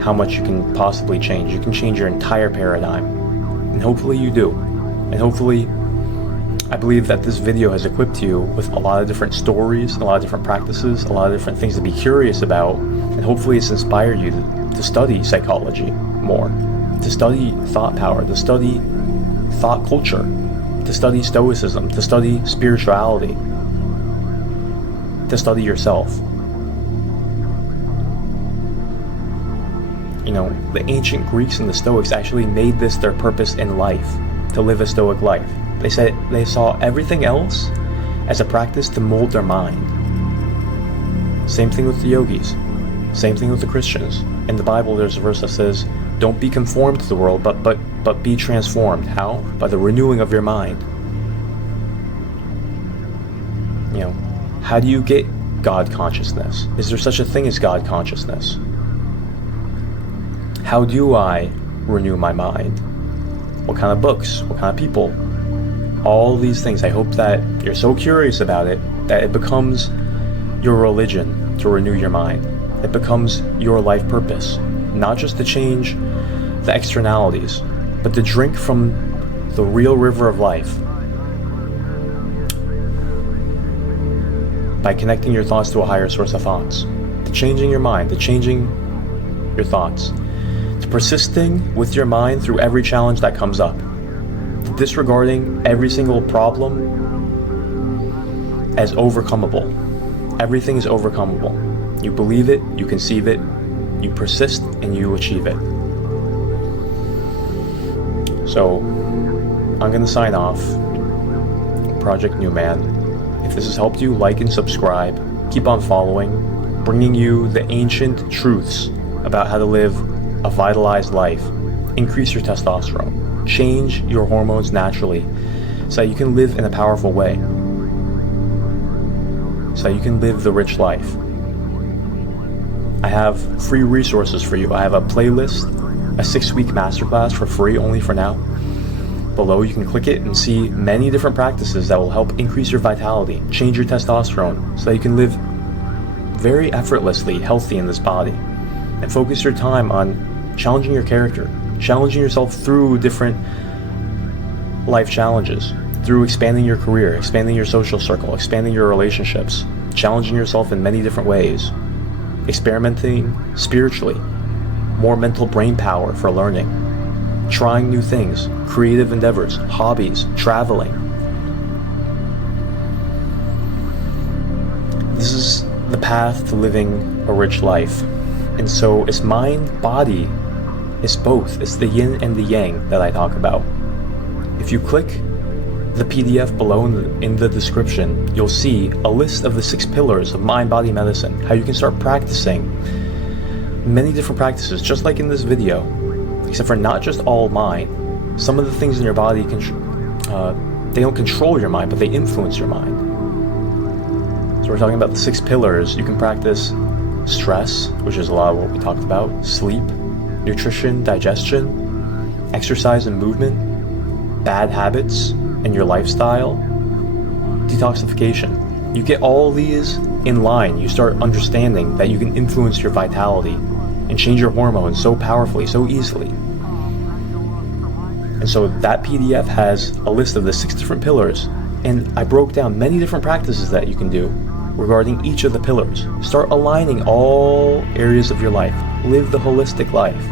how much you can possibly change. You can change your entire paradigm. And hopefully you do. And hopefully, I believe that this video has equipped you with a lot of different stories, a lot of different practices, a lot of different things to be curious about, and hopefully it's inspired you to study psychology more, to study thought power, to study thought culture, to study stoicism, to study spirituality, to study yourself. You know, the ancient Greeks and the Stoics actually made this their purpose in life, to live a Stoic life. They said they saw everything else as a practice to mold their mind. Same thing with the yogis. Same thing with the Christians. In the Bible, there's a verse that says, "Don't be conformed to the world, but be transformed." How? By the renewing of your mind. You know, how do you get God consciousness? Is there such a thing as God consciousness? How do I renew my mind? What kind of books? What kind of people? All these things. I hope that you're so curious about it that it becomes your religion to renew your mind. It becomes your life purpose. Not just to change the externalities, but to drink from the real river of life. By connecting your thoughts to a higher source of thoughts. To changing your mind, to changing your thoughts. To persisting with your mind through every challenge that comes up. To disregarding every single problem as overcomable. Everything is overcomable. You believe it, you conceive it, you persist, and you achieve it. So, I'm going to sign off. Project Newman. If this has helped you, like and subscribe. Keep on following, bringing you the ancient truths about how to live a vitalized life. Increase your testosterone. Change your hormones naturally so that you can live in a powerful way. So that you can live the rich life. I have free resources for you. I have a playlist, a 6-week masterclass for free, only for now. Below you can click it and see many different practices that will help increase your vitality, change your testosterone, so that you can live very effortlessly healthy in this body. And focus your time on challenging your character, challenging yourself through different life challenges, through expanding your career, expanding your social circle, expanding your relationships, challenging yourself in many different ways, experimenting spiritually, more mental brain power for learning, trying new things, creative endeavors, hobbies, traveling. This is the path to living a rich life. And so it's mind, body, it's both. It's the yin and the yang that I talk about. If you click the PDF below in the description, you'll see a list of the 6 pillars of mind-body medicine, how you can start practicing many different practices, just like in this video, except for not just all mind. Some of the things in your body, they don't control your mind, but they influence your mind. So we're talking about the 6 pillars. You can practice stress, which is a lot of what we talked about, sleep, nutrition, digestion, exercise and movement, bad habits and your lifestyle, detoxification. You get all these in line, you start understanding that you can influence your vitality and change your hormones so powerfully, so easily. And so that PDF has a list of the 6 different pillars, and I broke down many different practices that you can do regarding each of the pillars. Start aligning all areas of your life. Live the holistic life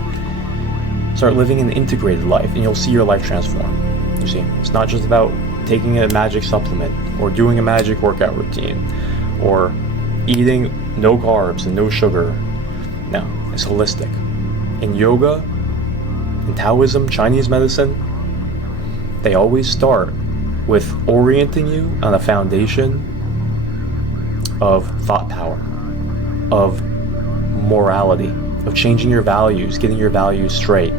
Start living an integrated life, and you'll see your life transform. You see, it's not just about taking a magic supplement or doing a magic workout routine or eating no carbs and no sugar. No, it's holistic. In yoga, in Taoism, Chinese medicine, they always start with orienting you on a foundation of thought power, of morality, of changing your values, getting your values straight,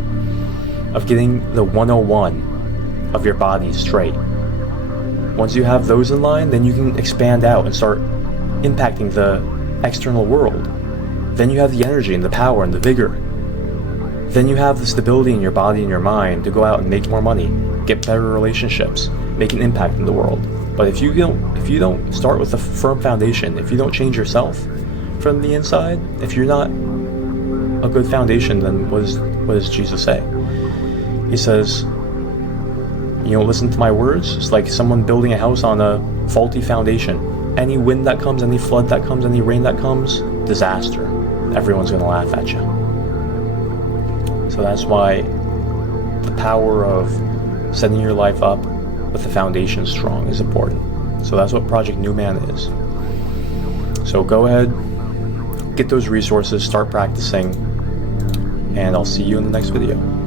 of getting the 101 of your body straight. Once you have those in line, then you can expand out and start impacting the external world. Then you have the energy and the power and the vigor. Then you have the stability in your body and your mind to go out and make more money, get better relationships, make an impact in the world. But if you don't start with a firm foundation, if you don't change yourself from the inside, if you're not a good foundation, then what does Jesus say? He says, you don't listen to my words? It's like someone building a house on a faulty foundation. Any wind that comes, any flood that comes, any rain that comes, disaster. Everyone's going to laugh at you. So that's why the power of setting your life up with the foundation strong is important. So that's what Project New Man is. So go ahead, get those resources, start practicing, and I'll see you in the next video.